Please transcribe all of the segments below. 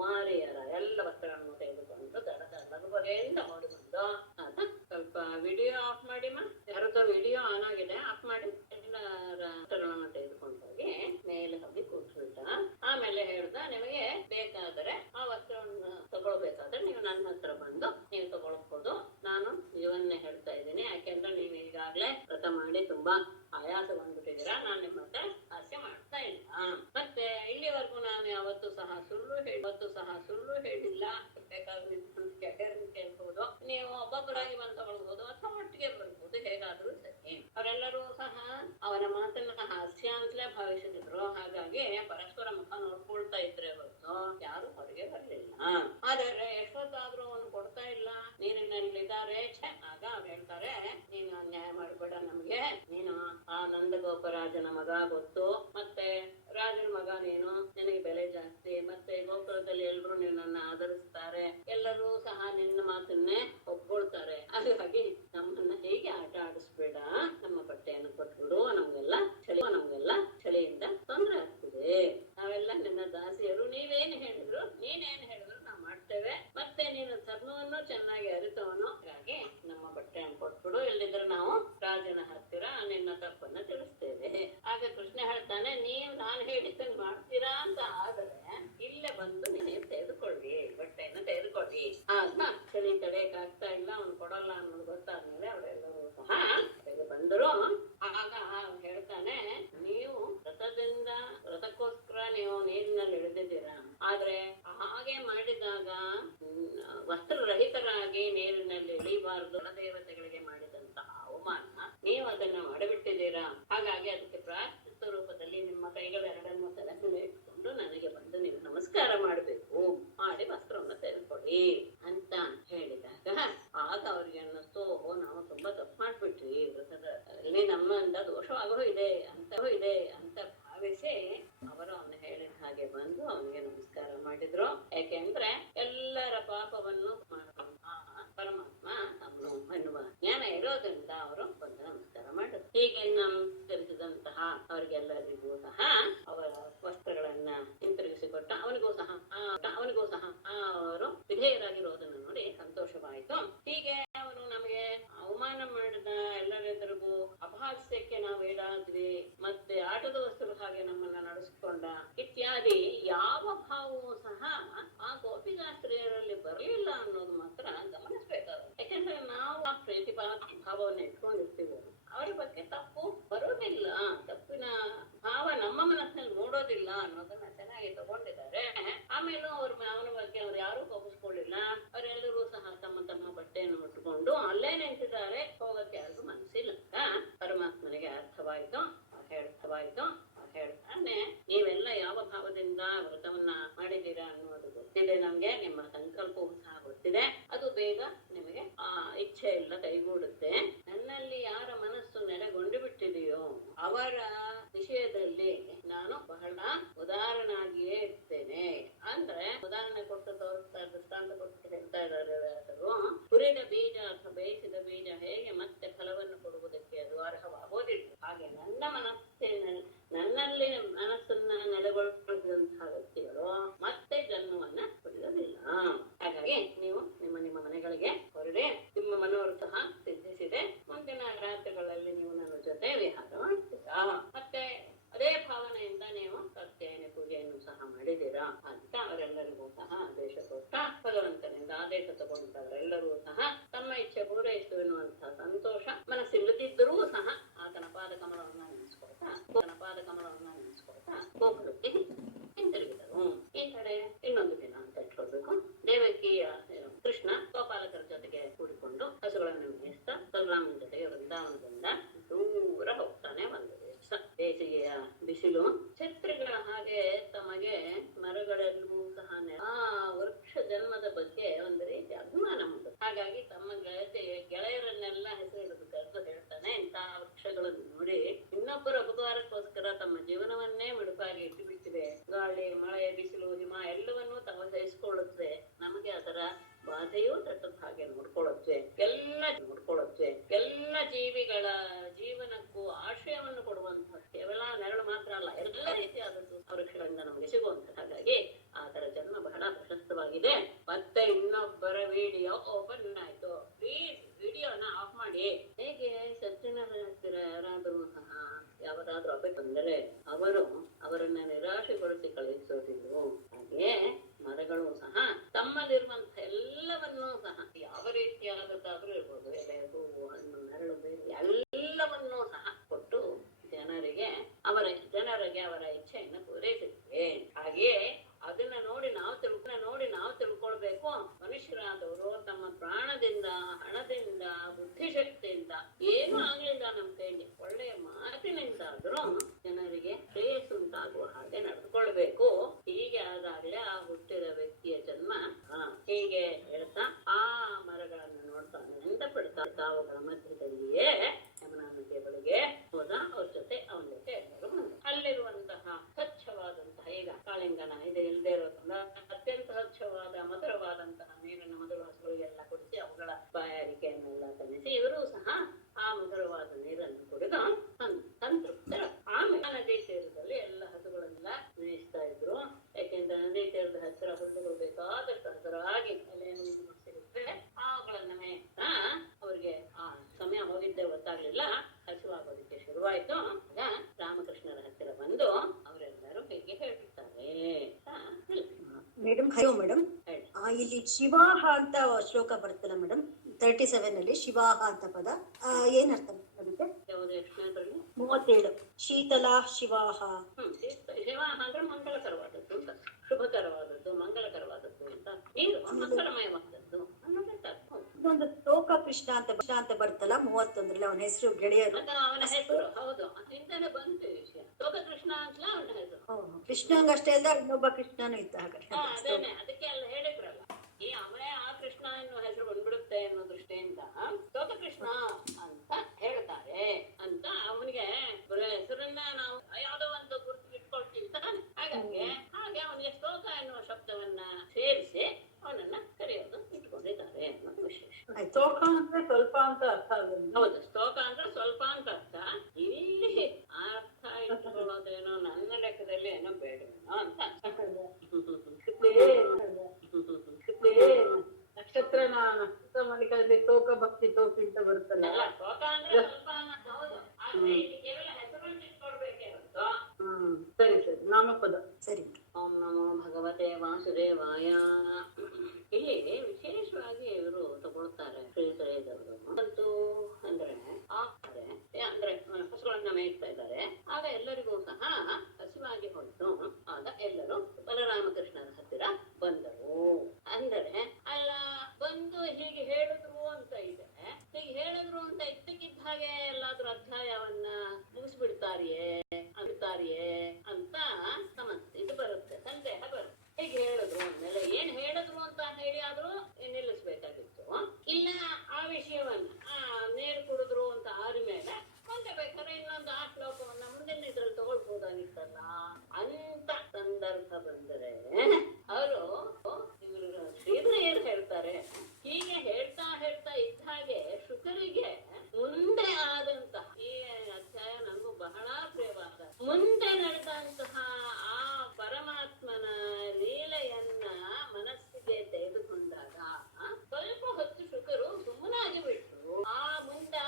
ಕುಮಾರಿಯರ ಎಲ್ಲ ವಸ್ತ್ರಗಳನ್ನು ತೆಗೆದುಕೊಂಡು ದಡದ ಲಘುಬಗೆಯಿಂದ ಓಡಿಬಂದು ಆತ ಸ್ವಲ್ಪ ವಿಡಿಯೋ ಆಫ್ ಮಾಡಿ ಯಾರದ್ದು ವಿಡಿಯೋ ಆನ್ ಆಗಿದೆ, ಆಫ್ ಮಾಡಿ. ಎಲ್ಲರ ವಸ್ತ್ರಗಳನ್ನು ತೆಗೆದುಕೊಂಡು ಹೋಗಿ ಮೇಲೆ ಹೋಗಿ ಕೂತ್ಬಿಟ್ಟ. ಆಮೇಲೆ ಹೇಳ್ದ, ನಿಮಗೆ ಬೇಕಾದರೆ ಆ ವಸ್ತ್ರವನ್ನು ತಗೊಳ್ಬೇಕಾದ್ರೆ ನೀವು ನನ್ನ ಹತ್ರ ಬಂದು ನೀವು ತಗೊಳ್ಬಹುದು. ನಾನು ಇವನ್ನೇ ಹೇಳ್ತಾ ಇದ್ದೀನಿ, ಯಾಕೆಂದ್ರೆ ನೀವು ಈಗಾಗ್ಲೇ ವ್ರತ ಮಾಡಿ ತುಂಬಾ ಆಯಾಸ ಬಂದ್ಬಿಟ್ಟಿದ್ದೀರಾ. ನಾನು ನಿಮ್ಮ ಹತ್ರ ಹಾಸ್ಯ ಮಾಡ್ತಾ ಇಲ್ಲ. ಮತ್ತೆ ಇಲ್ಲಿವರೆಗೂ ನಾನು ಯಾವತ್ತೂ ಸಹ ಸುಳ್ಳು ಹೇಳಿಲ್ಲ. ಬೇಕಾದ್ರೆ ಕೇಳ್ಬಹುದು, ನೀವು ಒಬ್ಬೊಬ್ಬರಾಗಿ ಬಂದು ತಗೊಳ್ಬಹುದು ಅಥವಾ ಒಟ್ಟಿಗೆ ಬರ್ಬೋದು, ಹೇಗಾದ್ರೂ ಸರಿ. ಅವರೆಲ್ಲರೂ ಸಹ ಅವನ ಮಾತನ್ನ ಹಾಸ್ಯ ಅಂತಲೇ ಭಾವಿಸಿದ್ರು. ಹಾಗಾಗಿ ಪರಸ್ಪರ ಮುಖ ನೋಡ್ಕೊಳ್ತಾ ಇದ್ರೆ ಹೊರತು ಯಾರು ಹೊರಗೆ ಬರಲಿಲ್ಲ. ಆದರೆ ಎಷ್ಟೊತ್ತಾದ್ರೂ ಅವನು ಕೊಡ್ತಾ ಇಲ್ಲ, ನೀರಿನಲ್ಲಿದ್ದಾರೆ. ಆಗ ಅವ್ರು ಹೇಳ್ತಾರೆ, ನೀನು ಅನ್ಯಾಯ ಮಾಡ್ಬೇಡ ನಮ್ಗೆ, ನೀನು ಆ ನಂದಗೋಪರಾಜನ ಮಗ ಗೊತ್ತು, ಮತ್ತೆ ರಾಜನ ಮಗ ನೀನು, ನಿನಗೆ ಬೆಲೆ ಜಾಸ್ತಿ, ಮತ್ತೆ ಗೋಕುಲದಲ್ಲಿ ಎಲ್ರು ನಿನ್ನನ್ನ ಆಧರಿಸ್ತಾರೆ, ಎಲ್ಲರೂ ಸಹ ನಿನ್ನ ಮಾತನ್ನೇ ಒಪ್ಕೊಳ್ತಾರೆ. ಹಾಗಾಗಿ ನಮ್ಮನ್ನ ಹೇಗೆ ಆಟ ಆಡಿಸ್ಬೇಡ, ನಮ್ಮ ಬಟ್ಟೆಯನ್ನು ಕೊಟ್ಬಿಡು, ನಮ್ಗೆಲ್ಲ ಚಳಿಯಿಂದ ತೊಂದರೆ ಆಗ್ತಿದೆ, ನಾವೆಲ್ಲ ನಿನ್ನ ದಾಸಿಯರು, ನೀನೇನು ಹೇಳಿದ್ರು ನಾವು ಮಾಡ್ತೇವೆ, ಮತ್ತೆ ನೀನು ಧರ್ಮವನ್ನು ಚೆನ್ನಾಗಿ ಅರಿತವನು, ಹಾಗಾಗಿ ನಮ್ಮ ಬಟ್ಟೆಯನ್ನು ಕೊಟ್ಬಿಡು, ಇಲ್ಲಿದ್ರೆ ನಾವು ರಾಜನ ಹತ್ತಿರ ನಿನ್ನ ತಪ್ಪನ್ನ ತಿಳಿಸ್ತೇವೆ. ಆಗ ಕೃಷ್ಣ ಹೇಳ್ತಾನೆ, ನೀವು ನಾನು ಹೇಳಿದ್ದನ್ನು ಮಾಡ್ತೀರಾ ಅಂತ ಆದರೆ ಇಲ್ಲೇ ಬಂದು ನೀವು ತೆಗೆದುಕೊಳ್ಳಿ, ಬಟ್ಟೆಯನ್ನು ತೆಗೆದುಕೊಳ್ಳಿ. ಆಗ ಚಳಿ ತಡೆಯಕ್ಕಾಗ್ತಾ ಇಲ್ಲ, ಅವ್ನು ಕೊಡಲ್ಲ ಅನ್ನೋದು ಗೊತ್ತಾದ್ಮೇಲೆ ಅವರೆಲ್ಲರೂ ಸಹ ಬಂದರು. ಆಗ ಹೇಳ್ತಾನೆ, ನೀವು ವ್ರತಕ್ಕೋಸ್ಕರ ನೀವು ನೀರಿನಲ್ಲಿ ಇಳಿದಿದ್ದೀರಾ, ಆದ್ರೆ ಹಾಗೆ ಮಾಡಿದಾಗ ವಸ್ತ್ರರಹಿತರಾಗಿ ನೀರಿನಲ್ಲಿ ಇಳಿಬಾರದು, ದೇವತೆಗಳಿಗೆ ಮಾಡಿದಂತಹ ಅವಮಾನ ನೀವು ಅದನ್ನ ಮಾಡಿಬಿಟ್ಟಿದ್ದೀರಾ. ಹಾಗಾಗಿ ಅದಕ್ಕೆ ಪ್ರಾಯಶ್ಚಿತ್ತ ರೂಪದಲ್ಲಿ ನಿಮ್ಮ ಕೈಗಳೆರಡನ್ನು ತಲೆ ಮೇಲೆ ಇಟ್ಕೊಂಡು ನನಗೆ ಬಂದು ನೀವು ನಮಸ್ಕಾರ ಮಾಡಬೇಕು, ಮಾಡಿ ವಸ್ತ್ರವನ್ನು ತೆಗೆದುಕೊಳ್ಳಿ ಅಂತ ಹೇಳಿದಾಗ ಆಗ ಅವ್ರಿಗೆ ಅನ್ನಿಸ್ತು, ನಾವು ತುಂಬಾ ತಪ್ಪು ಮಾಡ್ಬಿಟ್ರಿ, ವ್ರತದಲ್ಲಿ ನಮ್ಮಿಂದ ದೋಷವಾಗೋ ಇದೆ ಅಂತ ಭಾವಿಸಿ ಅವರು ಅವನು ಹೇಳಿದ ಹಾಗೆ ಬಂದು ಅವನಿಗೆ ನಮಸ್ಕಾರ ಮಾಡಿದ್ರು. ಯಾಕೆಂದ್ರೆ ಎಲ್ಲರ ಪಾಪವನ್ನು ಪರಮಾತ್ಮ ಅವನು ಎನ್ನುವ ಜ್ಞಾನ ಇರೋದ್ರಿಂದ ಅವರು ಬಂದು ನಮಸ್ಕಾರ ಮಾಡಿದ್ರು. ಹೀಗೆ ನಮಸ್ಕರಿಸಿದಂತಹ ಅವರಿಗೆಲ್ಲರಿಗೂ ಸಹ ಅವರ ವಸ್ತ್ರಗಳನ್ನ ಹಿಂತಿರುಗಿಸಿಕೊಟ್ಟ. ಅವನಿಗೂ ಸಹ ಅವರು ವಿಧೇಯರಾಗಿರೋದನ್ನು ನೋಡಿ ಸಂತೋಷವಾಯಿತು. ಹೀಗೆ ಅವನು ನಮಗೆ ಅವಮಾನ ಮಾಡಿದ ಎಲ್ಲರೆದುರಿಗೂ ಅಪಹಾಸ್ಯಕ್ಕೆ ನಾವು ಈಡಾದ್ವಿ, ಮತ್ತೆ ಆಟದ ವಸ್ತುಗಳ ಹಾಗೆ ನಮ್ಮನ್ನ ನಡೆಸಿಕೊಂಡ ಇತ್ಯಾದಿ ಯಾವ ಭಾವವೂ ಸಹ ಆ ಗೋಪಿಕಾಸ್ತ್ರೀಯರಲ್ಲಿ ಬರಲಿಲ್ಲ ಅನ್ನೋದು ಮಾತ್ರ ಗಮನಿಸಬೇಕಾಗುತ್ತೆ. ಯಾಕೆಂದ್ರೆ ನಾವು ಆ ಪ್ರೀತಿಪಾತ ಭಾವವನ್ನು ಇಟ್ಕೊಂಡಿರ್ತೀವಿ, ಅವರ ಬಗ್ಗೆ ತಪ್ಪು ಬರೋದಿಲ್ಲ, ತಪ್ಪಿನ ಭಾವ ನಮ್ಮ ಮನಸ್ಸಿನಲ್ಲಿ ಮೂಡೋದಿಲ್ಲ ಅನ್ನೋದನ್ನ ಚೆನ್ನಾಗಿ ತಗೊಂಡಿದ್ದಾರೆ. ಆಮೇಲೂ ಅವನ ಬಗ್ಗೆ ಅವ್ರು ಯಾರು ಕೋಪಿಸ್ಕೊಳ್ಳಿಲ್ಲ. ಅವರೆಲ್ಲರೂ ಸಹ ತಮ್ಮ ಬಟ್ಟೆಯನ್ನು ಉಟ್ಟುಕೊಂಡು ಅಲ್ಲೇ ನಿಂತಿದ್ದಾರೆ, ಹೋಗಕ್ಕೆ ಯಾರಿಗೂ ಮನಸ್ಸಿಲ್ಲ. ಪರಮಾತ್ಮನಿಗೆ ಅರ್ಥವಾಯ್ತು. ಹೇಳ್ತಾನೆ, ನೀವೆಲ್ಲ ಯಾವ ಭಾವದಿಂದ ವ್ರತವನ್ನ ಮಾಡಿದ್ದೀರಾ ಅನ್ನೋದು ಗೊತ್ತಿದೆ ನಮ್ಗೆ, ನಿಮ್ಮ ಸಂಕಲ್ಪವೂ ಸಹ ಗೊತ್ತಿದೆ, ಅದು ಬೇಗ ನಿಮಗೆ ಆ ಇಚ್ಛೆ ಎಲ್ಲ ಕೈಗೂಡುತ್ತೆ. ನನ್ನಲ್ಲಿ ಯಾರ ಮನಸ್ಸು ನೆಲೆಗೊಂಡು ಬಿಟ್ಟಿದೆಯೋ ಅವರ ವಿಷಯದಲ್ಲಿ ನಾನು ಬಹಳ ಉದಾರನಾಗಿಯೇ ಇರ್ತೇನೆ. ಅಂದ್ರೆ ಉದಾಹರಣೆ ಕೊಟ್ಟು ತೋರಿಸ್ತಾ ದೃಷ್ಟಾಂತ ಕೊಟ್ಟು ಹೇಳ್ತಾ ಇದ್ದಾರೆ ವ್ಯಾಸರು, ಹುರಿದ ಬೀಜ ಅಥವಾ ಬೇಯಿಸಿದ ಬೀಜ ಹೇಗೆ ಮತ್ತೆ ಫಲವನ್ನು ಕೊಡುವುದಕ್ಕೆ ಅದು ಅರ್ಹವಾಗೋದಿಲ್ಲ, ಹಾಗೆ ನನ್ನಲ್ಲಿ ಮನಸ್ಸನ್ನ ನೆಲೆಗೊಳಿಸಿದಂತಹ ವ್ಯಕ್ತಿಗಳು ಮತ್ತೆ ಜನ್ಮವನ್ನ ಪಡೆಯೋದಿಲ್ಲ. ಹಾಗಾಗಿ ನೀವು ನಿಮ್ಮ ಮನೆಗಳಿಗೆ ಹೊರಡಿ, ನಿಮ್ಮ ಮನೋರಥ ಸಿದ್ಧಿಸಿದೆ, ಮುಂದಿನ ರಾತ್ರಿಗಳಲ್ಲಿ ನೀವು ನನ್ನ ಜೊತೆ ವಿಹಾರ ಮಾಡ್ತೀರಾ, ಮತ್ತೆ ಅದೇ ಭಾವನೆಯಿಂದ ನೀವು ಸತ್ಯಯನ ಪೂಜೆಯನ್ನು ಸಹ ಮಾಡಿದ್ದೀರಾ ಅಂತ ಅವರೆಲ್ಲರಿಗೂ ಸಹ ಆದೇಶ ಕೊಟ್ಟ. ಭಗವಂತನಿಂದ ಆದೇಶ ತಗೊಂಡವರೆಲ್ಲರೂ ಸಹ ತಮ್ಮ ಇಚ್ಛೆ ಪೂರೈಸಿತು ಎನ್ನುವಂತಹ ಸಂತೋಷ ಮನಸ್ಸಿಲ್ಲದಿದ್ದರೂ ಸಹ ಆತನ ಪಾದಕಮಲವನ್ನ ನೆನೆಸ್ಕೊಳ್ತಾ ಗೋಕುಲಕ್ಕೆ ಹಿಂತಿರುಗಿದರು. ಈ ಕಡೆ ಇನ್ನೊಂದು ದಿನ ಅಂತ ಇಟ್ಕೊಳ್ಬೇಕು. ದೇವಕಿಯ ಕೃಷ್ಣ ಗೋಪಾಲಕರ ಜೊತೆಗೆ ಕೂಡಿಕೊಂಡು ಹಸುಗಳನ್ನು ಮೇಯಿಸ್ತಾ ಬಲರಾಮನ ಜೊತೆಗೆ ವೃಂದಾವನದಿಂದ ದೂರ ಹೋಗ್ತಾನೆ. ಒಂದು ಬೇಸಿಗೆಯ ಬಿಸಿಲು, ಛತ್ರಿಗಳ ಹಾಗೆ ತಮಗೆ ಮರಗಳೆಲ್ಲವೂ ಸಹ ಆ ವೃಕ್ಷ ಜನ್ಮದ ಬಗ್ಗೆ ಒಂದು ರೀತಿ ಅಭಿಮಾನ ಉಂಟು. ಹಾಗಾಗಿ ತಮ್ಮ ಗೆಳೆಯರನ್ನೆಲ್ಲ ಹೆಸರಿಡೋದು ಕರೆದು ಹೇಳ್ತಾನೆ, ಇಂತಹ ವೃಕ್ಷಗಳನ್ನು ನೋಡಿ ಇನ್ನೊಬ್ಬರ ಉಪಕಾರಕ್ಕೋಸ್ಕರ ತಮ್ಮ ಜೀವನವನ್ನೇ ಮುಡುಪಾಗಿ ಇಟ್ಟು ಬಿಟ್ಟಿವೆ. ಗಾಳಿ, ಮಳೆ, ಬಿಸಿಲು, ಹಿಮ ಎಲ್ಲವನ್ನೂ ತಾವು ಸಹಿಸಿಕೊಳ್ಳುತ್ತೆ, ನಮಗೆ ಅದರ ಬಾಧೆಯೂ ತಟ್ಟದ ಹಾಗೆ ನೋಡ್ಕೊಳ್ಳುತ್ತೆ. ಎಲ್ಲ ಜೀವಿಗಳ ಜೀವನಕ್ಕೂ ಆಶ್ರಯವನ್ನು ಕೊಡುವಂತಹ ಕೇವಲ ನೆರಳು ಮಾತ್ರ ಅಲ್ಲ, ಎಲ್ಲ ರೀತಿಯಾದದ್ದು ವೃಕ್ಷಗಳಿಂದ ನಮಗೆ ಸಿಗುವಂತ. ಹಾಗಾಗಿ ಆತರ ಜನ್ಮ ಬಹಳ ಮತ್ತೆ ಇನ್ನೊಬ್ಬರ ವಿಡಿಯೋ ಓಪನ್ ಆಯ್ತು. ಪ್ಲೀಸ್ ವಿಡಿಯೋನ ಆಫ್ ಮಾಡಿ. ಹೇಗೆ ಸಜ್ಜನರ ಹತ್ತಿರ ಯಾರಾದರೂ ಸಹ ಯಾವದಾದ್ರೂ ಅಭ್ಯ ಬಂದರೆ ಅವರು ಅವರನ್ನ ನಿರಾಶೆಗೊಳಿಸಿ ಕಳುಹಿಸೋದಿಲ್ವೋ, ಹಾಗೆ ಮರಗಳು ಸಹ ತಮ್ಮಲ್ಲಿರುವಂತ ಎಲ್ಲವನ್ನೂ ಸಹ ಯಾವ ರೀತಿಯಾದದ್ದಾದ್ರೂ ಇರ್ಬೋದು, ಎಲೆ, ಹೂವು, ಹಣ್ಣು, ನೆರಳು, ಬೇರು ಎಲ್ಲವನ್ನೂ ಸಹ ಕೊಟ್ಟು ಜನರಿಗೆ ಅವರ ಇಚ್ಛೆಯನ್ನು ಪೂರೈಸುತ್ತವೆ. ಹಾಗೆಯೇ ಅದನ್ನ ನೋಡಿ ನಾವು ತಿಳ್ಕೊಳ್ಬೇಕು. ಮನುಷ್ಯರಾದವರು ತಮ್ಮ ಪ್ರಾಣದಿಂದ, ಹಣದಿಂದ, ಬುದ್ಧಿಶಕ್ತಿಯಿಂದ ಏನೂ ಆಗ್ಲಿಲ್ಲ ನಮ್ಮ ಕೈಲಿ, ಒಳ್ಳೆಯ ಮಾತಿನಿಂದಾದ್ರೂ ಜನರಿಗೆ ಶ್ರೇಯಸ್ಸುಂಟಾಗುವ ಹಾಗೆ ನಡೆದುಕೊಳ್ಬೇಕು. ಹೀಗೆ ಆದಾಗಲೇ ಆ ಹುಟ್ಟಿದ ವ್ಯಕ್ತಿಯ ಜನ್ಮ. ಹೀಗೆ ಹೇಳ್ತಾ ಆ ಮರಗಳನ್ನು ನೋಡ್ತಾ ಆನಂದ ಪಡ್ತಾ ತಾವುಗಳ ಮಧ್ಯದಲ್ಲಿಯೇ ಯಮುನಾ ನದಿಯ ಬಳಿಗೆ ಹೋದ. ಅವ್ರ ಜೊತೆ ಅವನ ಜೊತೆ ಎಲ್ಲರೂ ಅಲ್ಲಿರುವಂತಹ ಸ್ವಚ್ಛವಾದಂತಹ, ಈಗ ಕಾಳಿಂಗನ ಇದು ಇಲ್ಲದೆ ಇರೋದ್ರಿಂದ ಅತ್ಯಂತ ಸ್ವಚ್ಛವಾದ ಮಧುರವಾದಂತಹ ನೀರಿನ ಮಧುರ ಹಸುಗಳಿಗೆಲ್ಲ ಕುಡಿಸಿ ಅವುಗಳ ಬಾಯಾರಿಕೆಯನ್ನೆಲ್ಲ ತಣಿಸಿ ಇವರು ಸಹ ಆ ಮಧುರವಾದ ನೀರನ್ನು ಕುಡಿದು ಸಂತೃಪ್ತರ. ಆಮೇಲೆ ನದಿ ತೀರದಲ್ಲಿ ಎಲ್ಲ ಹಸುಗಳನ್ನೆಲ್ಲ ಮೇಯಿಸ್ತಾ ಇದ್ರು. ಯಾಕೆಂದ್ರೆ ನದಿ ತೀರದ ಹಸಿರ ಹುಲ್ಲುಗಳು ಬೇಕಾದಷ್ಟು ಹಸಿರಾಗಿ ಎಲೆಯನ್ನು ಸಿಗುತ್ತೆ. ಅವುಗಳನ್ನ ಮೇಯ್ತಾ ಅವ್ರಿಗೆ ಆ ಸಮಯ ಹೋಗಿದ್ದೆ ಗೊತ್ತಾಗ್ಲಿಲ್ಲ, ಹಸಿವಾಗೋದಕ್ಕೆ ಶುರುವಾಯ್ತು. ಆಗ ರಾಮಕೃಷ್ಣರ ಹತ್ತಿರ ಬಂದು ಅವರೆಲ್ಲರೂ ಹೀಗೆ ಹೇಳ್ಬಿಡ್ತಾರೆ. ಮೇಡಮ್ ಹಲೋ ಮೇಡಮ್, ಇಲ್ಲಿ ಶಿವಾಹ ಅಂತ ಶ್ಲೋಕ ಬರ್ತಲ್ಲ ಮೇಡಮ್, 37 ಅಲ್ಲಿ ಶಿವಾಹ ಅಂತ ಪದ ಏನರ್ಥ ಅದಕ್ಕೆ? 37 ಶೀತಲ ಶಿವಾಹ. ಶಿವಾಹ ಅಂದ್ರೆ ಮಂಗಳಕರವಾದದ್ದು ಅಂತ, ಶುಭಕರವಾದದ್ದು, ಮಂಗಳಕರವಾದದ್ದು ಅಂತ, ನೀರು ಮಂಗಳಮಯವಾದದ್ದು ಅನ್ನೋದಂತ. ಇನ್ನೊಂದು ಶ್ಲೋಕ ಕೃಷ್ಣ ಅಂತ ಬರ್ತಲ್ಲ 31ರಲ್ಲಿ, ಅವನ ಹೆಸರು ಗೆಳೆಯರು, ಅವನ ಹೆಸರು. ಹೌದು, ಹಿಂದೆನೆ ಬಂತು ವಿಷಯ. ಶ್ಲೋಕ ಕೃಷ್ಣ ಅಂತ ಅವನ ಹೆಸರು. ಕೃಷ್ಣಂಗಷ್ಟೇ ಅಲ್ಲ, ಇನ್ನೊಬ್ಬ ಕೃಷ್ಣನೂ ಇದ್ದ ಹಾಗಾದ್ರೆ. ಅದೇನೆ, ಅದಕ್ಕೆ ಎಲ್ಲ ಹೇಳಿದ್ರಲ್ಲ, ಈ ಅವನೇ ಆ ಕೃಷ್ಣ ಎನ್ನುವ ಹೆಸರು ಬಂದ್ಬಿಡುತ್ತೆ ಅನ್ನೋ ದೃಷ್ಟಿಯಿಂದ ಶ್ಲೋಕ ಕೃಷ್ಣ ಅಂತ ಹೇಳ್ತಾರೆ ಅಂತ. ಅವನಿಗೆ ಹೆಸರನ್ನ ನಾವು ಯಾವುದೋ ಒಂದು ಗುರುತು ಇಟ್ಕೊಳ್ತೀವಿ ತಾನೆ, ಹಾಗೆ ಅವನಿಗೆ ಶ್ಲೋಕ ಎನ್ನುವ ಶಬ್ದವನ್ನ ಸೇರಿಸಿ ಅವನನ್ನ ಕರೆಯೋದು ಇಟ್ಕೊಂಡಿದ್ದಾರೆ ಅನ್ನೋದು ವಿಶೇಷ. ಶ್ಲೋಕ ಅಂದ್ರೆ ಸ್ವಲ್ಪ ಅಂತ ಅರ್ಥ. ಹೌದು, ಶ್ಲೋಕ ಅಂದ್ರೆ ಸ್ವಲ್ಪ ಅಂತ ಅರ್ಥ. ಇಲ್ಲಿ ಅರ್ಥ ಇಟ್ಕೊಳ್ಳೋದೇನೋ ನನ್ನ ಲೆಕ್ಕದಲ್ಲಿ ಏನೋ ಬೇಡವೇನೋ ಅಂತ. ನಕ್ಷತ್ರ ಮಲ್ಲಿಕಲ್ಲಿ ತೋಕ ಭಕ್ತಿ ತೋಕಿ ಅಂತ ಬರುತ್ತಲ್ಲ, ಶ್ಲೋಕ ಅಂದ್ರೆ ಸ್ವಲ್ಪ. ಹೌದು, ಆದ್ರೆ ಕೇವಲ ಹೆಸರನ್ನು ಇಟ್ಕೊಳ್ಬೇಕೇ ಹೊರತು. ಸರಿ ಸರಿ, ನಾಮಪದ ಸರಿ. ಓಂ ನಮೋ ಭಗವತೆ ವಾಸುದೇವಾಯ. ಇಲ್ಲಿ ವಿಶೇಷವಾಗಿ ಇವರು ತಗೊಳ್ತಾರೆ ಶ್ರೀಧರೇದವರು. ಮತ್ತು ಅಂದ್ರೆ ಹಸುಗಳನ್ನ ಮೇಯಿಸ್ತಾ ಇದ್ದಾರೆ. ಆಗ ಎಲ್ಲರಿಗೂ ಸಹ ಹಸಿವಾಗಿ ಹೊರಟು ಆಗ ಎಲ್ಲರೂ ಬಲರಾಮಕೃಷ್ಣರ ಹತ್ತಿರ ಬಂದರು. ಅಂದರೆ ಅಲ್ಲ, ಬಂದು ಹೀಗೆ ಹೇಳಿದ್ರು ಅಂತ ಇದೆ. ಹೀಗೆ ಹೇಳಿದ್ರು ಅಂತ ಇದ್ದಕ್ಕಿದ್ದ ಹಾಗೆ ಎಲ್ಲಾದ್ರೂ ಅಧ್ಯಾಯವನ್ನ ಮುಗಿಸ್ಬಿಡ್ತಾರಿಯೇ ಅಂತ ಇದು ಬರುತ್ತೆ, ಸಂದೇಹ ಬರುತ್ತೆ. ಹೇಗೆ ಹೇಳಿದ್ರು ಅಂದ್ಮೇಲೆ ಏನ್ ಹೇಳಿದ್ರು ಅಂತ ಹೇಳಿ ಆದ್ರೂ ನಿಲ್ಲಿಸ್ಬೇಕಾಗಿತ್ತು. ಇಲ್ಲ ಆ ವಿಷಯವನ್ನ ನೀರು ಕುಡಿದ್ರು ಅಂತ ಆದ ಮೇಲೆ ಮುಂದೆ ಬೇಕಾದ್ರೆ ಇನ್ನೊಂದು ಆ ಶ್ಲೋಕವನ್ನ ಮುಂದಿನ ಇದ್ರಲ್ಲಿ ತಗೊಳ್ಬೋದಾಗಿತ್ತಲ್ಲ ಅಂತ ಸಂದರ್ಭ ಬಂದರೆ ಅವರು ಶ್ರೀಧರ ಏನ್ ಹೇಳ್ತಾರೆ, ಹೀಗೆ ಹೇಳ್ತಾ ಇದ್ದ ಹಾಗೆ ಶುಕರಿಗೆ ಮುಂದೆ ಆದಂತಹ ಈ ಅಧ್ಯಾಯ ನನಗೂ ಬಹಳ ಪ್ರಿಯವಾದ, ಮುಂದೆ ನಡೆದಂತಹ ಆ ಪರಮಾತ್ಮನ ಲೀಲೆಯನ್ನ ಮನಸ್ಸಿಗೆ ತೆಗೆದುಕೊಂಡಾಗ ಸ್ವಲ್ಪ ಹೊತ್ತು ಶುಕರು ಸುಮ್ಮನಾಗಿ ಬಿಟ್ರು. ಆ ಮುಂದೆ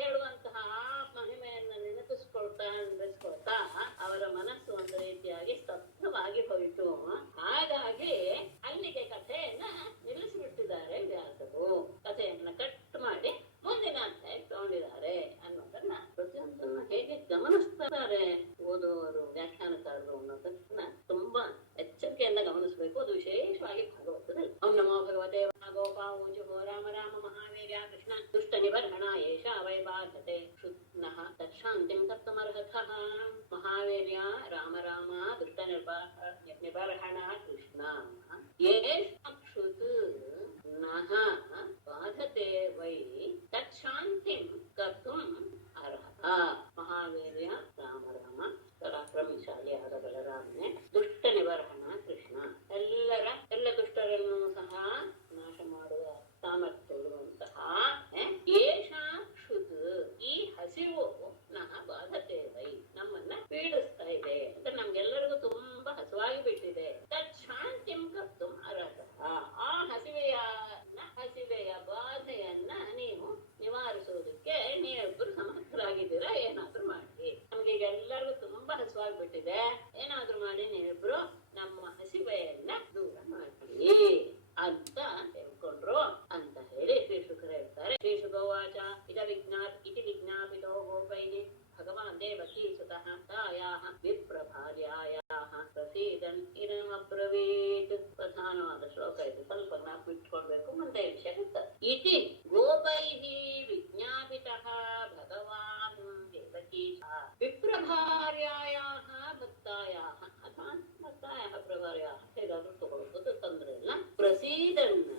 ಹೇಳುವಂತಹ ಆ ಮಹಿಮೆಯನ್ನ ನೆನಪಿಸ್ಕೊಳ್ತಾ ಅವರ ಮನಸ್ಸು ಒಂದು ರೀತಿಯಾಗಿ ಸ್ತಬ್ಧವಾಗಿ ಹೋಯಿತು. ಹಾಗಾಗಿ ಅಲ್ಲಿಗೆ ಕಥೆಯನ್ನ ನಿಲ್ಲಿಸಿಬಿಟ್ಟಿದ್ದಾರೆ ವ್ಯಾಸರು. ಕಥೆಯನ್ನ ಕಟ್ ಮಾಡಿ ಮುಂದಿನ ಅಧ್ಯಾಯ ತಗೊಂಡಿದ್ದಾರೆ ಅನ್ನೋದನ್ನ ಪ್ರತಿಯೊಂದನ್ನ ಹೇಗೆ ಗಮನಿಸ್ತಾರೆ ಓದುವವರು, ವ್ಯಾಖ್ಯಾನಕಾರರು ಅನ್ನೋದನ್ನ ತುಂಬಾ ಎಚ್ಚರಿಕೆಯಿಂದ ಗಮನಿಸಬೇಕು. ಅದು ವಿಶೇಷವಾಗಿ ಭಾಗವತದಲ್ಲಿ. ಓಂ ನಮೋ ಭಗವತೆ ಗೋಪಾವೂಜುಹೋ ರಾಮ ರಾಮ ಮಹಾವೀರ್ಯ ಕೃಷ್ಣ ದುಷ್ಟ ನಿಬರ್ಹಣ ಏಷ ವೈಬಾಧತೆ ಕ್ಷುತ್ನಃ ತತ್ಶಾಂತಿಂ ಕರ್ತಮರ್ಹತಃ. ಮಹಾವೀರ್ಯ ರಾಮ ರಾಮ ದುಷ್ಟ ನಿಬರ್ಹಣ ಕೃಷ್ಣ ಏಷ ಕ್ಷುತ್ ನಃ ಬಾಧತೆ ವೈ ತತ್ಶಾಂತಿಂ ಕರ್ತುಂ ಅರ್ಹಃ. ಮಹಾವೀರ್ಯ ರಾಮ ರಾಮ ಪರಾಕ್ರಮಶಾಲಿಯಾದ ಬಲರಾಮನೇ, ದುಷ್ಟ ನಿಬರ್ಹಣ ಕೃಷ್ಣ, ಎಲ್ಲ ದುಷ್ಟರನ್ನು ಸಹ ನಾಶ ಮಾಡುವ ಸಾಮರ್ಥ್ಯವಿರುವಂತಹ ಏಷಾ ಕ್ಷುತ್, ಈ ಹಸಿವು ನಹ ಬಾಧತೆ ವೈ, ನಮ್ಮನ್ನ ಪೀಡಿಸ್ತಾ ಇದೆ. ಅಂದ್ರೆ ನಮ್ಗೆಲ್ಲರಿಗೂ ತುಂಬಾ ಹಸುವಾಗಿ ಬ್ರವೀತ್. ಪ್ರಧಾನವಾದ ಶ್ಲೋಕ ಇದು, ಸ್ವಲ್ಪ ಜ್ಞಾಪಕ ಇಟ್ಕೊಳ್ಬೇಕು, ಮುಂದೆ ವಿಷಯ ಗೊತ್ತಾಗ್ತದೆ. ಇತಿ ಗೋಪೈಹಿ ವಿಜ್ಞಾಪಿತಃ ಭಗವಾನ್ ದೇವಕೀಶಃ ವಿಪ್ರಭಾರ್ಯಾಯಾಃ ಭಕ್ತಾಯಾಃ ಅಥವಾ ಭಕ್ತಾಯಾಃ ಪ್ರಭಾರ್ಯಾಃ ಹೇಗಾದ್ರೂ ತಗೊಳ್ಬೋದು, ತೊಂದರೆ ಇಲ್ಲ. ಪ್ರಸೀದನ್ನ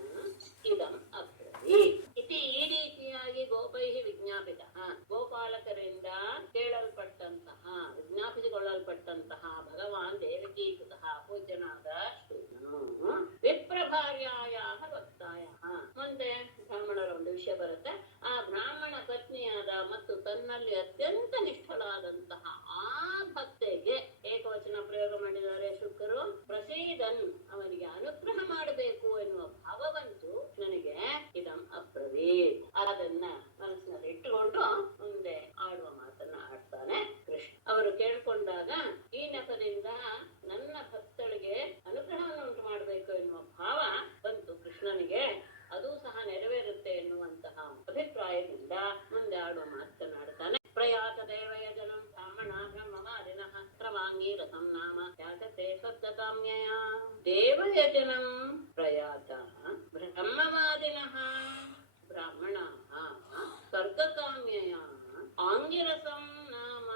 ಇದಂ ಅಬ್ರವೀತ್ ಇತಿ. ಈ ರೀತಿಯಾಗಿ ಗೋಪೈಹಿ ವಿಜ್ಞಾಪಿತಃ ಗೋಪಾಲಕರಿಂದ ಕೇಳಲ್ಪಟ್ಟಂತಹ ವಿಜ್ಞಾಪಿಸಿಕೊಳ್ಳಲ್ಪಟ್ಟಂತಹ ಭಗವಾನ್ ದೇವಕೀಸುತಃ ಪೂಜ್ಯನಾದ ಶ್ರೀನು ವಿಪ್ರಭಾರ್ಯಾಯಾಃ ಭಕ್ತಾಯಾಃ. ಮುಂದೆ ಬ್ರಾಹ್ಮಣರ ಒಂದು ವಿಷಯ ಬರುತ್ತೆ. ಆ ಬ್ರಾಹ್ಮಣ ಪತ್ನಿಯಾದ ಮತ್ತು ತನ್ನಲ್ಲಿ ಅತ್ಯಂತ ನಿಷ್ಠಳಾದಂತಹ ಆ ಭಕ್ತೆಗೆ ಏಕವಚನ ಪ್ರಯೋಗ ಮಾಡಿದ್ದಾರೆ ಶುಕರು. ಪ್ರಸೀದನ್ ಅವನಿಗೆ ಅನುಗ್ರಹ ಮಾಡಬೇಕು ಎನ್ನುವ ಭಾವವಂತೂ ನನಗೆ ಇದಂ ಅಬ್ರವೀತ್. ಅದನ್ನ ಮನಸ್ಸಿನಲ್ಲಿ ಇಟ್ಟುಕೊಂಡು ಮುಂದೆ ಆಡುವ ಮಾತನ್ನ ಆಡ್ತಾನೆ ಕೃಷ್ಣ. ಅವರು ಕೇಳ್ಕೊಂಡಾಗ ಈ ನೆಪದಿಂದ ನನ್ನ ಭಕ್ತಳಿಗೆ ಅನುಗ್ರಹವನ್ನು ಉಂಟು ಮಾಡಬೇಕು ಎನ್ನುವ ಭಾವ ಬಂತು ಕೃಷ್ಣನಿಗೆ. ಅದು ಸಹ ನೆರವೇರುತ್ತೆ ಎನ್ನುವಂತಹ ಅಭಿಪ್ರಾಯದಿಂದ ಮುಂದೆ ಆಡುವ ಮಾತನಾಡ್ತಾನೆ. ಪ್ರಯಾತ ದೇವಯಜನಂ ಬ್ರಾಹ್ಮಣ ಬ್ರಹ್ಮವಾದಿನಃ ಪ್ರವಾಂಗೀ ರಸಂ ನಾಮ ಯಾಜತೆ ಸ್ವರ್ಗಕಾಮ್ಯಯ. ದೇವಯಜನಂ ಪ್ರಯಾತ ಬ್ರಹ್ಮವಾದಿನಃ ಬ್ರಾಹ್ಮಣಾಃ ಸ್ವರ್ಗಕಾಮ್ಯಯ ಆಂಗಿರಸಂ ನಾಮ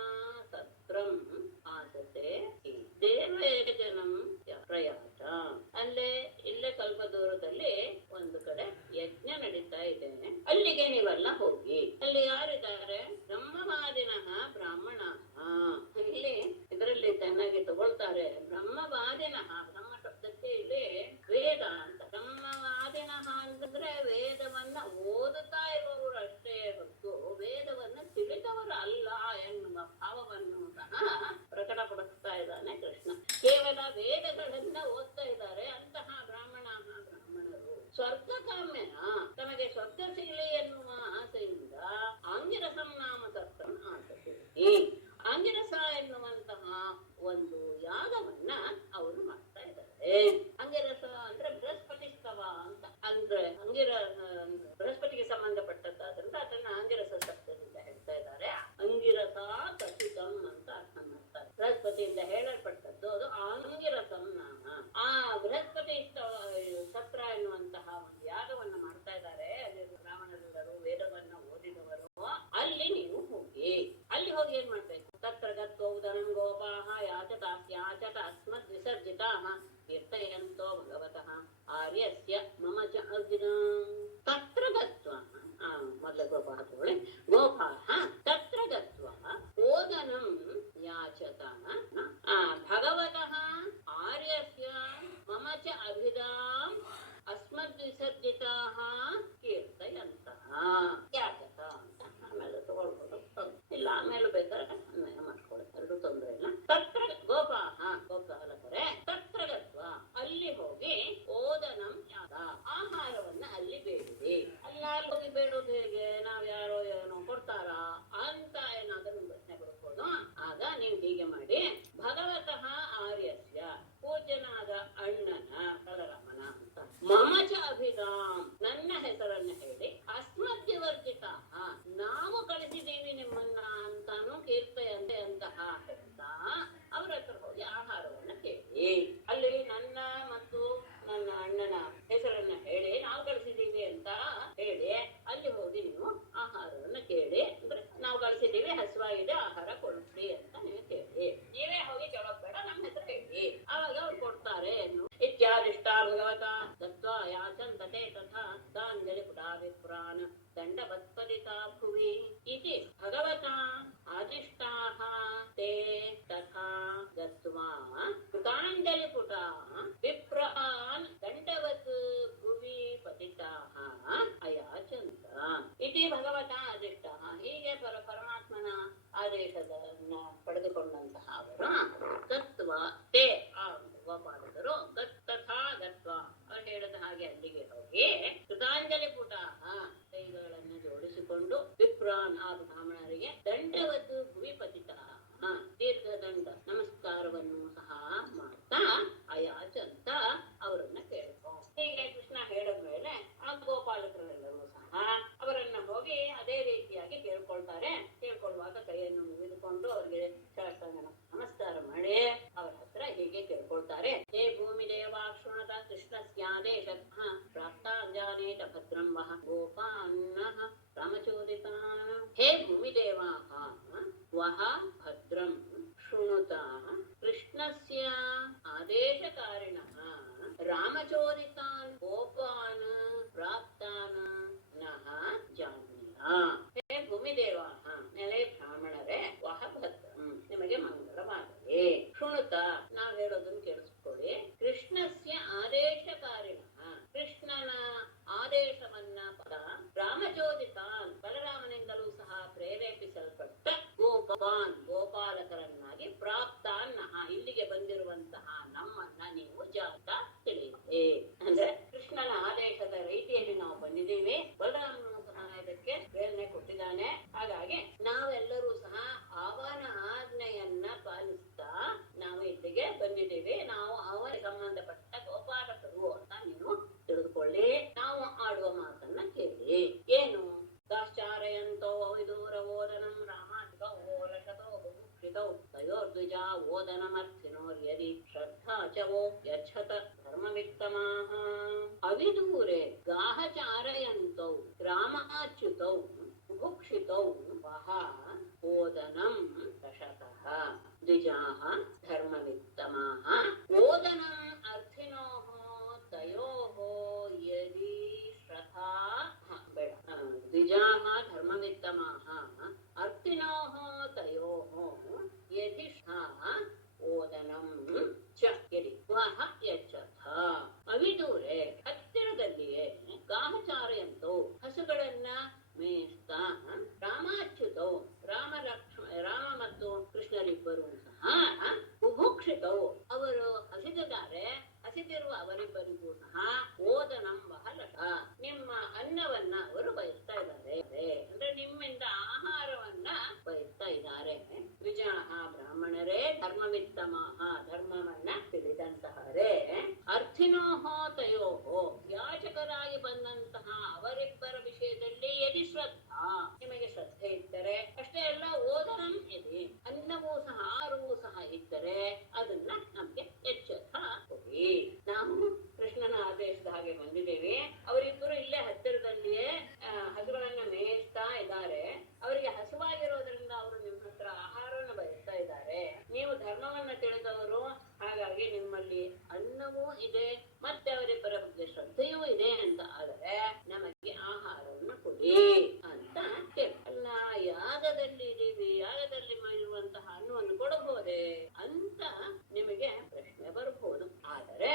ಸತ್ರಂ ಆಸತೆ. ದೇವಯಜನಂ ಪ್ರಯಾತ ಇಲ್ಲೇ ಸ್ವಲ್ಪ ದೂರದಲ್ಲಿ ಒಂದು ಕಡೆ ಯಜ್ಞ ನಡೀತಾ ಇದೆ. ಅಲ್ಲಿಗೆ ನೀವೆಲ್ಲ ಹೋಗಿ. ಅಲ್ಲಿ ಯಾರಿದ್ದಾರೆ? ಬ್ರಹ್ಮವಾದಿನಃ ಬ್ರಾಹ್ಮಣ. ಇಲ್ಲಿ ಇದರಲ್ಲಿ ಚೆನ್ನಾಗಿ ತಗೊಳ್ತಾರೆ. ಬ್ರಹ್ಮವಾದಿನಃ, ಬ್ರಹ್ಮ ಶಬ್ದಕ್ಕೆ ಇಲ್ಲಿ ವೇದ ಅಂತ. ಬ್ರಹ್ಮವಾದಿನಃ ಅಂತಂದ್ರೆ ವೇದವನ್ನ ಓದುತ್ತಾ ಇರುವವರು ಅಷ್ಟೇ ಹೊರತು ವೇದವನ್ನ ತಿಳಿದವರು ಅಲ್ಲ ಎನ್ನುವ ಭಾವವನ್ನು ಸಹ ಪ್ರಕಟಪಡಿಸ್ತಾ ಇದ್ದಾನೆ ಕೃಷ್ಣ. ಕೇವಲ ವೇದಗಳನ್ನ ಓದ್ತಾ ಇದ್ದಾರೆ ಅಂತಹ ಬ್ರಾಹ್ಮಣರು ಸ್ವರ್ಗಕಾಮ್ಯನ, ತಮಗೆ ಸ್ವರ್ಗ ಸಿಗಲಿ ಎನ್ನುವ ಆಸೆಯಿಂದ ಆಂಗಿರಸಂ ನಾಮ ತತ್ವಂ ಆಸೆ. ಆಂಗಿರಸ ಎನ್ನುವಂತಹ ಒಂದು ಯಾಗವನ್ನ ಅವರು ಮಾಡ್ತಾ ಇದ್ದಾರೆ. ಅಂಗಿರಸ ಅಂದ್ರೆ ಬೃಹಸ್ಪತಿ ಸ್ತವ ಅಂತ. ಅಂದ್ರೆ ಬೃಹಸ್ಪತಿಗೆ ಸಂಬಂಧಪಟ್ಟದ್ದಾದ್ರಿಂದ ಅದನ್ನ ಅಂಗಿರಸ ಶಬ್ದದಿಂದ ಹೇಳ್ತಾ ಇದ್ದಾರೆ. ಅಂಗಿರಸ ಕಥಿತಂ ಅಂತ ಅರ್ಥ ಮಾಡ್ತಾರೆ. ಬೃಹಸ್ಪತಿಯಿಂದ ಹೇಳಲ್ಪಟ್ಟದ್ದು ಅದು ಅಂಗಿರಸಂ ನಾಮ. ಆ ಬೃಹಸ್ಪತಿ ಸತ್ರ ಎನ್ನುವಂತಹ ಒಂದು ಯಾಗವನ್ನ ಮಾಡ್ತಾ ಇದ್ದಾರೆ. ಅಲ್ಲಿ ಬ್ರಾಹ್ಮಣರೆಲ್ಲರೂ ವೇದವನ್ನ ಓದಿದವರು. ಅಲ್ಲಿ ನೀವು ಹೋಗಿ. ಅಲ್ಲಿ ಹೋಗಿ ಏನ್ ಮಾಡ್ಬೇಕು? ತತ್ರ ಗತ್ವ ಉದರಂ ಗೋಪಾಃ ಯಾಚತ ಅಸ್ಮದ್ ವಿಸರ್ಜಿತಾಃ ಕೀರ್ತಯಂತೋ ಭಗವತಃ ಆರ್ಯಸ್ಯ ಮಮ ಚ ಅರ್ಜುನಂ. ತತ್ರ ಗತ್ವ ಮೊದಲ ಗೋಪಾಃ ತಗೊಳ್ಳಿ. ಗೋಪಾಃ ತತ್ರ ಗತ್ವ ಓದನಂ ಯಾಚತ ಭಗವತಃ ಆರ್ಯಸ್ಯ ಮಮ ಚ ಅಭಿಧಾಂ ಅಸ್ಮದ್ ವಿಸರ್ಜಿತಾಃ ಕೀರ್ತಯಂತಃ. ಯಾಚತ ಅಂತ ಆಮೇಲೆ ತಗೊಳ್ಬೋದು, ಇಲ್ಲ ಆಮೇಲೆ ಬೇಕಾದ್ರೆ ಅನ್ವಯ ಮಾಡ್ಕೊಳ್ಳಿ, ಎರಡು ತೊಂದರೆ ಇಲ್ಲ. ತತ್ರ ಗೋಪಾಃ ಗೋಪಾಲಕರೇ ತತ್ರ ಗತ್ವ ಅಲ್ಲಿ ಹೋಗಿ ಓದನಂ ಯಾಗ ಆಹಾರವನ್ನ ಅಲ್ಲಿ ಬೇಡಿರಿ. ಅಲ್ಲಿ ಹೋಗಿ ಬೇಡೋದು ಹೇಗೆ? ನಾವ್ ಯಾರೋ ಏನೋ ಕೊಡ್ತಾರಾ ಅಂತ ಏನಾದ್ರೂ ಪ್ರಶ್ನೆ ಬಡ್ಬೋದು. ಆಗ ನೀವು ಹೀಗೆ ಮಾಡಿ. ಭಗವತಃ ಆರ್ಯಸ್ಯ ಪೂಜ್ಯನಾದ ಅಣ್ಣನ ಬಲರಾಮನ ಅಂತ ಮಮ ಚ ಅಭಿಧಾಂ ನನ್ನ ಹೆಸರನ್ನ ಹೇಳಿ ಅಸ್ಮದ್ಯವರ್ಜಿತ ನಾವು ಕಳಿಸಿದ್ದೀವಿ ನಿಮ್ಮನ್ನ ಅಂತಾನು ಕೀರ್ತಯಂತೆ ಅಂತಹ ಹೇಳ್ತಾ ಅವ್ರ ಹತ್ರ ಹೋಗಿ ಆಹಾರವನ್ನ ಕೇಳಿ. ಅಲ್ಲಿ ನನ್ನ ಮತ್ತು ನನ್ನ ಅಣ್ಣನ ಹೆಸರನ್ನ ಹೇಳಿ ನಾವು ಕಳಿಸಿದ್ದೀವಿ ಅಂತ ಹೇಳಿ ಅಲ್ಲಿ ಹೋಗಿ ನೀವು ಆಹಾರವನ್ನ ಕೇಳಿ. ಅಂದ್ರೆ ನಾವು ಕಳಿಸಿದ್ದೀವಿ, ಹಸುವಾಗಿದೆ, ಆಹಾರ ಕೊಡ್ರಿ ಅಂತ ನೀವು ಕೇಳಿ. ನೀವೇ ಹೋಗಿ ಕೇಳೋದ್ ಬೇಡ, ನಮ್ಮ ಹೆಸರು ಹೇಳಿ, ಆವಾಗ ಅವ್ರು ಕೊಡ್ತಾರೆ. ಇತ್ಯಾದಿಷ್ಟ ಭಗವತ ದತ್ವಾ ಯಾಚಂತತೆ ತಥಾ ತಾಂಜಲಿ ಪುಟಾ ವಿಪ್ರಾನ್ ದಂಡವತ್ಪದಿತಾ ಭುವಿ ಇತಿ ಭಗವತ ಆದಿಷ್ಟಾಃ ತೇ ತಥಾ ಗತ್ವಾ ಕೃತಾಂಜಲಿ ಪುಟಾ ವಿಪ್ರಾನ್ ದಂಡವತ್ ಭುವಿ ಪತಿತಾಃ ಅಯಾಚಂತ ಇತಿ ಭಗವತ ಆದಿಷ್ಟಾಃ. ಹೀಗೆ ಪರಮಾತ್ಮನ ಆದೇಶದನ್ನ ಪಡೆದುಕೊಂಡಂತಹ ಅವರು ಗತ್ವ ತೇ ಗೋಪಾಲಕರು ತಥಾ ಗತ್ವ ಅವ್ರು ಹೇಳಿದ ಹಾಗೆ ಅಲ್ಲಿಗೆ ಹೋಗಿ ಕೃತಾಂಜಲಿ ಪುಟಾಃ ಕೈಗಳನ್ನು ಜೋಡಿಸಿಕೊಂಡು ವಿಪ್ರಾನ್ ಆ ಬ್ರಾಹ್ಮಣರಿಗೆ ದಂಡವದ್ದು ಭುವಿ ಪತಿತಃ ದೀರ್ಘದಂಡ ನಮಸ್ಕಾರವನ್ನು ಸಹ ಮಾಡ್ತಾ ಅಯಾಚಂತ ಅವರನ್ನ ಕೇಳ್ಕೊ. ಹೀಗೆ ಕೃಷ್ಣ ಹೇಳಿದ ಮೇಲೆ ಆ ಗೋಪಾಲಕರೆಲ್ಲರೂ ಸಹ ಅವರನ್ನ ಹೋಗಿ ಅದೇ ರೀತಿಯಾಗಿ ಕೇಳ್ಕೊಳ್ತಾರೆ. ಕೇಳ್ಕೊಳ್ಳುವಾಗ ಕೈಯನ್ನು ಮುಗಿದುಕೊಂಡು ಅವರಿಗೆ ನಮಸ್ಕಾರ ಮಾಡಿ ಅವರ ಹತ್ರ ಹೀಗೆ ಕೇಳ್ಕೊಳ್ತಾರೆ. ಹೇ ಭೂಮಿ ಕೃಷ್ಣಸ್ಯಾದೇಶಃ ಪ್ರಾಪ್ತಾಂಜಾನೇತ ಭದ್ರಂ ವಹ ಗೋಪಾನ್ನಃ ರಾಮಚೋದಿತಾನ್. ಹೇ ಭೂಮಿದೇವಾಃ ವಹ ಭದ್ರಂ ಶೃಣುತಾಃ ಕೃಷ್ಣಸ್ಯ ಆದೇಶಕಾರಿಣಃ ರಾಮಚೋದಿತಾನ್ ಗೋಪಾನ್ ಪ್ರಾಪ್ತಾನ್ ನಃ ಜಾನೀಯಾತ್. ಹೇ ಭೂಮಿದೇವಾಃ, ನೆಲೆ ಬ್ರಾಹ್ಮಣರೇ, ವಹ ಭದ್ರಂ, ನಿಮಗೆ ಮಂಗಳವಾಗಲಿ. ಶೃಣುತ, ನಾವ್ ಹೇಳೋದನ್ನು ಕೇಳಿಸ್ಕೊಳ್ಳಿ. ಕೃಷ್ಣಸ್ಯ ಆದೇಶಕಾರಿಣಃ, ಕೃಷ್ಣನ ಆದೇಶವನ್ನ ರಾಮಚೋದಿತಾನ್, ಬಲರಾಮನಿಂದಲೂ ಸಹ ಪ್ರೇರೇಪಿಸಲ್ಪಟ್ಟ ಗೋಪಾನ್, ಗೋಪಾಲಕರನ್ನಾಗಿ ಪ್ರಾಪ್ತಾನ್ ನಃ, ಇಲ್ಲಿಗೆ ಬಂದಿರುವಂತಹ ನಮ್ಮನ್ನ ನೀವು ಜಾತ ತಿಳಿಯಿರಿ. ಅಂದ್ರೆ ಕೃಷ್ಣನ ಆದೇಶದ ರೀತಿಯಲ್ಲಿ ನಾವು ಬಂದಿದ್ದೀವಿ. ಬಲರಾಮನ ಸಹ ಇದಕ್ಕೆ ಪ್ರೇರಣೆ ಕೊಟ್ಟಿದ್ದಾನೆ. ಹಾಗಾಗಿ ನಾವೆಲ್ಲರೂ ಸಹ ಅವನ ಆಜ್ಞೆಯನ್ನ ಪಾಲಿಸ್ತಾ ನಾವು ಇಲ್ಲಿಗೆ ಬಂದಿದ್ದೀವಿ. ನಾವು ಅವನ ಸಂಬಂಧಪಟ್ಟ ಗೋಪಾಲಕರು ಅಂತ ನೀವು ತಿಳಿದುಕೊಳ್ಳಿ. ನಾವು ಆಡುವ ಮಾತನ್ನ ಕೇಳಿ. ಏನು? ದಾಶ್ಚಾರಯಂತೋ ವಿದೂರ ಓದನಂ ರಾಮಾಧಿಕ ಓಲಶತೋ ಬಹುಕ್ಷಿತೌ ತಯೋರ್ದ್ವಿಜ ಓದನಮರ್ಥಿನೋರ್ಯದಿ ಶ್ರದ್ಧಾ ಚ ವೋ ಯಚ್ಛತ ಧರ್ಮವಿತ್ತಮಾಃ. ಅವಿದೂರೆ ಗಾಹಚಾರಯಂತೌ ರಾಮಾಚ್ಯುತೌ ಬುಭುಕ್ಷಿತೌ ವಹ ಓದನಂ ದಶತಃ ದ್ವಿಜಾಃ ಧರ್ಮವಿತ್ತಮಾಃ. ಓದನಂ ಅರ್ಥಿನೋಃ ತಯೋಃ ಯದಿ ಶ್ರದ್ಧಾ ಬೇಡ ದ್ವಿಜಾಃ ಧರ್ಮವಿತ್ತಮಾಃ ಅರ್ಥಿನೋಃ ತಯೋಃ ಯದಿ ಓದನಂ ಚ ಯದಿ ವಹ ಯಚ್ಛತ. ಅವಿದೂರೆ, ಹತ್ತಿರದಲ್ಲಿಯೇ, ಗಾಹಚಾರಯಂತೋ, ಹಸುಗಳನ್ನ ಮೇಯಿಸ್ತಾ, ರಾಮಾಚ್ಯುತೌ, ರಾಮ ಮತ್ತು ಕೃಷ್ಣರಿಬ್ಬರೂ ಸಹ ಬುಭುಕ್ಷಿತೌ, ಅವರು ಹಸಿದಿರುವ ಅವರಿಬ್ಬರಿಗೂ ಸಹ ಓದನಂ ಬಹಳಟ, ನಿಮ್ಮ ಅನ್ನವನ್ನ ಅವರು ಬಯಸ್ತಾ ಇದ್ದಾರೆ. ಅಂದ್ರೆ ನಿಮ್ಮಿಂದ ಆಹಾರವನ್ನ ಬಯಸ್ತಾ ಇದ್ದಾರೆ. ದ್ವಿಜಾಹ, ಬ್ರಾಹ್ಮಣರೇ, ಧರ್ಮವಿತ್ತಮಾಹ, ಧರ್ಮವನ್ನ ತಿಳಿದಂತಹರೇ, ಅರ್ಥಿನೋಹ ತಯೋಹೋ, ಯಾಚಕರಾಗಿ ಬಂದಂತಹ ಅವರಿಬ್ಬರ ವಿಷಯದಲ್ಲಿ ಯದಿ ಶ್ರದ್ಧಾ, ನಿಮಗೆ ಶ್ರದ್ಧೆ ಇದ್ದರೆ, ಅಷ್ಟೇ ಅಲ್ಲ ಓದನಂ ಇದೆ, ಅನ್ನವೂ ಸಹ ಆಹಾರವೂ ಸಹ ಇದ್ದರೆ ಅದನ್ನ ನಮ್ಗೆ ಎಚ್ಚರ ಕೊಡಿ. ನಾವು ಕೃಷ್ಣನ ಆದೇಶದ ಹಾಗೆ ಬಂದಿದ್ದೇವೆ. ಅವರಿಬ್ಬರು ಇಲ್ಲೇ ಹತ್ತಿರದಲ್ಲಿಯೇ ಹಸುಗಳನ್ನ ಮೇಯಿಸ್ತಾ ಇದ್ದಾರೆ. ಅವರಿಗೆ ಹಸುವಾಗಿರೋದ್ರಿಂದ ಅವರು ನಿಮ್ಮ ಹತ್ರ ಆಹಾರವನ್ನು ಬಯಸ್ತಾ ಇದ್ದಾರೆ. ನೀವು ಧರ್ಮವನ್ನ ತಿಳಿದವರು, ಹಾಗಾಗಿ ನಿಮ್ಮಲ್ಲಿ ಅನ್ನವೂ ಇದೆ ಮತ್ತೆ ಅವರಿಬ್ಬರ ಬಗ್ಗೆ ಶ್ರದ್ಧೆಯೂ ಇದೆ ಅಂತ ಆದರೆ ನಮಗೆ ಆಹಾರವನ್ನು ಕೊಡಿ ಅಂತ ಅಲ್ಲ. ಯಾಗದಲ್ಲಿ ಇದೀವಿ, ಯಾಗದಲ್ಲಿ ಮಾಡಿರುವಂತಹ ಅನ್ನವನ್ನು ಕೊಡಬಹುದೇ ಅಂತ ನಿಮಗೆ ಪ್ರಶ್ನೆ ಬರಬಹುದು. ಆದರೆ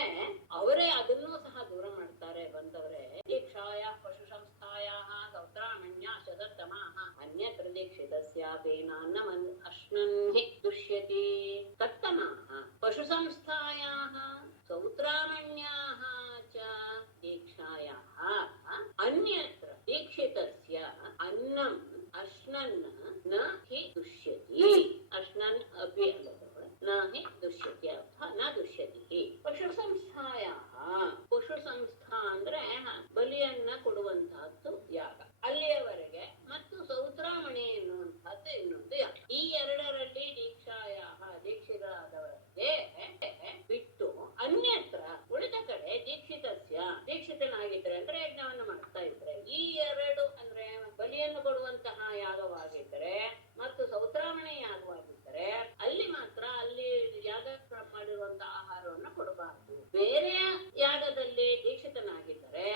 ಅವರೇ ಅದನ್ನೂ ಸಹ ದೂರ ಮಾಡ್ತಾರೆ. ಬಂದವರೇ, ದೀಕ್ಷಾಯ ಪಶು ಸಂಸ್ಥಾಯ ಗೌತ್ರಾಮಣ್ಯ ಶತತಮಾಹ ಅನ್ಯತ್ರ ದೀಕ್ಷಿತಸ್ಯಾಪೇನಾನ್ನಮನ್ ಅಶ್ನನ್ಹಿ ದುಷ್ಯತಿ ತತ್ತಮಾಹ ಪಶು ಸಂಸ್ಥಾಯಾಃ ಸೌತ್ರಾಮಣ್ಯಾಃ ಚ ದೀಕ್ಷಾಯಾಃ ಅನ್ಯತ್ರ ದೀಕ್ಷಿತಸ್ಯ ಅನ್ನಂ ಅಶ್ನನ್ ನ ಹಿ ದುಷ್ಯತಿ. ಅಶ್ನನ್ ಅಪಿ ನ ಹಿ ದುಷ್ಯತಿ, ಅರ್ಥ ನ ದುಷ್ಯತಿ. ಪಶು ಸಂಸ್ಥಾಯಾಃ, ಪಶು ಸಂಸ್ಥಾ ಅಂದ್ರೆ ಬಲಿಯನ್ನ ಕೊಡುವಂತಹದ್ದು ಯಾಗ, ಅಲ್ಲಿಯವರೆಗೆ. ಮತ್ತು ಸೌತ್ರಾಮಣಿ ಎನ್ನುವಂತಹದ್ದು ಇನ್ನೊಂದು ಯಾಗ. ಈ ಎರಡರಲ್ಲಿ ದೀಕ್ಷಾಯಾಹ, ದೀಕ್ಷಿತರಾದವರಿಗೆ ಬಿಟ್ಟು ಅನ್ಯತ್ರ ಉಳಿದ ಕಡೆ ದೀಕ್ಷಿತಸ್ಯ, ದೀಕ್ಷಿತನಾಗಿದ್ರೆ ಅಂದ್ರೆ ಯಜ್ಞವನ್ನು ಮಾಡ್ತಾ ಇದ್ರೆ, ಈ ಎರಡು ಅಂದ್ರೆ ಬಲಿಯನ್ನು ಕೊಡುವಂತಹ ಯಾಗವಾಗಿದ್ದರೆ ಮತ್ತು ಸೌತ್ರಾಮಣಿ ಯಾಗವಾಗಿದ್ದರೆ ಅಲ್ಲಿ ಮಾತ್ರ ಅಲ್ಲಿ ಯಾಗ ಮಾಡಿರುವಂತಹ ಆಹಾರವನ್ನು ಕೊಡಬಾರದು. ಬೇರೆ ಯಾಗದಲ್ಲಿ ದೀಕ್ಷಿತನಾಗಿದ್ದರೆ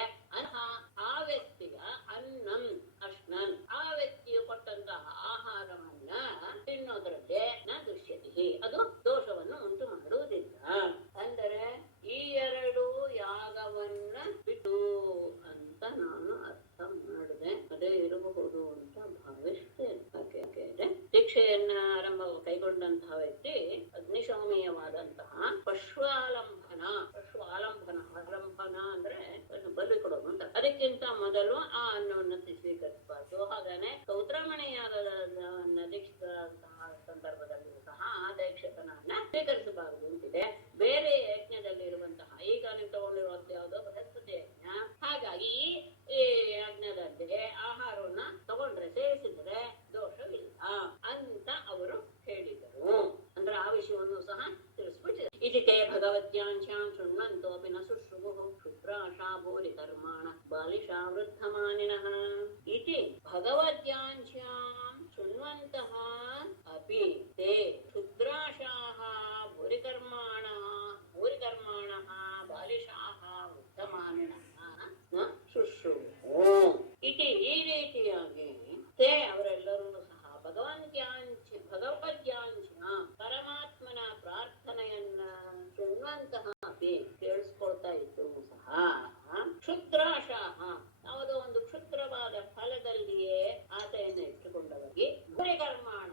ಆ ವ್ಯಕ್ತಿಯ ಅನ್ನಂ ಅಶ್ನನ್, ಆ ವ್ಯಕ್ತಿಯು ಕೊಟ್ಟಂತಹ ಆಹಾರವನ್ನ ತಿನ್ನೋದ್ರಲ್ಲಿ ನ ದುಷ್ಯತಿ, ಅದು ದೋಷವನ್ನು ಉಂಟು ಮಾಡುವುದಿಲ್ಲ. ಅಂದರೆ ಈ ಎರಡು ಯಾಗವನ್ನ ಬಿಟ್ಟು ಅಂತ ನಾನು ಅರ್ಥ ಮಾಡಿದೆ. ಅದೇ ಇರಬಹುದು ಅಂತ ಭಾವಿಸ್ತೇನೆ. ದೀಕ್ಷೆಯನ್ನ ಆರಂಭ ಕೈಗೊಂಡಂತಹ ವ್ಯಕ್ತಿ ಅಗ್ನಿಶೋಮೀಯವಾದಂತಹ ಪಶ್ವಾಲಂಬನ ಆಲಂಬನ ಅಂದ್ರೆ ಬಲಿ ಕೊಡೋದು ಅಂತ. ಅದಕ್ಕಿಂತ ಮೊದಲು ಆ ಅನ್ನವನ್ನು ಸ್ವೀಕರಿಸಬಾರ್ದು. ಹಾಗಾನೆ ಸೌತ್ರಾಮಣಿಯಾಗದನ್ನ ದೀಕ್ಷಿತರಾದಂತಹ ಸಂದರ್ಭದಲ್ಲೂ ಸಹ ಆ ದೀಕ್ಷಿತನನ್ನ ಸ್ವೀಕರಿಸಬಾರದು ಅಂತಿದೆ. ಬೇರೆ ಯಜ್ಞದಲ್ಲಿ ಇರುವಂತಹ, ಈಗ ನೀವು ತಗೊಂಡಿರುವಂತ ಯಾವುದೋ ಬೃಹಸ್ಪತಿ ಯಜ್ಞ, ಹಾಗಾಗಿ ಈ ಯಜ್ಞದಲ್ಲಿ ಆಹಾರವನ್ನ ತಗೊಂಡ್ರೆ, ಸೇವಿಸಿದ್ರೆ ದೋಷವಿಲ್ಲ ಅಂತ ಅವರು ಹೇಳಿದರು. ಅಂದ್ರೆ ಆ ವಿಷಯವನ್ನು ಸಹ ತಿಳಿಸ್ಬಿಟ್ಟಿದೆ. ಇತಿ ತೇ ಭಗವತ್ಯಾಂ ಶೃಣ್ವಂತೋಪಿ ನ ಶುಶ್ರುಗುಃ ಕ್ಷುದ್ರಾಶಾ ಭೂರಿ ಕರ್ಮಾಣ ಬಾಲಿಶಾ ವೃದ್ಧಮಾನಿನಃ ಇತಿ ಭಗವದ್ಯಾಂಚ್ಯಾಂ ಶೃಣ್ವಂತಃ ಅಪಿ ತೇ ಕ್ಷುದ್ರಾಶಾಃ ಭೂರಿ ಕರ್ಮಾಣಃ ಬಾಲಿಶಾಃ ವೃದ್ಧಮಾನಿನಃ ನ ಶುಶ್ರುಗುಃ ಇತಿ ಈ ರೀತಿಯಾಗಿ ತೇ ಅವರೆಲ್ಲರೂ ಸಹ ಭಗವದ್ಯಾಂಚ ಪರಮಾತ್ಮನ ಪ್ರಾರ್ಥನೆಯನ್ನ ಶೃಣ್ವಂತಹ ಅಪಿ ಕೇಳಿಸ್ಕೊಳ್ತಾ ಇದ್ರು ಸಹ ಕ್ಷುದ್ರಾಶಾಹ ಯಾವುದೋ ಒಂದು ಕ್ಷುದ್ರವಾದ ಫಲದಲ್ಲಿಯೇ ಆಸೆಯನ್ನು ಇಟ್ಟುಕೊಂಡವರಿಗೆ ಭೂರಿ ಕರ್ಮಾಣ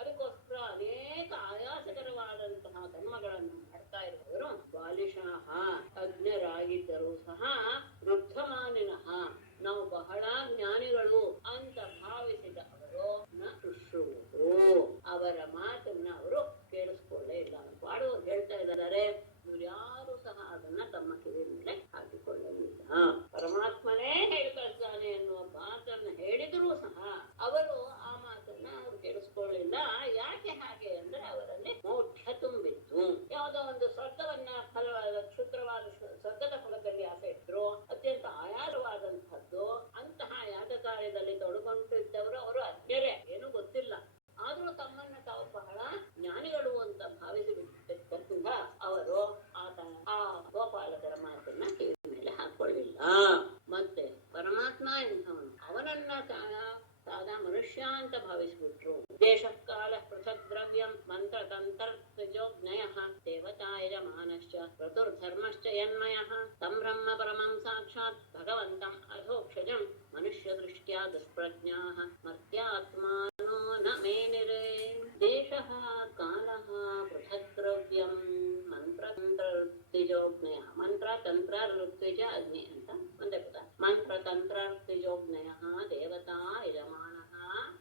ಅದಕ್ಕೋಸ್ಕರ ಅನೇಕ ಆಯಾಸಕರವಾದಂತಹ ಕರ್ಮಗಳನ್ನು ಮಾಡ್ತಾ ಇರುವವರು ಬಾಲಿಶಾಹ ಅಜ್ಞರಾಗಿದ್ದರೂ ಸಹ ವೃದ್ಧಮಾನಿನಃ ನಾವು ಬಹಳ ಜ್ಞಾನಿಗಳು ಅಂತ ಭಾವಿಸಿದ ಅವರು ನ ಶುಶ್ರುವುದು ಅವರ ಮಾತನ್ನ ಅವರು ಕೇಳಿಸ್ಕೊಳ್ಳೇ ಇಲ್ಲ. ಪಾಡುವರು ಹೇಳ್ತಾ ಇದ್ದಾರೆ, ಇವ್ರು ಯಾರು ಸಹ ಅದನ್ನ ತಮ್ಮ ಕಿವಿ ಮೇಲೆ ಹಾಕಿಕೊಳ್ಳಲಿಲ್ಲ. ಪರಮಾತ್ಮನೇ ಹೇಳ್ತಾನೆ ಎನ್ನುವ ಮಾತನ್ನ ಹೇಳಿದರೂ ಸಹ ಅವರು ಆ ಮಾತನ್ನ ಅವರು ಕೇಳಿಸ್ಕೊಳ್ಳಿಲ್ಲ. ಯಾಕೆ ಹಾಗೆ ಅಂದ್ರೆ ಅವರಲ್ಲಿ ಮೋಢ್ಯ ತುಂಬಿತ್ತು. ಯಾವುದೋ ಒಂದು ಸ್ವರ್ಗವನ್ನ ಫಲವಾದ ಕ್ಷುದ್ರವಾದ ಸ್ವರ್ಗದ ಫಲದಲ್ಲಿ ಆಸೆ ಇದ್ರು, ಅತ್ಯಂತ ಆಯಾಸವಾದಂತಹದ್ದು. ಅಂತಹ ಯಾಗ ಕಾರ್ಯದಲ್ಲಿ ತೊಡಗೊಂಡಿದ್ದವರು ಅವರು ಅಜ್ಞರೇ, ಏನು ಗೊತ್ತಿಲ್ಲ. ಆದ್ರೂ ತಮ್ಮನ್ನ ತಾವು ಬಹಳ ಜ್ಞಾನಿಗಳು ಅಂತ ಭಾವಿಸಿ ಬಿಟ್ಟಿದ್ದರಿಂದ ಅವರು ಆ ಗೋಪಾಲಕರ ಮಾತನ್ನ ಕಿವಿ ಮೇಲೆ ಹಾಕೊಳ್ಳಿಲ್ಲ. ಮತ್ತೆ ಪರಮಾತ್ಮ ಎಂಥವನು, ಅವನನ್ನ ಸಾದಾ ಮನುಷ್ಯ ಅಂತ ಭಾವಿಸ್ಬಿಟ್ರು. ದೇಶ ಕಾಲ ಪೃಥಕ್ ದ್ರವ್ಯಂ ಮಂತ್ರ ತಂತ್ರಜ್ಞಯ ದೇವತಾ ಯಜಮಾನಶ್ಚ ಋತುರ್ಧರ್ಮಶ್ಚ ಯನ್ಮಯಃ ತಂ ಬ್ರಹ್ಮ ಪರಮಂ ಸಾಕ್ಷಾತ್ ಭಗವಂತಂ ಅಧೋಕ್ಷಜಂ ಮನುಷ್ಯ ದೃಷ್ಟ್ಯಾ ದುಷ್ಪ್ರಜ್ಞಾಃ ಮರ್ತ್ಯಾತ್ಮಾನೋ ನ ಮೇನಿರೇ. ದೇಶಃ ಕಾಲಃ ಪೃಥಕ್ ದ್ರವ್ಯಂ ಮಂತ್ರ ತಂತ್ರ ಋತ್ವಿಜ ಅಗ್ನಿ ಅಂತ ಒಂದೇ ಪದ. ಮಂತ್ರ ತಂತ್ರ ಋತ್ವಿಜೋಗ್ನಯ ದೇವತಾ ಯಜಮಾನಃ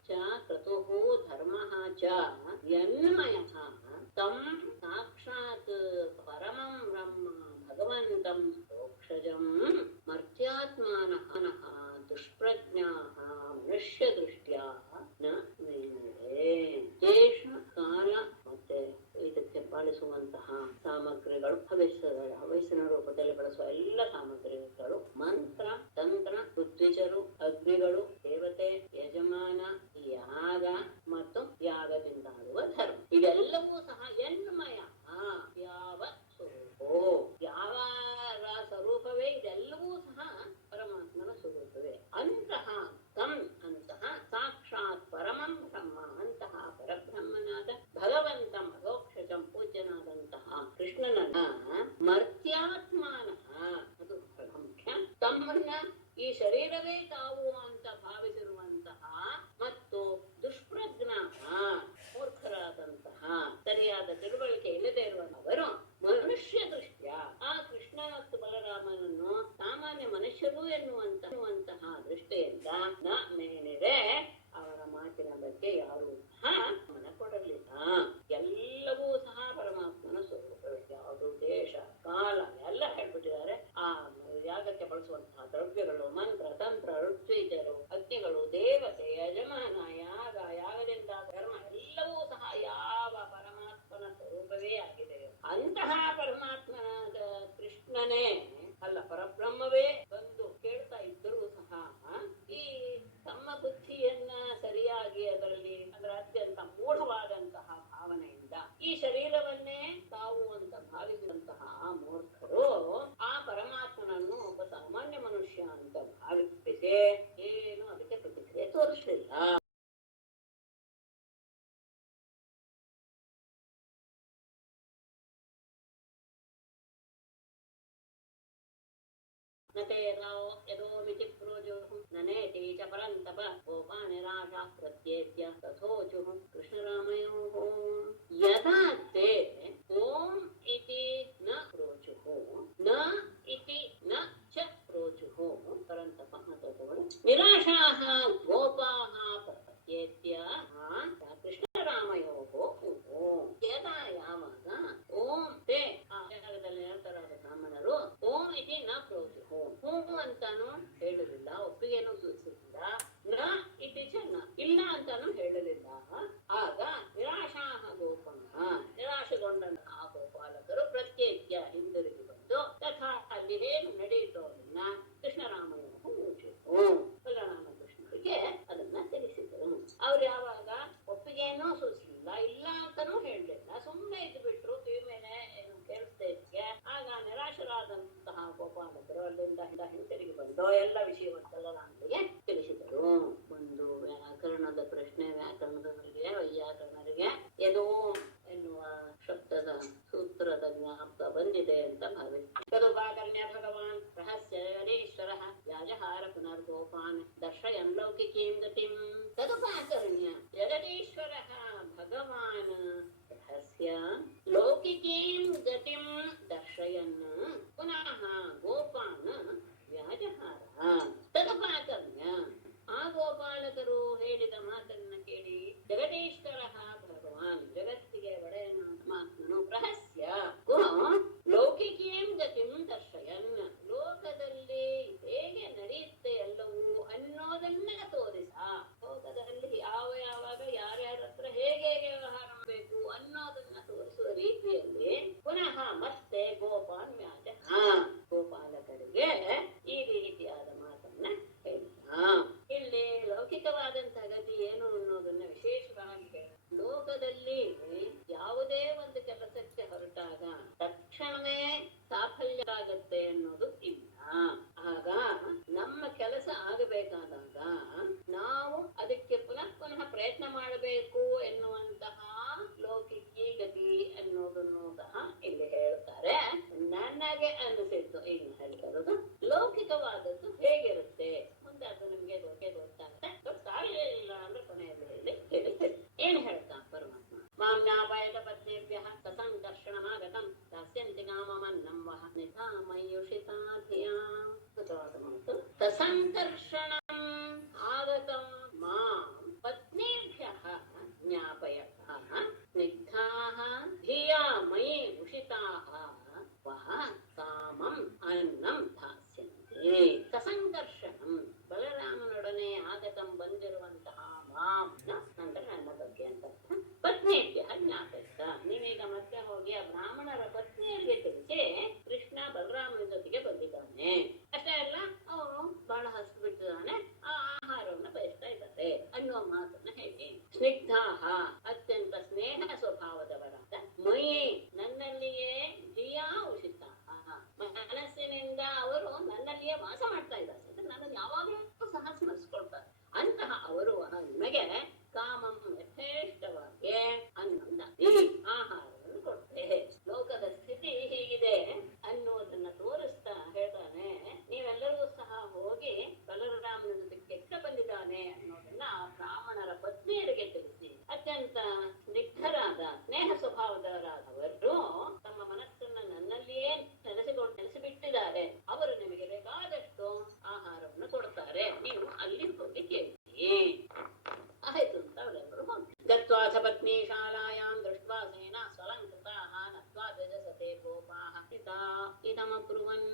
ಚ ಕ್ರತುಃ ಧರ್ಮಃ ಚ ಯನ್ಮಯಃ ತಂ ಸಾಕ್ಷಾತ್ ಪರಮಂ ಬ್ರಹ್ಮ ಭಗವಂತಂ ಮೋಕ್ಷಜಂ ಮರ್ತ್ಯಾತ್ಮಾನಃ ದುಷ್ಪ್ರಜ್ಞಾಃ ಮನುಷ್ಯ ದೃಷ್ಟ್ಯಾ ನ ಮೇನಿರೇ. ದೇಶ ಕಾಲ ಮತ್ತೆ ಇದಕ್ಕೆ ಬಳಸುವಂತಹ ಸಾಮಗ್ರಿಗಳು, ಹವ್ಯಸಿನ ರೂಪದಲ್ಲಿ ಬಳಸುವ ಎಲ್ಲ ಸಾಮಗ್ರಿಗಳು, ಮಂತ್ರ ತಂತ್ರ ಋತ್ವಿಜರು ಅಗ್ನಿಗಳು, ದೇವತೆ ಯಜಮಾನ, ಯಾಗ ಮತ್ತು ಯಾಗದಿಂದಾಗುವ ಧರ್ಮ, ಇದೆಲ್ಲವೂ ಸಹ ಎನ್ಮಯ ಯಾವ ಸ್ವರೂಪೋ, ಯಾವ ಸ್ವರೂಪವೇ ಇದೆಲ್ಲವೂ ಸಹ ಪರಮಾತ್ಮನ ಸ್ವರೂಪವೇ. ಅಂತಹ ಸಾಕ್ಷಾತ್ ಪರಮಂ ಬ್ರಹ್ಮ, ಅಂತಹ ಪರಬ್ರಹ್ಮನಾದ ಭಗವಂತಂ ಅಧೋಕ್ಷಜಂ ಪೂಜ್ಯನಾದಂತಹ ಕೃಷ್ಣನನ್ನ ಮರ್ತ್ಯಾತ್ಮಾನಃ, ಅದು ಬಹಳ ಮುಖ್ಯ, ತಮ್ಮನ್ನ ಈ ಶರೀರವೇ ತಾವು ಅಂತ ಭಾವಿಸಿರುವಂತಹ ಮತ್ತು ದುಷ್ಪ್ರಜ್ಞ ಮೂರ್ಖರಾದಂತಹ ಸರಿಯಾದ ತಿಳುವಳಿಕೆ ಇಲ್ಲದೆ ಇರುವವರು ಮನುಷ್ಯ ದೃಷ್ಟ್ಯ ಆ ಕೃಷ್ಣ ಮತ್ತು ಬಲರಾಮನನ್ನು ಸಾಮಾನ್ಯ ಮನುಷ್ಯರು ಎನ್ನುವಂತಹ ದೃಷ್ಟಿಯಿಂದ ನ ಮೇನಿರೆ ಅವರ ಮಾತಿನ ಬಗ್ಗೆ ಯಾರು ಸಹ ಮನ ಕೊಡಲಿಲ್ಲ. ಎಲ್ಲವೂ ಸಹ ಪರಮಾತ್ಮನ ಸ್ವರೂಪವೇ. ಯಾವುದು ದೇಶ ಕಾಲ ಎಲ್ಲ ಹೇಳ್ಬಿಟ್ಟಿದ್ದಾರೆ. ಆ ಯಾಗಕ್ಕೆ ಬಳಸುವಂತಹ ದ್ರವ್ಯಗಳು, ಮಂತ್ರ ತಂತ್ರ ಋತ್ವಿಜರು ಅಗ್ನಿಗಳು, ದೇವತೆ ಯಜಮಾನ, ಯಾಗದಿಂದ ಧರ್ಮ ಎಲ್ಲವೂ ಸಹ ಯಾವ ಪರಮಾತ್ಮನ ಸ್ವರೂಪವೇ ಆಗಿದೆ. ಅಂತಹ ಪರಮಾತ್ಮನಾದ ಕೃಷ್ಣನೇ ಅಲ್ಲ ಪರಬ್ರಹ್ಮವೇ ಬಂದು ಕೇಳ್ತಾ ಇದ್ದರೂ ಸಹ ಈ ತಮ್ಮ ಬುದ್ಧಿಯನ್ನ ಸರಿಯಾಗಿ ಅದರಲ್ಲಿ ಅದರ ಅತ್ಯಂತ ಮೂಢವಾದಂತಹ ಭಾವನೆಯಿಂದ ಈ ಶರೀರವನ್ನೇ ತಾವು ಅಂತ ಭಾವಿಸಿದಂತಹ ಆ ಮೂರ್ಖರು ಆ ಪರಮಾತ್ಮನನ್ನು ಒಬ್ಬ ಸಾಮಾನ್ಯ ಮನುಷ್ಯ ಅಂತ ಭಾವಿಸಿ ಏನು ಅದಕ್ಕೆ ಪ್ರತಿಕ್ರಿಯೆ ತೋರಿಸಲಿಲ್ಲ. ನತೆ ಯದೋ ಮಿತಿ ಪ್ರೋಜೋಃ ನನೇತಿ ಚ ಪರಂತಪ ಗೋಪಾ ನಿರಾಶಾ ಪ್ರತ್ಯೇತ್ಯ ತಥೋಚುಃ ಕೃಷ್ಣರಾಮಯೋಃ ಯದಾ ತೇ ಓಂ ಇತಿ ನ ಪ್ರೋಚುಃ ನ ಇತಿ ನ ಚ ಪ್ರೋಚುಃ ಪರಂತಪ ಮತಗಳು ನಿರಾಶಾಃ ಗೋಪಾಃ ಪ್ರತ್ಯೇತ್ಯ ಕೃಷ್ಣರಾಮಯೋಃ ಯದಾ ಯಾವಾಗ ಓಂ ತೇ ಆ ಜಗದಲ್ಲಿ ನಿರತರಾದ ಬ್ರಾಹ್ಮಣರು ಓಂ ಇತಿ ನ ಪ್ರೋಚುಃ ಹೂ ಅಂತಾನು ಹೇಳಲಿಲ್ಲ, ಒಪ್ಪಿಗೆನೂ ಸೂಚಿಸಿಲ್ಲ, ನ ಇತಿ ಚ ನ ಇಲ್ಲ ಅಂತಾನು ಹೇಳಲಿಲ್ಲ. ಆಗ ನಿರಾಶಾಹ ಗೋಪಾಃ ನಿರಾಶೆಗೊಂಡ ಆ ಗೋಪಾಲಕರು ಪ್ರತ್ಯೇತ್ಯ ಹಿಂದಿರುಗಿ ಬಂದು ಮೊದಲಾದಂತಹ ಗೋಪಾಲಕರು ಅಲ್ಲಿಂದ ಹಿಂತಿರುಗಿ ಬಂದು ಎಲ್ಲ ವಿಷಯವನ್ನೆಲ್ಲರಿಗೆ ತಿಳಿಸಿದರು. ಒಂದು ವ್ಯಾಕರಣದ ಪ್ರಶ್ನೆ ವ್ಯಾಕರಣದವರಿಗೆ ವೈಯಾಕರಣರಿಗೆ ಏನೋ ಎನ್ನುವ ಶಬ್ದದ ಸೂತ್ರದ ಜ್ಞಾಪಕ ಬಂದಿದೆ ಅಂತ ಭಾವಿಸಿ ತದುಪಾಕರ್ಣ್ಯ ಭಗವಾನ್ ರಹಸ್ಯೇಶ್ವರ ವ್ಯಾಜಹಾರ ಪುನರ್ಗೋಪಾನ್ ದರ್ಶಯನ್ ಲೌಕಿಕೀಂ ಗತಿಂ. ತದುಪಾಕರ್ಣ್ಯ ಜಗದೀಶ್ವರ ಭಗವಾನ್ ರಹಸ್ಯ ಲೌಕಿಕೀಂ ಗತಿಂ ದರ್ಶಯನ್ ಪುನಃ ಗೋಪಾನ್ ವ್ಯಾಜಹಾರ. ತದುಪಾಕರ್ಣ್ಯ ಆ ಗೋಪಾಲಕರು ಹೇಳಿದ ಮಾತನ್ನ ಕೇಳಿ ಜಗದೀಶ್ವರ ಭಗವಾನ್ ಜಗತ್ತಿಗೆ ಒಡೆಯನ ಮಾತನು ರಹಸ್ಯ ಲೌಕಿಕೀಂ ಗತಿಂ ದರ್ಶಯನ್ ಲೋಕದಲ್ಲಿ ಹೇಗೆ ನಡೆಯುತ್ತೆ ಎಲ್ಲವೂ ಅನ್ನೋದನ್ನ ತೋರಿಸ. ಲೋಕದಲ್ಲಿ ಯಾವಾಗ ಯಾರ್ಯಾರ ಹತ್ರ ಹೇಗೆ ವ್ಯವಹಾರ ಮಾಡಬೇಕು ಅನ್ನೋದನ್ನ ತೋರಿಸುವ ರೀತಿಯಲ್ಲಿ ಪುನಃ ಮತ್ತೆ ಗೋಪಾನ್ ವ್ಯಾಜ ಗೋಪಾಲಕರಿಗೆ ಈ ರೀತಿಯಾದ ಮಾತನ್ನ ಹೇಳಿದ. ಇಲ್ಲಿ ಲೌಕಿಕವಾದಂತಹ ಗತಿ ಏನು ಅನ್ನೋದನ್ನ ವಿಶೇಷವಾಗಿ ಲೋಕದಲ್ಲಿ ಯಾವುದೇ ಒಂದು ಕೆಲಸಕ್ಕೆ ಹೊರಟಾಗ ತಕ್ಷಣವೇ ಸಾಫಲ್ಯ ಆಗತ್ತೆ ಅನ್ನೋದು ಇಲ್ಲ. ಆಗ ನಮ್ಮ ಕೆಲಸ ಆಗಬೇಕಾದಾಗ ನಾವು ಅದಕ್ಕೆ ಪುನಃ ಪುನಃ ಪ್ರಯತ್ನ ಮಾಡಬೇಕು ಎನ್ನುವಂತಹ ಲೌಕಿಕಿ ಗತಿ ಅನ್ನೋದನ್ನು ಸಹ ಇಲ್ಲಿ ಹೇಳ್ತಾರೆ. ನನಗೆ ಅನಿಸಿತ್ತು ಇನ್ನು ಹೇಳ್ತಾರದು ಲೌಕಿಕವಾದದ್ದು ಹೇಗಿರುತ್ತೆ ಮುಂದೆ ಅದು ನಿಮ್ಗೆ ಗೊತ್ತಾಗುತ್ತೆ. ಗೊತ್ತಾಗಲಿಲ್ಲ ಅಂದ್ರೆ ಕೊನೆಯಲ್ಲಿ ಹೇಳಿದೆ ಏನ್ ಹೇಳ್ತಾ ಪರಮಾತ್ಮ ಮಾಮ್ಯಾಪಾಯದ ಪತ್ನೇಭ್ಯ ಸಂಕರ್ಷಣಮಾಗತಂ ದಾಸ್ಯಂತಿ ಕಾಮಮನ್ನಂ ವಹ ನಿಧಾಮಯುಷಿತಾ ಧಿಯಾ. ಸಂಕರ್ಷಣಂ ಆಗತಂ ಮಾಂ ಪತ್ನೇಭ್ಯಃ ಜ್ಞಾಪಯತಃ ಸ್ನಿಗ್ಧಾಃ ಧಿಯಾ ಮಯಿ ಉಷಿತಾಃ ವಹ ಕಾಮಂ ಅನ್ನಂ ದಾಸ್ಯಂತಿ. ಸಂಕರ್ಷಣಂ ಬಲರಾಮನೊಡನೆ ಆಗತಂ ಬಂದಿರುವಂತಹ ಮಾಂ ಅಂದ್ರೆ ನನ್ನ ಬಗ್ಗೆ ಅಂತ ಪತ್ನಿಯರಿಗೆ ಜ್ಞಾಪಿಸ್ತ. ನೀವೀಗ ಮತ್ತೆ ಹೋಗಿ ಆ ಬ್ರಾಹ್ಮಣರ ಪತ್ನಿಯರಿಗೆ ತಿಳಿಸಿ ಕೃಷ್ಣ ಬಲರಾಮನ ಜೊತೆಗೆ ಬಂದಿದ್ದಾನೆ ಅಷ್ಟೇ ಅಲ್ಲ ಅವನು ಬಹಳ ಹಸು ಬಿಟ್ಟಿದ್ದಾನೆ, ಆ ಆಹಾರವನ್ನು ಬಯಸ್ತಾ ಇದ್ದಾರೆ ಅನ್ನುವ ಮಾತನ್ನ ಹೇಳಿ ಸ್ನಿಗ್ಧಾಹ ಅತ್ಯಂತ ಸ್ನೇಹ ಸ್ವಭಾವದವರಾದ ಮಯಿ ನನ್ನಲ್ಲಿಯೇ ಧಿಯಾ ಉಷಿತ ಮನಸ್ಸಿನಿಂದ ಅವರು ನನ್ನಲ್ಲಿಯೇ ವಾಸ ಮಾಡ್ತಾ ಇದ್ದಾರೆ. ನನ್ನನ್ನು ಯಾವಾಗಲೂ ಸಹ ಸ್ಮರಿಸ್ಕೊಳ್ತಾರೆ. ಅಂತಹ ಅವರು ನಿಮಗೆ ಕಾಮಂ ಯಥೇಷ್ಟವಾಗಿ ಅನ್ನೊಂದ ಈ ಆಹಾರವನ್ನು ಕೊಡ್ತೇವೆ. ಲೋಕದ ಸ್ಥಿತಿ ಹೀಗಿದೆ ಅನ್ನೋದನ್ನ ತೋರಿಸ್ತಾ ಹೇಳ್ತಾನೆ ನೀವೆಲ್ಲರೂ ಸಹ ಹೋಗಿ ಬಲರಾಮನ ಜೊತೆ ಕೆಟ್ಟ ಬಂದಿದ್ದಾನೆ ಅನ್ನೋದನ್ನ ಬ್ರಾಹ್ಮಣರ ಪತ್ನಿಯರಿಗೆ ತಿಳಿಸಿ ಅತ್ಯಂತ ಸ್ನಿಗ್ಧರಾದ ಸ್ನೇಹ ಸ್ವಭಾವದವರಾದವರು ತಮ್ಮ ಮನಸ್ಸನ್ನ ನನ್ನಲ್ಲಿಯೇ ನೆಲೆಸಿಬಿಟ್ಟಿದ್ದಾರೆ. ಅವರು ನಿಮಗೆ ಬೇಕಾದಷ್ಟು ಆಹಾರವನ್ನು ಕೊಡ್ತಾರೆ, ನೀವು ಅಲ್ಲಿ ಹೋಗಿ ಕೇಳಿ ಆಯ್ತು ಅಂತ ಅವರೆಲ್ಲರೂ ಗತ್ವಾಥ ಪತ್ನಿ ಶಾಲಾಯಾಂ ದೃಷ್ಟ್ವಾ ಸೇನಾ ಸ್ವಲಂಕೃತಾಃ ನತ್ವಾ ದ್ವಿಜಸತೆ ಗೋಪಾಃ ಪಿತಾ ಇದಮಬ್ರುವನ್.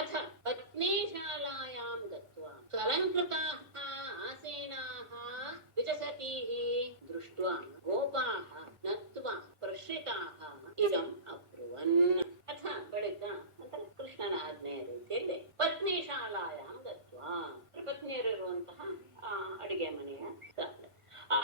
ಅಥ ಪತ್ನಿ ಶಾಲಾಯಾಂ ಗತ್ವಾ ಸ್ವಲಂಕೃತಾಃ ಆಸೀನಾಃ ದ್ವಿಜಸತೀಃ ದೃಷ್ಟ್ವಾ ಗೋಪಾಃ ನತ್ವಾ ಪ್ರಶ್ರಿತಾಃ ಇದಂ ಅಬ್ರುವನ್. ಅಥ ಬಳಿಕ ಅಂತ ಕೃಷ್ಣನ ಆಜ್ಞೆಯ ರೀತಿಯಲ್ಲಿ ಪತ್ನಿ ಶಾಲಾಯಾಂ ಗತ್ವಾ ಪತ್ನಿಯರಿರುವಂತಹ ಅಡಿಗೆ ಮನೆಯ ಸ್ಥಳ ಆ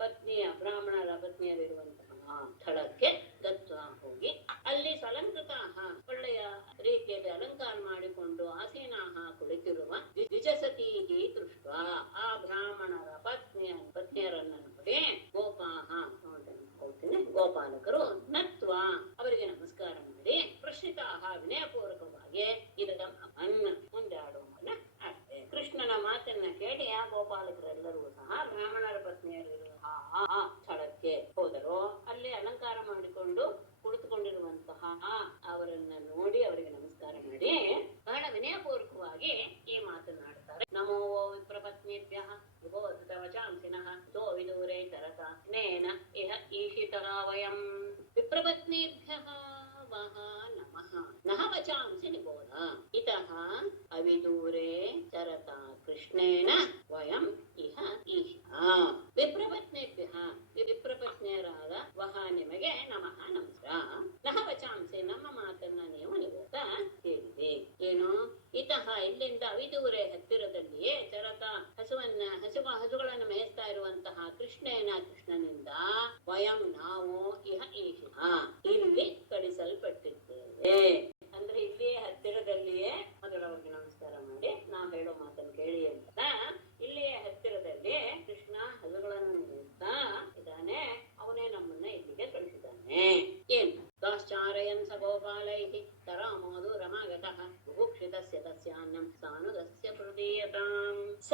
ಪತ್ನಿಯ ಬ್ರಾಹ್ಮಣರ ಪತ್ನಿಯರಿರುವಂತಹ ಸ್ಥಳಕ್ಕೆ ಗತ್ವಾ ಹೋಗಿ ಅಲ್ಲಿ ಸ್ವಲಂಕೃತಾಃ ಒಳ್ಳೆಯ ರೀತಿಯಲ್ಲಿ ಅಲಂಕಾರ ಮಾಡಿಕೊಂಡು ಆಸೀನಾಃ ಕುಳಿತಿರುವ ದ್ವಿಜಸತೀಃ ದೃಷ್ಟ್ವಾ ಆ ಬ್ರಾಹ್ಮಣರ ಪತ್ನಿಯರನ್ನು ನೋಡಿ ಗೋಪಾಃ ಹೋಗ್ತೀನಿ ಗೋಪಾಲಕರು ನತ್ವಾ ಅವರಿಗೆ ನಮಸ್ಕಾರ ಮಾಡಿ ಪ್ರಶ್ನಿತಾಃ ವಿನಯಪೂರ್ವಕವಾಗಿ ಇದಂ ಅನ್ನ ಮುಂದಾಡುವನ್ನ ಅಷ್ಟೇ. ಕೃಷ್ಣನ ಮಾತನ್ನ ಕೇಳಿ ಆ ಗೋಪಾಲಕರೆಲ್ಲರೂ ಸಹ ಬ್ರಾಹ್ಮಣರ ಪತ್ನಿಯರಿರುವ ಸ್ಥಳಕ್ಕೆ ಹೋದರು. ಅಲ್ಲಿ ಅಲಂಕಾರ ಮಾಡಿಕೊಂಡು ಕುಳಿತುಕೊಂಡಿರುವಂತಹ ಅವರನ್ನ ನೋಡಿ ಅವರಿಗೆ ನಮಸ್ಕಾರ ಮಾಡಿ ಬಹಳ ವಿನಯಪೂರ್ವಕವಾಗಿ ಈ ಮಾತನಾಡುತ್ತಾರೆ. ನಮೋ ವಿಪ್ರಪತ್ನಿಭ್ಯಃ ವಿಭೋಧವಚಾಂಸಿನಃ ತೋ ವಿದೂರೇ ತರತ ನೇನ ಇಹ ಈಶಿತಃ ವಯಂ. ವಿಪ್ರಪತ್ನಿಭ್ಯಃ ವಹ ನಮಃ ನಃ ವಚಾಂಸಿ ನಿಬೋಧ ಇತಃ ಅವಿದೂರೇ ಚರತ ಕೃಷ್ಣೇನ ವಯಂ ಇಹ ಈಶಿತಃ. ವಿಪ್ರಪತ್ನಿಭ್ಯಃ ವಿಪ್ರಪತ್ನಿಯರಾದ ವಹ ನಿಮಗೆ ನಮಃ ನಮಸ್ಕಾರ. ನಃ ವಚಾಂಸಿ ನಮ್ಮ ಮಾತನ್ನ ನೀವು ನಿಬೋಧ ಕೇಳಿದೆ. ಏನು ಇತಃ ಇಲ್ಲಿಂದ ಅವಿದೂರೇ ಹತ್ತಿರದಲ್ಲಿಯೇ ಚರತ ಹಸುಗಳನ್ನು ಮೇಯಿಸ್ತಾ ಇರುವಂತಹ ಕೃಷ್ಣನಿಂದ ವಯಂ ನಾವು ಇಹ ಈಶಿತಃ ಇಲ್ಲಿ ಕಳಿಸಲ್ಪಟ್ಟಿದ್ದೇವೆ. ಅಂದ್ರೆ ಇಲ್ಲಿಯೇ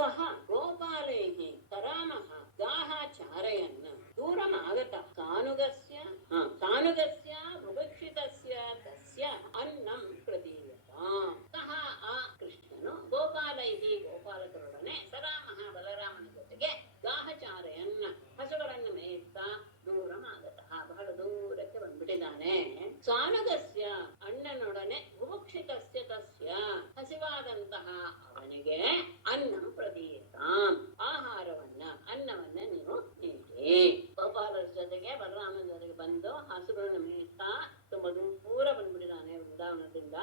ಸಹ ಗೋಪಾಲೈಃ ತರಾಮಃ ಗಾಹ ಚಾರಯನ್ನ ದೂರಮಾಗತ ಸಾನುಗಸ್ಯ ಭುಭಕ್ಷಿತಸ್ಯ ತಸ್ಯ ಅನ್ನಂ ಪ್ರದೀಯತಾಂ. ಸಹ ಆ ಕೃಷ್ಣನು ಗೋಪಾಲೈಃ ಗೋಪಾಲಕರೊಡನೆ ಸರಾಮಃ ಬಲರಾಮನ ಜೊತೆಗೆ ಗಾಹಚಾರಯನ್ನ ಹಸುಗಳನ್ನು ಮೇಯಿಸ್ತಾ ದೂರಮಾಗತಃ ಬಹಳ ದೂರಕ್ಕೆ ಬಂದ್ಬಿಟ್ಟಿದ್ದಾನೆ. ಸಾನುಗಸ್ಯ ಅಣ್ಣನೊಡನೆ ಭುಭಕ್ಷಿತಸ್ಯ ತಸ್ಯ ಹಸಿವಾದಂತಹ ಅವನಿಗೆ ಅನ್ನಂ ಪ್ರದೀಯತಾಂ ಅನ್ನವನ್ನ ನೀವು ನೀಡಿ. ಗೋಪಾಲರ ಜೊತೆಗೆ ಬಲರಾಮನ ಜೊತೆಗೆ ಬಂದು ಹಸುಗಳನ್ನು ಮೇಯಿಸ್ತಾ ತುಂಬಾ ದೂರ ಬಂದ್ಬಿಟ್ಟಿದ್ದಾನೆ ವೃಂದಾವನದಿಂದ.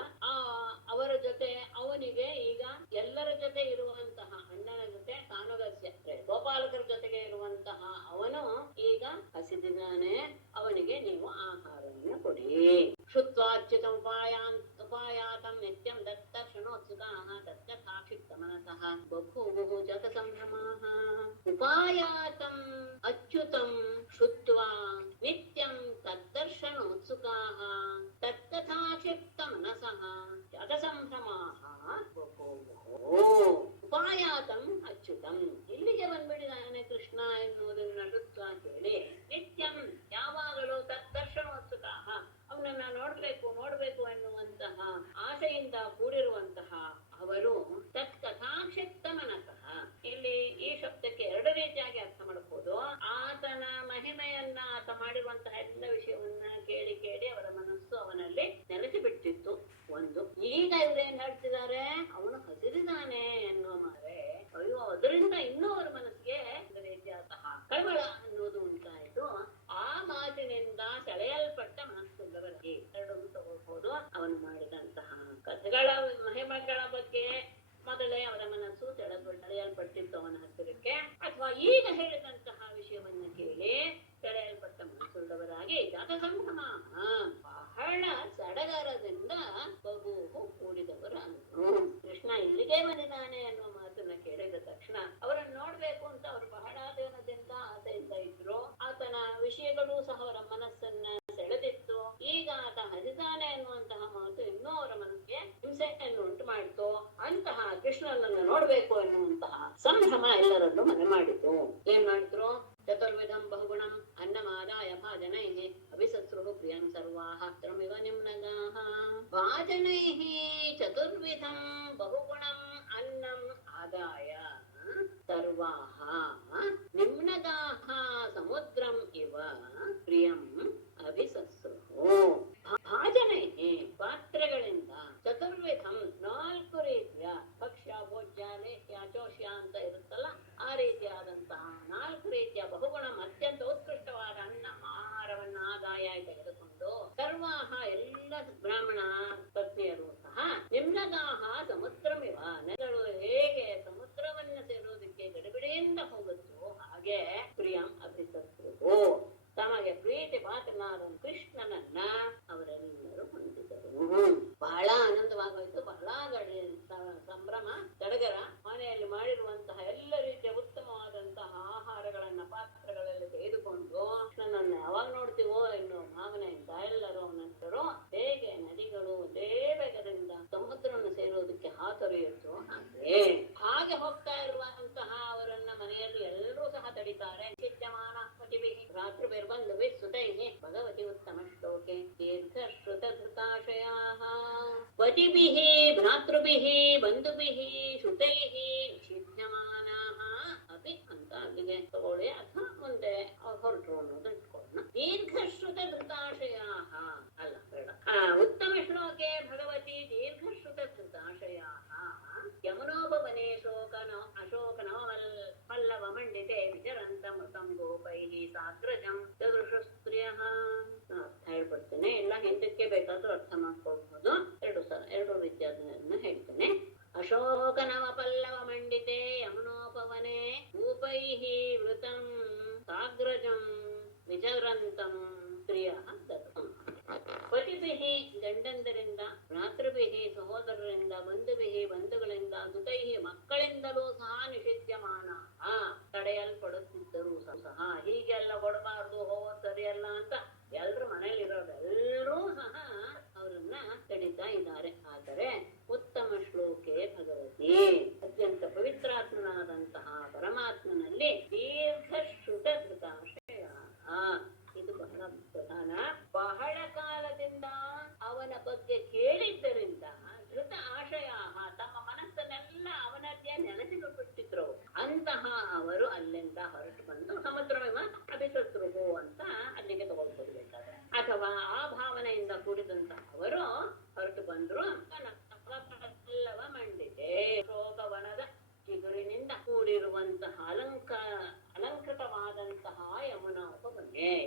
ಅವರ ಜೊತೆ ಅವನಿಗೆ ಈಗ ಎಲ್ಲರ ಜೊತೆ ಇರುವಂತಹ ಅಣ್ಣನ ಜೊತೆ ಸಾನುಗಸ್ಯ ಗೋಪಾಲಕರ ಜೊತೆಗೆ ಇರುವಂತಹ ಅವನು ಈಗ ಹಸಿದಿದ್ದಾನೆ. ಅವನಿಗೆ ನೀವು ಆಹಾರವನ್ನು ಕೊಡಿ. ಶುತ್ವಾಚ್ಯುತ ಉಪಾಯಾತಂ ನಿತ್ಯಂ ದತ್ತರ್ಷಣೋತ್ಸುಕಾಃ ತತ್ತಥಾಕ್ಷಿಪ್ತ ಮನಸಃ ಬಭೂವುಃ ಜತ ಸಂಭ್ರಮಾಃ. ಉಪಾಯಾತಂ ಅಚ್ಯುತಂ ಶ್ರುತ್ವಾ ನಿತ್ಯಂ ತದ್ದರ್ಶನೋತ್ಸುಕಾಃ ತತ್ತಥಾಕ್ಷಿಪ್ತ ಮನಸಃ ಜತ ಸಂಭ್ರಮಾಃ ಬಭೂವುಃ. ಉಪಾಯಾತಂ ಅಚ್ಯುತಂ, ಇಲ್ಲಿಗೆ ಬಂದ್ಬಿಟ್ಟಿದ್ದಾನೆ ಕೃಷ್ಣ ಎನ್ನುವುದನ್ನು ಶ್ರುತ್ವ ಕೇಳಿ ನಿತ್ಯಂ ಯಾವಾಗಲೂ ತದ್ದರ್ಶನೋತ್ಸುಕಾಃ ಅವನನ್ನ ನೋಡ್ಬೇಕು ಎನ್ನುವಂತಹ ಆಸೆಯಿಂದ ಕೂಡಿರುವಂತಹ ಅವರು ತತ್ಕಥಾಕ್ಷಿಪ್ತ ಮನಸಃ. ಇಲ್ಲಿ ಈ ಶಬ್ದಕ್ಕೆ ಎರಡು ರೀತಿಯಾಗಿ ಅರ್ಥ ಮಾಡಬಹುದು. ಆತನ ಮಹಿಮೆಯನ್ನ ಆತ ಮಾಡಿರುವಂತಹ ಎಲ್ಲ ವಿಷಯವನ್ನ ಕೇಳಿ ಕೇಳಿ ಅವರ ಮನಸ್ಸು ಅವನಲ್ಲಿ ನೆಲೆಸಿ ಬಿಟ್ಟಿತ್ತು ಒಂದು. ಈಗ ಇವ್ರೇನ್ ಹೇಳ್ತಿದ್ದಾರೆ, ಅವನು ಹಸಿರಿದ್ದಾನೆ ಎನ್ನುವ ಮಾರೆ ಅಯ್ಯೋ ಅದರಿಂದ ಇನ್ನೂ ಅವರ ಮನಸ್ಸಿಗೆ ಒಂದು ರೀತಿಯಾದಂತಹ ಕಳವಳ ಅನ್ನೋದು ಉಂಟಾಯಿತು. ಆ ಮಾತಿನಿಂದ ಸೆಳೆಯಲ್ಪಟ್ಟ ಮನಸ್ಸುಳ್ಳವರಿಗೆ ಎರಡನ್ನು ತಗೊಳ್ಬಹುದು. ಅವನು ಮಾಡಿದಂತಹ ಕಥೆಗಳ ಮಹಿಮೆಗಳ ಬಗ್ಗೆ ಮೊದಲೇ ಅವರ ಮನಸ್ಸು ಸೆಳೆಯಲ್ಪಟ್ಟಿತ್ತು ಅವನ ಹತ್ತಿರಕ್ಕೆ, ಅಥವಾ ಈಗ ಹೇಳಿದಂತಹ ವಿಷಯವನ್ನ ಕೇಳಿ ಸೆಳೆಯಲ್ಪಟ್ಟ ಮನಸ್ಸುಳ್ಳವರಾಗಿ ಜತ ಸಂಭ್ರಮ ಬಹಳ ಸಡಗರದಿಂದ ಬಹು ಕೂಡಿದವರಾದರು. ಕೃಷ್ಣ ಇಲ್ಲಿಗೆ ಬಂದಿದ್ದಾನೆ ಅನ್ನುವ ಮಾತನ್ನ ಕೇಳಿದ ತಕ್ಷಣ ಅವರನ್ನು ನೋಡ್ಬೇಕು ಅಂತ ಅವರು ಬಹಳ ದಿನದಿಂದ ಆಸೆಯಿಂದ ಇದ್ರು. ಆತನ ವಿಷಯಗಳು ಸಹ ಅವರ ಮನಸ್ಸನ್ನ ಸೆಳೆದಿತ್ತು. ಈಗ ಆತ ಹಸಿದಾನೆ ಅನ್ನುವಂತಹ ಮಾತು ಇನ್ನೂ ಅವರ ಮನಸ್ಸಿಗೆ ಹಿಂಸೆಯನ್ನು ಉಂಟು ಮಾಡಿತು. ಅಂತಹ ಕೃಷ್ಣನನ್ನು ನೋಡ್ಬೇಕು ಎನ್ನುವಂತಹ ಸಂಭ್ರಮ ಎಲ್ಲರನ್ನು ಮನೆ ಮಾಡಿತು. ಏನ್ ಮಾಡಿದ್ರು, ಚತುರ್ವಿಧಂ ಬಹುಗುಣಂ ಅನ್ನಮಾದಾಯ ಭಾಜನೈಃ ಅಭಿಸಸ್ರುಃ ಪ್ರಿಯಂ ಸರ್ವಾಃ ತ್ರಮಿವ ನಿಮ್ನಗಾಃ. ಭಾಜನೈಃ ಚತುರ್ವಿಧಂ ಬಹುಗುಣಂ ಅನ್ನಂ ಆದಾಯ ಸರ್ವಾಃ ನಿಮ್ನಗಾಃ ಸಮುದ್ರಂ ಇವ ಪ್ರಿಯಂ ಅಭಿಸಸ್ರುಃ. ಭಾಜನೈಃ ಪಾತ್ರೆಗಳಿಂದ, ಚತುರ್ವಿಧಂ ನಾಲ್ಕು ರೀತಿಯ ಭಕ್ಷ್ಯ ಭೋಜ್ಯ ಲೇಹ್ಯ ಚೋಷ್ಯ ಅಂತ ಇರುತ್ತಲ್ಲ, ಆ ರೀತಿಯಾದಂತಹ ನಾಲ್ಕು ರೀತಿಯ ಬಹುಗುಣ ಅತ್ಯಂತ ಉತ್ಕೃಷ್ಟವಾದ ಅನ್ನ ಆಹಾರವನ್ನ ಆದಾಯ ತೆಗೆದುಕೊಂಡು ಸರ್ವಾಹ ಎಲ್ಲ ಬ್ರಾಹ್ಮಣ ಪತ್ನಿಯರು ಸಹ ನಿಮ್ನಗಾಹ ಸಮುದ್ರಮಿವ ನೆಗಳು ಹೇಗೆ ಸಮುದ್ರವನ್ನ ಸೇರುವುದಕ್ಕೆ ಗಡಿಬಿಡಿಯಿಂದ ಹೋಗುತ್ತೋ ಹಾಗೆ ಪ್ರಿಯಂ ಅಭಿಸಸ್ರು ತಮಗೆ ಪ್ರೀತಿ ಪಾತ್ರನಾದ ಕೃಷ್ಣನನ್ನ ಅವರೆಲ್ಲರೂ ಹೊಂದಿದರು. ಬಹಳ ಆನಂದವಾಗೋಯ್ತು, ಬಹಳ ಸಂಭ್ರಮ ಸಡಗರ. ಮನೆಯಲ್ಲಿ ಮಾಡಿರುವಂತಹ ಎಲ್ಲ ರೀತಿಯ ಉತ್ತಮವಾದಂತಹ ಆಹಾರಗಳನ್ನ ಪಾತ್ರಗಳಲ್ಲಿ ತೆಗೆದುಕೊಂಡು ಕೃಷ್ಣನನ್ನ ಯಾವಾಗ ನೋಡ್ತೀವೋ ಎನ್ನುವ ಭಾವನೆಯಿಂದ ಎಲ್ಲರೂ ಅವನಂತರು ಹೇಗೆ ನದಿಗಳು ಒಂದೇ ವೇಗದಿಂದ ಸಮುದ್ರವನ್ನು ಸೇರುವುದಕ್ಕೆ ಹಾತೊರೆಯುತ್ತೋ ಹಾಗೆ ಹೋಗ್ತಾ ಇರುವಂತಹ ಅವರನ್ನ ಮನೆಯಲ್ಲಿ ಎಲ್ಲರೂ ಸಹ ತಡಿತಾರೆ. ಚಿತ್ಯಮಾನ ಭ್ರಾತೃಭಿರ್ಬಂಧುಭಿ ಸುತೈಃ ಭಗವತಿ ಉತ್ತಮ ಶ್ಲೋಕೆ ದೀರ್ಘಶ್ರುತ ಧೃತಾಶಯಾಃ. ಪತಿಭಿಃ ಭ್ರಾತೃಭಿಃ ಬಂಧುಭಿಃ ಶ್ರುತೈಃ ನಿಷಿಧ್ಯಮಾನಾಃ ಅಪಿ ಅಂತ ಅಲ್ಲಿಗೆ ತಗೊಳ್ಳಿ, ಅಥವಾ ಮುಂದೆ ಹೊರಟರು ಅನ್ನೋದು ಇಟ್ಕೊಳ್ಳೋಣ. ದೀರ್ಘಶ್ರುತ ಧೃತಾಶಯಾಃ ಅಲ್ಲ ಬೇಡ. ಉತ್ತಮ ಶ್ಲೋಕೆ ಭಗವತಿ ದೀರ್ಘಶ್ರುತ ಧೃತಾಶಯಾಃ ಯಮುನೋಪವನೆ ಅಶೋಕನವಮಲ್ ಪಲ್ಲವ ಮಂಡಿತೆ ವಿಚರಂತ ಮೃತಂ ಗೋಪೈಃ ಸಾಗ್ರಜಂ ದೃಶಸ್ತ್ರಿಯಃ. ಅರ್ಥ ಹೇಳ್ಬಿಡ್ತೇನೆ, ಎಲ್ಲ ಹಿಂದಕ್ಕೆ ಬೇಕಾದ್ರೂ ಅರ್ಥ ಮಾಡ್ಕೊಳ್ಬಹುದು. ಎರಡು ರೀತಿಯಾದನ್ನ ಹೇಳ್ತೇನೆ. ಅಶೋಕನವ ಪಲ್ಲವ ಮಂಡಿತೆ ಯಮುನೋಪವನೆ ಗೋಪೈಃ ವೃತಂ ಸಾಗ್ರಜಂ ವಿಚರಂತಂ ಸ್ತ್ರಿಯಃ ದತ್ತಂ. ಪತಿಭಿಃ ಗಂಡಂದರಿಂದ, ಭ್ರಾತೃಭಿಃ ಸಹೋದರರಿಂದ, ಬಂಧುಭಿಃ ಬಂಧುಗಳಿಂದ, ಸುತೈಃ ಮಕ್ಕಳಿಂದಲೂ ಸಹ ನಿಷಿಧ್ಯಮಾನ ತಡೆಯಲ್ಪಡುತ್ತಿದ್ದರು ಸಹ. ಹೀಗೆಲ್ಲ ಕೊಡಬಾರ್ದು, ಹೋಗೋದು ಸರಿಯಲ್ಲ ಅಂತ ಎಲ್ರು ಮನೇಲಿ ಇರೋರೆಲ್ಲರೂ ಸಹ ಅವರನ್ನ ತಡಿತಾ ಇದ್ದಾರೆ. ಆದರೆ ಉತ್ತಮ ಶ್ಲೋಕೆ ಭಗವತಿ ಅತ್ಯಂತ ಪವಿತ್ರಾತ್ಮನಾದ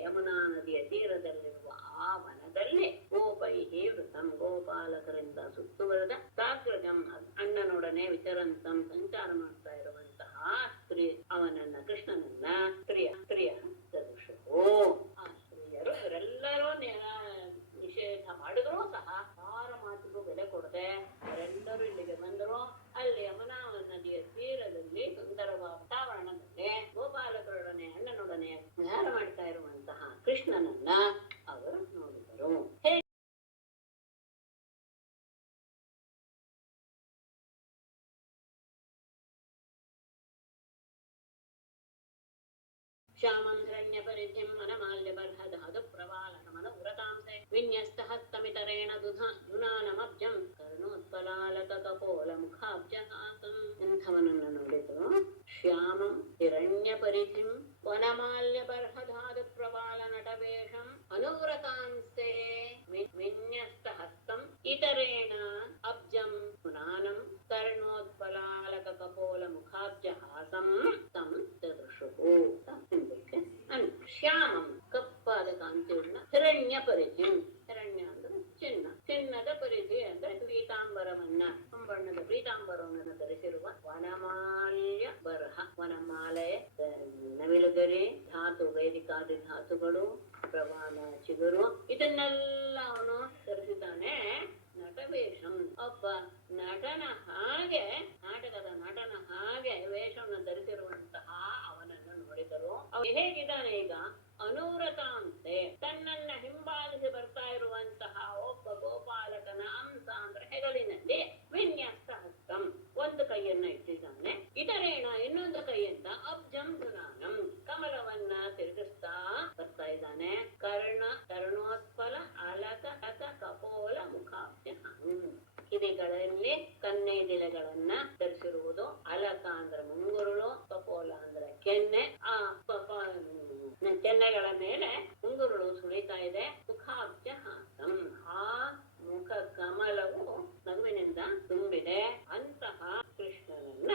ಯಮುನಾ ನದಿಯ ತೀರದಲ್ಲಿರುವ ಆ ವನದಲ್ಲಿ ಗೋಪೈಹಿ ವೃತಂ ಗೋಪಾಲಕರಿಂದ ಸುತ್ತುವರೆದ ಸಾಗ್ರಜಂ ಅಣ್ಣನೊಡನೆ ವಿಚರಂತಂ ಸಂಚಾರ ಮಾಡ್ತಾ ಇರುವಂತಹ ಸ್ತ್ರೀ ಅವನನ್ನ ಕೃಷ್ಣನನ್ನ ಸ್ತ್ರೀಯ ದದುಷೋ ಆ ಸ್ತ್ರೀಯರು ಇವರೆಲ್ಲರೂ ನಿಷೇಧ ಮಾಡಿದ್ರು ಸಹ ಯಾರ ಮಾತಿಗೂ ಬೆಲೆ ಕೊಡದೆ ಅವರೆಲ್ಲರೂ ಇಲ್ಲಿಗೆ ಬಂದರು. ಅಲ್ಲಿ ಯಮುನಾ ನದಿಯ ತೀರದಲ್ಲಿ ಸುಂದರವಾದ ವಾತಾವರಣದಲ್ಲಿ ಗೋಪಾಲಕರೊಡನೆ ಅಣ್ಣನೊಡನೆ ವಿಹಾರ ಮಾಡ್ತಾ ಇರುವಂತಹ ಕೃಷ್ಣನನ್ನ ಅವರು ನೋಡಿದರು. ಶ್ಯಾಮಂ ಹಿರಣ್ಯ ಪರಿಧಿಂ ವನಮಾಲ್ಯ ಬರ್ಹದಾದು ಪ್ರವಾಲಕಮನ ಉರತಾಂಸೆ ವಿನ್ಯಸ್ತ ಹಸ್ತಮಿತರೇಣ ದುನಾನಮಬ್ಜಂ ಕರ್ಣೋತ್ಪಲಾಲಕ ಕಪೋಲ ಮುಖಾಬ್ಜಹಾಸಂ. ಇಂಥವನನ್ನು ನೋಡಿದ್ರು. ಶ್ಯಾಮಂ ಹಿರಣ್ಯ ಪರಿಧಿಂ ವನಮಾಲ್ಯ ಬರ್ಹದಾದು ಪ್ರವಾಲ ನಟವೇಷಂ ಅನುವ್ರತಾಂಸೆ ವಿನ್ಯಸ್ತ ಹಸ್ತಂ ಇತರೇಣ ಅಬ್ಜಂ ಪುನಾನಂ ಕರ್ಣೋತ್ಪಲಾಲಕ ಕಪೋಲ ಮುಖಾಬ್ಜಹಾಸಂ ತಂ ದದೃಶುಹು. ಶ್ಯಾಮಂ ಕಪ್ಪಾದ ಕಾಂತಿಯುಳ್ಳ ಹಿರಣ್ಯ ಪರಿಧಿ, ಹಿರಣ್ಯ ಅಂದ್ರೆ ಚಿನ್ನ, ಚಿನ್ನದ ಪರಿಧಿ ಅಂದ್ರೆ ಪೀತಾಂಬರವನ್ನ ಬಣ್ಣದ ಪೀತಾಂಬರವನ್ನು ಧರಿಸಿರುವ ವನಮಾಲ್ಯ ಬರಹ, ವನಮಾಲೆಯ ನವಿಲುಗರಿ ಧಾತು, ವೈದಿಕಾದಿ ಧಾತುಗಳು, ಪ್ರವಾಲ, ಚಿಗುರು ಇದನ್ನೆಲ್ಲ ಅವನು ಧರಿಸಿದ್ದಾನೆ. ನಟವೇಷಂ ಒಬ್ಬ ನಟನ ಹಾಗೆ, ನಾಟಕದ ನಟನ ಹಾಗೆ ವೇಷವನ್ನು ಧರಿಸಿರುವಂತಹ ಅವನನ್ನು ನೋಡಿದರು. ಅವ ಹೇಗಿದ್ದಾನೆ ಈಗ? ಅನುವ್ರತಾಂತೆ, ತನ್ನನ್ನ ಹಿಂಬಾಲಿಸಿ ಬರ್ತಾ ಇರುವಂತಹ ಒಬ್ಬ ಗೋಪಾಲಕನ ಅಂಶ ಅಂದ್ರೆ ಹೆಗಲಿನಲ್ಲಿ ವಿನ್ಯಾಸ ಹಸ್ತಂ, ಒಂದು ಕೈಯನ್ನ ಇಟ್ಟಿದ್ದಾನೆ. ಇತರೇಣ ಇನ್ನೊಂದು ಕೈಯಿಂದ ಅಬ್ಜಂ ಧುನಾನಂ, ಕಮಲವನ್ನ ತಿರುಗಿಸ್ತಾ ಬರ್ತಾ ಇದ್ದಾನೆ. ಕರ್ಣೋತ್ಪಲ ಅಲಕ ಕಪೋಲ ಮುಖಾಬ್ಜ, ಕಿವಿಗಳಲ್ಲಿ ಕನ್ನೈದಿಲೆಗಳನ್ನ ಧರಿಸಿರುವುದು. ಅಲಕ ಅಂದ್ರೆ ಮುಂಗುರುಳು, ಕಪೋಲ ಅಂದ್ರೆ ಕೆನ್ನೆ. ಆ ಕೆನ್ನೆಗಳ ಮೇಲೆ ಮುಂಗುರುಳು ಸುಳಿತಾ ಇದೆ. ಮುಖಾಬ್ಜ ಹಾಸಂ, ಆ ಮುಖ ಕಮಲವು ನಗುವಿನಿಂದ ತುಂಬಿದೆ. ಅಂತಹ ಕೃಷ್ಣನನ್ನ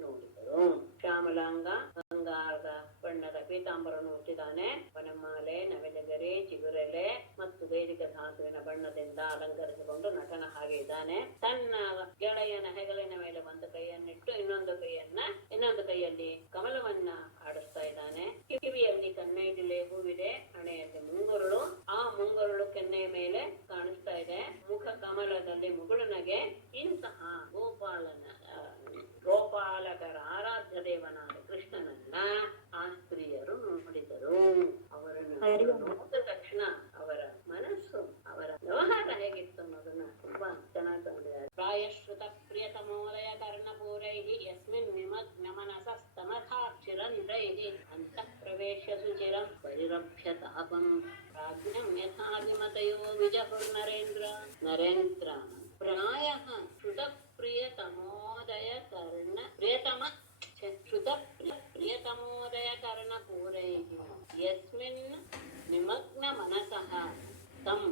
ನೋಡಿದರು. ಶ್ಯಾಮಲಾಂಗ, ಬಂಗಾರದ ಬಣ್ಣದ ಪೀತಾಂಬರನ್ನು ಹುಟ್ಟಿದ್ದಾನೆ. ವನಮಾಲೆ, ನವಿಲುಗರಿ, ಚಿಗುರೆಲೆ ಮತ್ತು ವೈದಿಕ ಧಾತುವಿನ ಬಣ್ಣದಿಂದ ಅಲಂಕರಿಸಿಕೊಂಡು ನಟನ ಹಾಗೆ ಇದ್ದಾನೆ. ತನ್ನ ಗೆಳೆಯನ ಹೆಗಲಿನ ಮೇಲೆ ಒಂದು ಕೈಯನ್ನಿಟ್ಟು ಇನ್ನೊಂದು ಕೈಯಲ್ಲಿ ಕಮಲವನ್ನ ಆಡಿಸ್ತಾ ಇದ್ದಾನೆ. ಕಿವಿಯಲ್ಲಿ ಕನ್ನೈದಿಲೆ ಹೂವಿದೆ, ಹಣೆಯಲ್ಲಿ ಮುಂಗುರುಳು, ಆ ಮುಂಗುರುಳು ಕೆನ್ನೆಯ ಮೇಲೆ ಕಾಣಿಸ್ತಾ ಇದೆ. ಮುಖ ಕಮಲದಲ್ಲಿ ಮುಗುಳುನಗೆ. ಇಂತಹ ಗೋಪಾಲಕರ ಆರಾಧ್ಯ ದೇವನಾದ ಕೃಷ್ಣನನ್ನ ಆ ಸ್ತ್ರೀಯರು ನೋಡಿದರು. ಅವರನ್ನು ನೋಡಿದ ತಕ್ಷಣ ಅವರ ಮನಸ್ಸು, ಅವರ ವ್ಯವಹಾರ ಹೇಗಿತ್ತು ಅನ್ನೋದನ್ನ ತುಂಬಾ ಚೆನ್ನಾಗಿ ಕಂಡಿದ್ದಾರೆ. ಪ್ರಾಯಶ್ರುತ ಪ್ರಿಯತಮೋದಯ ಕರ್ಣಪೂರೈಹಿ ಯಸ್ಮಿನ್ ನಿಮಗ್ನ ಮನಸಸ್ತಮಥಾಕ್ಷಿರಂದ್ರೈಹಿ ಅಂತಃ ಪ್ರವೇಶ್ಯ ಸುಚಿರಂ ಪರಿರಭ್ಯ ತಾಪಂ ಪ್ರಾಜ್ಞಂ ಯಥಾಭಿಮತಯೋ ವಿಜಹುರ್ನರೇಂದ್ರ ನರೇಂದ್ರ. ಪ್ರಾಯಃ ಶ್ರುತ ಪ್ರಿಯತಮೋದಯ ಕರ್ಣಪೂರೈಹಿ ಯಸ್ಮಿನ್ ನಿಮಗ್ನ ಮನಸಃ ತಂ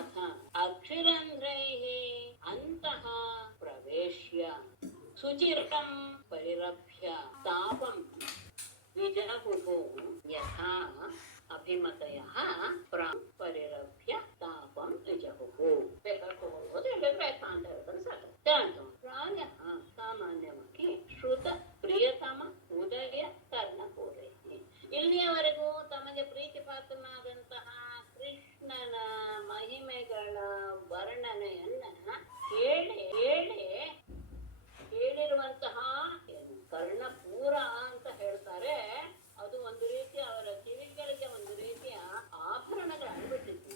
ಅಥ ಅಕ್ಷಿರಂಧ್ರೈಹಿ ಅಂತಃ ಪ್ರವೇಶ್ಯ ಸುಚಿರಂ ಪರಿರಭ್ಯ ತಾಪಂ ವಿಜಹುಃ ಯಥಾ ಅಭಿಮತಯಃ ಪರಿರಭ್ಯ ತಾಪಂ ವಿಜಹುಃ. ಬೇಕಾದ್ರೆ ಹೋಗೋದು, ಪ್ರಯತ್ನ ಅಂತ ಹೇಳಿದ್ರೆ ಸಾಕು. ಪ್ರಾಯಃ ಸಾಮಾನ್ಯವಾಗಿ ಶ್ರುತ ಪ್ರಿಯತಮ ಉದಯ ಕರ್ಣಪೂರೈಹಿ, ಇಲ್ಲಿಯವರೆಗೂ ತಮಗೆ ಪ್ರೀತಿ ಪಾತ್ರನಾದಂತಹ ಕೃಷ್ಣನ ಮಹಿಮೆಗಳ ವರ್ಣನೆಯನ್ನ ಕೇಳಿರುವಂತಹ ಕರ್ಣಪೂರ ಅಂತ ಹೇಳ್ತಾರೆ. ಅದು ಒಂದು ರೀತಿಯ ಅವರ ಕಿವಿಗಳಿಗೆ ಒಂದು ರೀತಿಯ ಆಭರಣಗಳಾಗ್ಬಿಟ್ಟಿತ್ತು.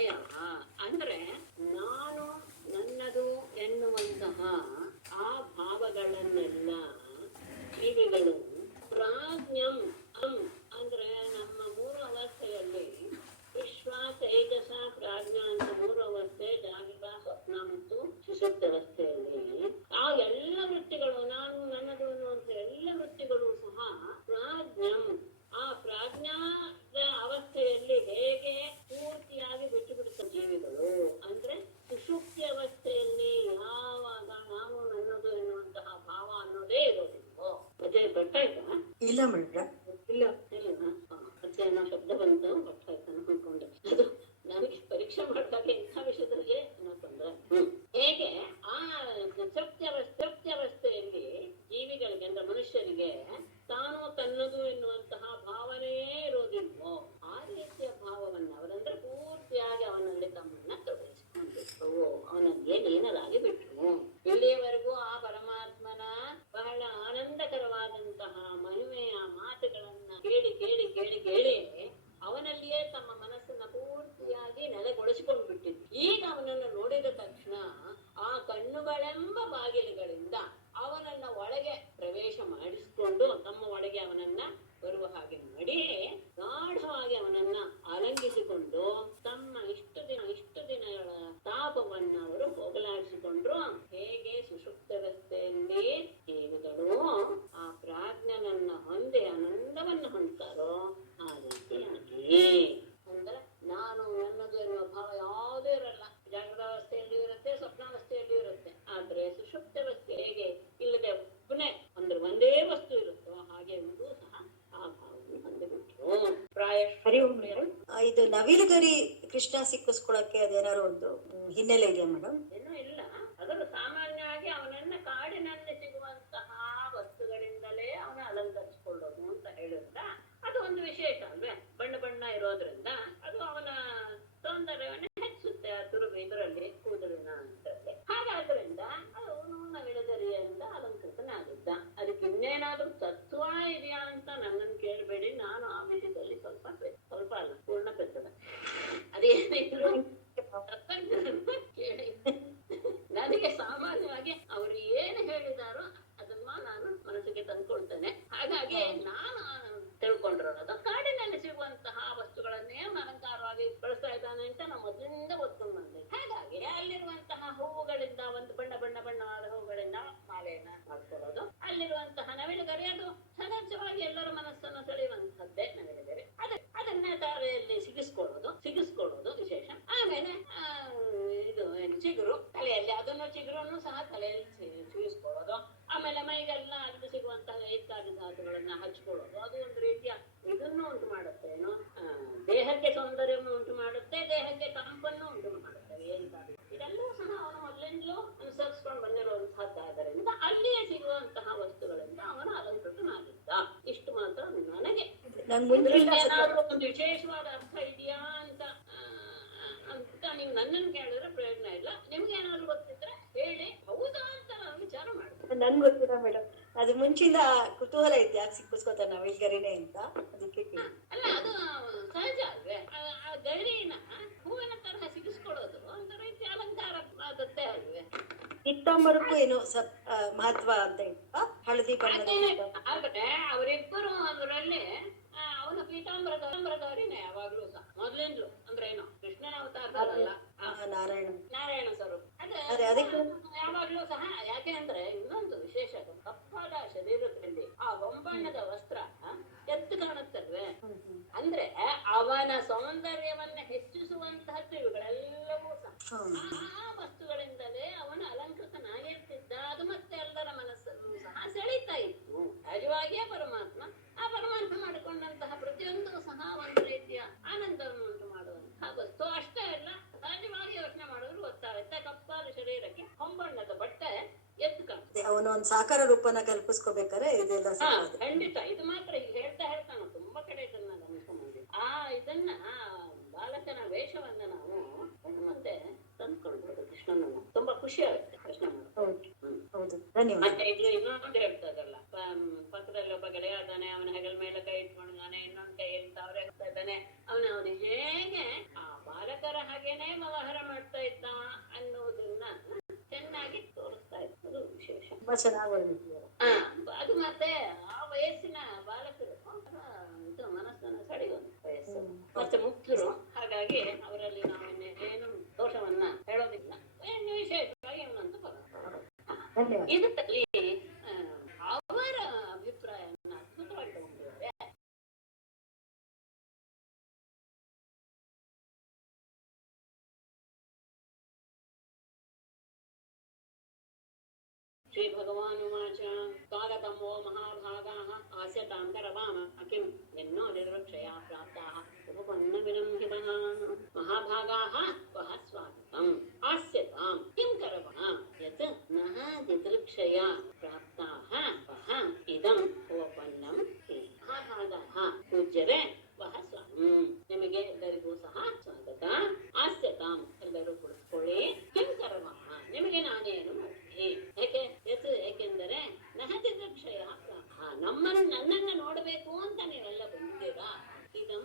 ಪ್ರಳಯ ಅಂದ್ರೆ ನಾನು ನನ್ನದು ಎನ್ನುವಂತಹ ಆ ಭಾವಗಳನ್ನೆಲ್ಲ ಜೀವಿಗಳು ಪ್ರಾಜ್ಞಂ ಅಂದ್ರೆ ನಮ್ಮ ಮೂರು ಅವಸ್ಥೆಯಲ್ಲಿ ವಿಶ್ವ ತೇಜಸ ಪ್ರಾಜ್ಞಾ ಅಂತ ಮೂರು ಅವಸ್ಥೆ, ಜಾಗೃತ, ಸ್ವಪ್ನ ಮತ್ತು ಸುಷುಪ್ತ ಅವಸ್ಥೆಯಲ್ಲಿ ಆ ಎಲ್ಲ ವೃತ್ತಿಗಳು ನಾನು ನನ್ನದು ಅನ್ನುವಂಥ ಎಲ್ಲ ವೃತ್ತಿಗಳು ಸಹ ಪ್ರಾಜ್ಞಂ ಆ ಪ್ರಾಜ್ಞಾದ ಅವಸ್ಥೆಯಲ್ಲಿ ಹೇಗೆ ಪೂರ್ತಿಯಾಗಿ ಬಿಟ್ಟು ಬಿಡುತ್ತ ಜೀವಿಗಳು ಅಂದ್ರೆ ಸುಷುಪ್ತಿ ಅವಸ್ಥೆಯಲ್ಲಿ ಯಾವಾಗ ನಾನು ನನ್ನದು ಎನ್ನುವಂತಹ ಭಾವ ಅನ್ನೋದೇ ಇರೋದಿಲ್ವೋ. ಮತ್ತೆ ಗೊತ್ತಾಯ್ತಾ? ಇಲ್ಲ ಮೇಡಮ್. ಇಲ್ಲ ಮತ್ತೆ ಏನೋ ಶಬ್ದ ಬಂತು, ಗೊತ್ತಾಯ್ತು ಅನ್ಕೊಂಡೆ. ಅದು ನನಗೆ ಪರೀಕ್ಷೆ ಮಾಡಿದಾಗ ಇಂಥ ವಿಷಯದಲ್ಲಿ ಏನೋ ತೊಂದರೆ. ಹೇಗೆ ಆ ಸತ್ಯವಸ್ಥೆಯಲ್ಲಿ ಜೀವಿಗಳಿಗೆ ಅಂದ್ರೆ ಮನುಷ್ಯರಿಗೆ ತಾನು ತನ್ನದು ಎನ್ನುವಂತಹ ಭಾವನೆಯೇ ಇರೋದಿಲ್ವೋ ಆ ರೀತಿಯ ಭಾವವನ್ನು ಅವರಂದ್ರೆ ಪೂರ್ತಿಯಾಗಿ ಅವನಲ್ಲಿ ತಮ್ಮನ್ನ ತೊಡಗಿಸಿಕೊಂಡಿದ್ರು, ಅವನಿಗೆ ಲೀನರಾಗಿ ಬಿಟ್ರು. ಇಲ್ಲಿಯವರೆಗೂ ಆ ಪರಮಾತ್ಮನ ಬಹಳ ಆನಂದಕರವಾದಂತಹ ಮಹಿಮೆಯ ಮಾತುಗಳನ್ನ ಕೇಳಿ ಕೇಳಿ ಕೇಳಿ ಕೇಳಿ ಅವನಲ್ಲಿಯೇ ತಮ್ಮ ಮನಸ್ಸನ್ನ ಪೂರ್ತಿಯಾಗಿ ನೆಲೆಗೊಳಿಸಿಕೊಂಡು ಬಿಟ್ಟಿದ್ರು. ಈಗ ಅವನನ್ನು ನೋಡಿದ ತಕ್ಷಣ ಆ ಕಣ್ಣುಗಳೆಂಬ ಬಾಗಿಲುಗಳಿಂದ ಅವನನ್ನ ಒಳಗೆ ಪ್ರವೇಶ ಮಾಡಿಸಿಕೊಂಡು ತಮ್ಮ ಒಳಗೆ ಅವನನ್ನ ಬರುವ ಹಾಗೆ ಮಾಡಿ ಗಾಢವಾಗಿ ಅವನನ್ನ ಆಲಂಗಿಸಿಕೊಂಡು ತಮ್ಮ ಇಷ್ಟ ದಿನಗಳ ತಾಪವನ್ನ ಅವರು ಹೋಗಲಾಡಿಸಿಕೊಂಡ್ರು. ಹೇಗೆ ಸುಷುಪ್ತಾವಸ್ಥೆಯಲ್ಲಿ ಜೀವಿಗಳು ಆ ಪ್ರಾಜ್ಞನನ್ನ ಹೊಂದಿ ಆನಂದವನ್ನು ಹೊಂದ್ತಾರೋ ಆ ರೀತಿಯಾಗಿ ಅಂದ್ರೆ ನಾನು ನನ್ನದು ಎನ್ನುವ ಭಾವ ಯಾವುದೇ ಇರಲ್ಲ. ಜಾಗೃತಾವಸ್ಥೆಯಲ್ಲಿಯೂ ಇರುತ್ತೆ, ಸ್ವಪ್ನಾವಸ್ಥೆಯಲ್ಲಿಯೂ ಇರುತ್ತೆ. ಆದ್ರೆ ಸುಷುಪ್ತಾವಸ್ಥೆ ಹೇಗೆ ಇಲ್ಲದೆ ಒಬ್ಬನೇ ಅಂದ್ರೆ ಒಂದೇ ವಸ್ತು ಇರುತ್ತೋ ಹಾಗೆ ಒಂದು ಸಹ ಆ ಭಾವವನ್ನು ಹೊಂದಿಬಿಟ್ರು. ಇದು ನವಿಲುಗರಿ ಕೃಷ್ಣ ಸಿಕ್ಕಿಸ್ಕೊಳಕ್ಕೆ ಅದೇನಾದ್ರು ಒಂದು ಹಿನ್ನೆಲೆ ಇದೆಯಾ ಮೇಡಮ್? ಏನೂ ಇಲ್ಲ. ಅದರ ಸಾಮಾನ್ಯವಾಗಿ ಅವನನ್ನ ಕಾಡಿನಲ್ಲಿ ಸಿಗುವಂತಹ ವಸ್ತುಗಳಿಂದಲೇ ಅವನ ಅಲಂಕರಿಸಿಕೊಳ್ಳೋದು ಅಂತ ಹೇಳಿದ್ರ ಅದು ಒಂದು ವಿಶೇಷ ಅಲ್ವೇ. ಬಣ್ಣ ಬಣ್ಣ ಇರೋದ್ರಿಂದ ಅದು ಅವನ ಸೌಂದರ್ಯವನ್ನ ಹೆಚ್ಚುತ್ತೆ ಆ ಇದರಲ್ಲಿ ಕೂದಲಿನ ಅಂತಲ್ಲಿ. ಹಾಗಾದ್ರಿಂದ ಅವನು ನವಿಲುಗರಿಯಿಂದ ಅಲಂಕೃತನಾಗಿದ್ದ. ಅದಕ್ಕೆ ಇನ್ನೇನಾದ್ರೂ ತತ್ವ ಇದೆಯಾ ಅಂತ ನನ್ನನ್ನು ಕೇಳಬೇಡಿ. ನಾನು ಆ ವಿಷಯದಲ್ಲಿ ಸ್ವಲ್ಪ ಅಲ್ಲ ಪೂರ್ಣ ಪೆತ್ತದ ಅದೇನಿದ್ರು ಕೇಳಿ. ನನಗೆ ಸಾಮಾನ್ಯವಾಗಿ ಅವರು ಏನು ಹೇಳಿದಾರೋ ಅದನ್ನ ನಾನು ಮನಸ್ಸಿಗೆ ತಂದ್ಕೊಳ್ತೇನೆ. ಹಾಗಾಗಿ ನಾನು ತಿಳ್ಕೊಂಡಿರೋದು ಕಾಡಿನಲ್ಲಿ ಸಿಗುವಂತಹ ವಸ್ತುಗಳನ್ನೇ ಅಲಂಕಾರವಾಗಿ ಬಳಸ್ತಾ ಇದ್ದಾನೆ ಅಂತ ನಾವು ಮೊದಲಿಂದ ಓದ್ಕೊಂಡು ಬಂದೆ. ಹಾಗಾಗಿ ಅಲ್ಲಿರುವಂತಹ ಹೂವುಗಳಿಂದ ಒಂದು ಬಣ್ಣವಾದ ಹೂವುಗಳಿಂದ ಮಾಲೆಯನ್ನ ಮಾಡ್ಕೊಳ್ಳೋದು, ಅಲ್ಲಿರುವಂತಹ ನವಿಲುಗರಿ ಅದು ಸಹಜವಾಗಿ ಎಲ್ಲರ ಮನಸ್ಸನ್ನು ಸೆಳೆಯುವಂತಹದ್ದೇ ನವಿಲುಗರಿ. ಅದನ್ನ ತಾವೆಯಲ್ಲಿ ಸಿಗಿಸ್ಕೊಳ್ಳೋದು ವಿಶೇಷ. ಆಮೇಲೆ ಇದು ಚಿಗುರು ತಲೆಯಲ್ಲಿ, ಅದನ್ನು ಚಿಗುರನ್ನು ಸಹ ತಲೆಯಲ್ಲಿ ಸಿಗಿಸ್ಕೊಳ್ಳೋದು. ಆಮೇಲೆ ಮೈಗೆಲ್ಲ ಅಲ್ಲಿ ಸಿಗುವಂತಹ ಇತ್ಯಾದಿ ಧಾತುಗಳನ್ನ ಹಚ್ಕೊಳ್ಳೋದು. ಅದು ಒಂದು ರೀತಿಯ ಇದನ್ನು ಉಂಟು ಮಾಡುತ್ತೆ, ಏನು ದೇಹಕ್ಕೆ ಸೌಂದರ್ಯವನ್ನು ಉಂಟು ಮಾಡುತ್ತೆ, ದೇಹಕ್ಕೆ ತಂಪನ್ನು ಉಂಟು ಮಾಡುತ್ತೆ. ಇದೆಲ್ಲವೂ ಸಹ ಅವನು ಮೊದಲಿಂದಲೂ ಅನುಸರಿಸ್ಕೊಂಡು ಬಂದಿರುವಂತಹದ್ದಾದ್ದರಿಂದ ಅಲ್ಲಿಯೇ ಸಿಗುವಂತಹ ವಸ್ತುಗಳಿಂದ ಅವನು ಅಲಂಕೃತನಾಗಿದ್ದ. ಇಷ್ಟು ಮಾತ್ರ ನನಗೆ ಏನಾದ್ರೂ ಒಂದು ವಿಶೇಷವಾದ ಅರ್ಥ ಇದೆಯಾ ಅಂತ ನೀವು ನನ್ನನ್ನು ಕೇಳಿದ್ರೆ ಪ್ರಯೋಜನ ಇಲ್ಲ. ನಿಮ್ಗೆ ಏನಾದ್ರು ಗೊತ್ತಿದ್ರೆ ಹೇಳಿ, ಹೌದಾ ಅಂತ ನಾನು ವಿಚಾರ ಮಾಡ್ತೀನಿ. ನನ್ಗೆ ಗೊತ್ತಿಲ್ಲ ಮೇಡಮ್, ಅದು ಮುಂಚಿಂದ ಕುತೂಹಲ ಇತ್ತು ಯಾಕೆ ಸಿಕ್ಕಿಸ್ಕೋತಾರ ನವಿಲುಗರಿನೇ ಅಂತ, ಅದಕ್ಕೆ ಅಲ್ಲ ಅದು ಸಹಜ ಅಲ್ವೇ. ಆ ಗರಿನ ಹೂವಿನ ತರಹ ಸಿಗಿಸ್ಕೊಳ್ಳೋದು ಒಂದು ರೀತಿ ಅಲಂಕಾರ ಆಗುತ್ತೆ ಅಲ್ವೇ. ಪೀತಾಂಬರಕ್ಕೂ ಏನು ಮಹತ್ವ ಅಂತ ಇತ್ತು, ಹಳದಿ ಬಣ್ಣದ. ಆದ್ರೆ ಅವರಿಬ್ಬರು ಅದರಲ್ಲಿ ಅವನು ಪೀತಾಂಬರಧಾರಿನೇ ಯಾವಾಗ್ಲೂ ಸಹ ಮೊದಲಿಂದಲೂ. ಅಂದ್ರೆ ಏನು ಕೃಷ್ಣನ ಅವತಾರದಲ್ಲ, ನಾರಾಯಣ ಸ್ವರೂಪ ಅದಕ್ಕೆ ಯಾವಾಗ್ಲೂ ಸಹ. ಯಾಕೆ ಅಂದ್ರೆ ಇನ್ನೊಂದು ವಿಶೇಷ, ಕಪ್ಪಾದ ಶರೀರದಲ್ಲಿ ಆ ಹೊಂಬಣ್ಣದ ವಸ್ತ್ರ ಎದ್ದು ಕಾಣುತ್ತಲ್ವೇ. ಅಂದ್ರೆ ಅವನ ಸೌಂದರ್ಯವನ್ನ ಹೆಚ್ಚಿಸುವಂತಹದ್ದು ಇವುಗಳೆಲ್ಲವೂ ಸಹ ಆ ವಸ್ತುಗಳಿಂದಲೇ ಅವನು ಅಲಂಕೃತನಾಗಿರ್ತಿದ್ದ. ಅದು ಮತ್ತೆ ಎಲ್ಲರ ಮನಸ್ಸನ್ನು ಸಹ ಸೆಳೀತಾ ಇತ್ತು. ಸಹಜವಾಗಿಯೇ ಪರಮಾತ್ಮ ಆ ಪರಮಾತ್ಮ ಮಾಡಿಕೊಂಡಂತಹ ಪ್ರತಿಯೊಂದು ಸಹ ಒಂದು ರೀತಿಯ ಆನಂದವನ್ನು ಉಂಟು ಮಾಡುವಂತಹ ವಸ್ತು. ಅಷ್ಟೇ ಅಲ್ಲ, ಸಹಜವಾಗಿ ಯೋಚನೆ ಮಾಡಿದ್ರು ಗೊತ್ತಾಗುತ್ತೆ. ಕಪ್ಪಾದ ಶರೀರಕ್ಕೆ ಹೊಂಬಣ್ಣದ ಬಟ್ಟೆ ಎದ್ದು ಕಾಣುತ್ತೆ. ಅವನೊಂದು ಸಾಕಾರ ರೂಪನ ಕಲ್ಪಿಸ್ಕೋಬೇಕಾದ್ರೆ ಇದೆಲ್ಲ ಖಂಡಿತ. ಇದು ಮಾತ್ರ ಈಗ ಹೇಳ್ತಾ ನಾನು ತುಂಬಾ ಕಡೆ ಇದನ್ನ ಗಮನಿಸ್ಕೊಂಡ್ಬಂದಿದ್ದೆ. ಇದನ್ನ ಬಾಲಕನ ವೇಷವನ್ನ ನಾವು ಮುಂದೆ ತಂದ್ಕೊಳ್ಬಹುದು ಕೃಷ್ಣನನ್ನು. ತುಂಬಾ ಖುಷಿ ಆಗುತ್ತೆ ಕೃಷ್ಣ ಮತ್ತೆ ಇದು ಇನ್ನೊಂದು ಹೇಳ್ತದಲ್ಲ, ಪಕ್ಕದಲ್ಲಿ ಒಬ್ಬ ಗೆಳೆಯ ಇದ್ದಾನೆ, ಅವನ ಹೆಗಲ ಮೇಲೆ ಕೈ ಇಟ್ಕೊಂಡಿದ್ದಾನೆ, ಇನ್ನೊಂದು ಕೈಯಲ್ಲಿ ತಾವರೆ ಹಾಕ್ತಾ ಇದ್ದಾನೆ. ಅವನಿಗೆ ಹೇಗೆ ಆ ಬಾಲಕರ ಹಾಗೆ ಬಗ್ಗೆನೇ ವ್ಯವಹಾರ ಮಾಡ್ತಾ ಇದ್ದ ಅನ್ನೋದನ್ನ ಚೆನ್ನಾಗಿ ತೋರಿಸ್ತಾ ಇತ್ತು. ಅದು ವಿಶೇಷ. ತುಂಬಾ ಚೆನ್ನಾಗಿ ಓದಿದ್ದೀರ. ಅದು ಮತ್ತೆ ಆ ವಯಸ್ಸಿನ ಬಾಲಕರು ಇದು ಮನಸ್ಸನ್ನು ಸೆಳೆಯುವಂತ ವಯಸ್ಸು, ಮತ್ತೆ ಮುಗ್ಧರು. ಹಾಗಾಗಿ ಅವರಲ್ಲಿ ನಾವೇನು ದೋಷವನ್ನ ಹೇಳೋದಿಲ್ಲ, ವಿಶೇಷವಾಗಿ ಇನ್ನೊಂದು ಧನ್ಯವಾದ. ಇದರಲ್ಲಿ ಅವರ ಅಭಿಪ್ರಾಯವನ್ನು ಅದ್ಭುತವಾಗಿ ತಗೊಂಡಿದ್ದಾರೆ. ಶ್ರೀ ಭಗವಾನುವಾಚ ಸ್ವಾಗತಮೋ ಮಹಾಭಾಗಾಃ ಆಸ್ಯತಾಂ ಕರವಾಮ ಕಿಂ ಎನ್ನೋ ನಿರ್ವಕ್ಷಯಾ ಪ್ರಾಪ್ತಾಃ ಉಪಪನ್ನ ವಿನಂಹಿತಃ. ಮಹಾಭಾಗಾಃ ವಹ ಸ್ವಾಗತಂ ಆಸ್ಯತಾಂ ಕಿಂ ಕರವಾಮ ಯತ್ ನಃ ದಿದೃಕ್ಷಯಾ ಪ್ರಾಪ್ತಾಃ ವಹ ಇದಂ ಉಪಪನ್ನಂ. ಮಹಾಭಾಗಾಃ ಪೂಜ್ಯರೇ ವಹ ಸ್ವಾಗತಂ, ನಿಮಗೆ ಎಲ್ಲರಿಗೂ ಸಹ ಸ್ವಾಗತ. ಆಸ್ಯತಾಂ, ಎಲ್ಲರೂ ಕುಳಿತುಕೊಳ್ಳಿ. ಕಿಂ ಕರವಾಮ, ನಿಮಗೆ ನಾನೇನು ಏಕೆಂದರೆ ನಹದಿದೃಕ್ಷಯ ನನ್ನನ್ನು ನೋಡಬೇಕು ಅಂತ ನೀವೆಲ್ಲ ಬಂದಿದ್ದೀರಾ. ಇದಂ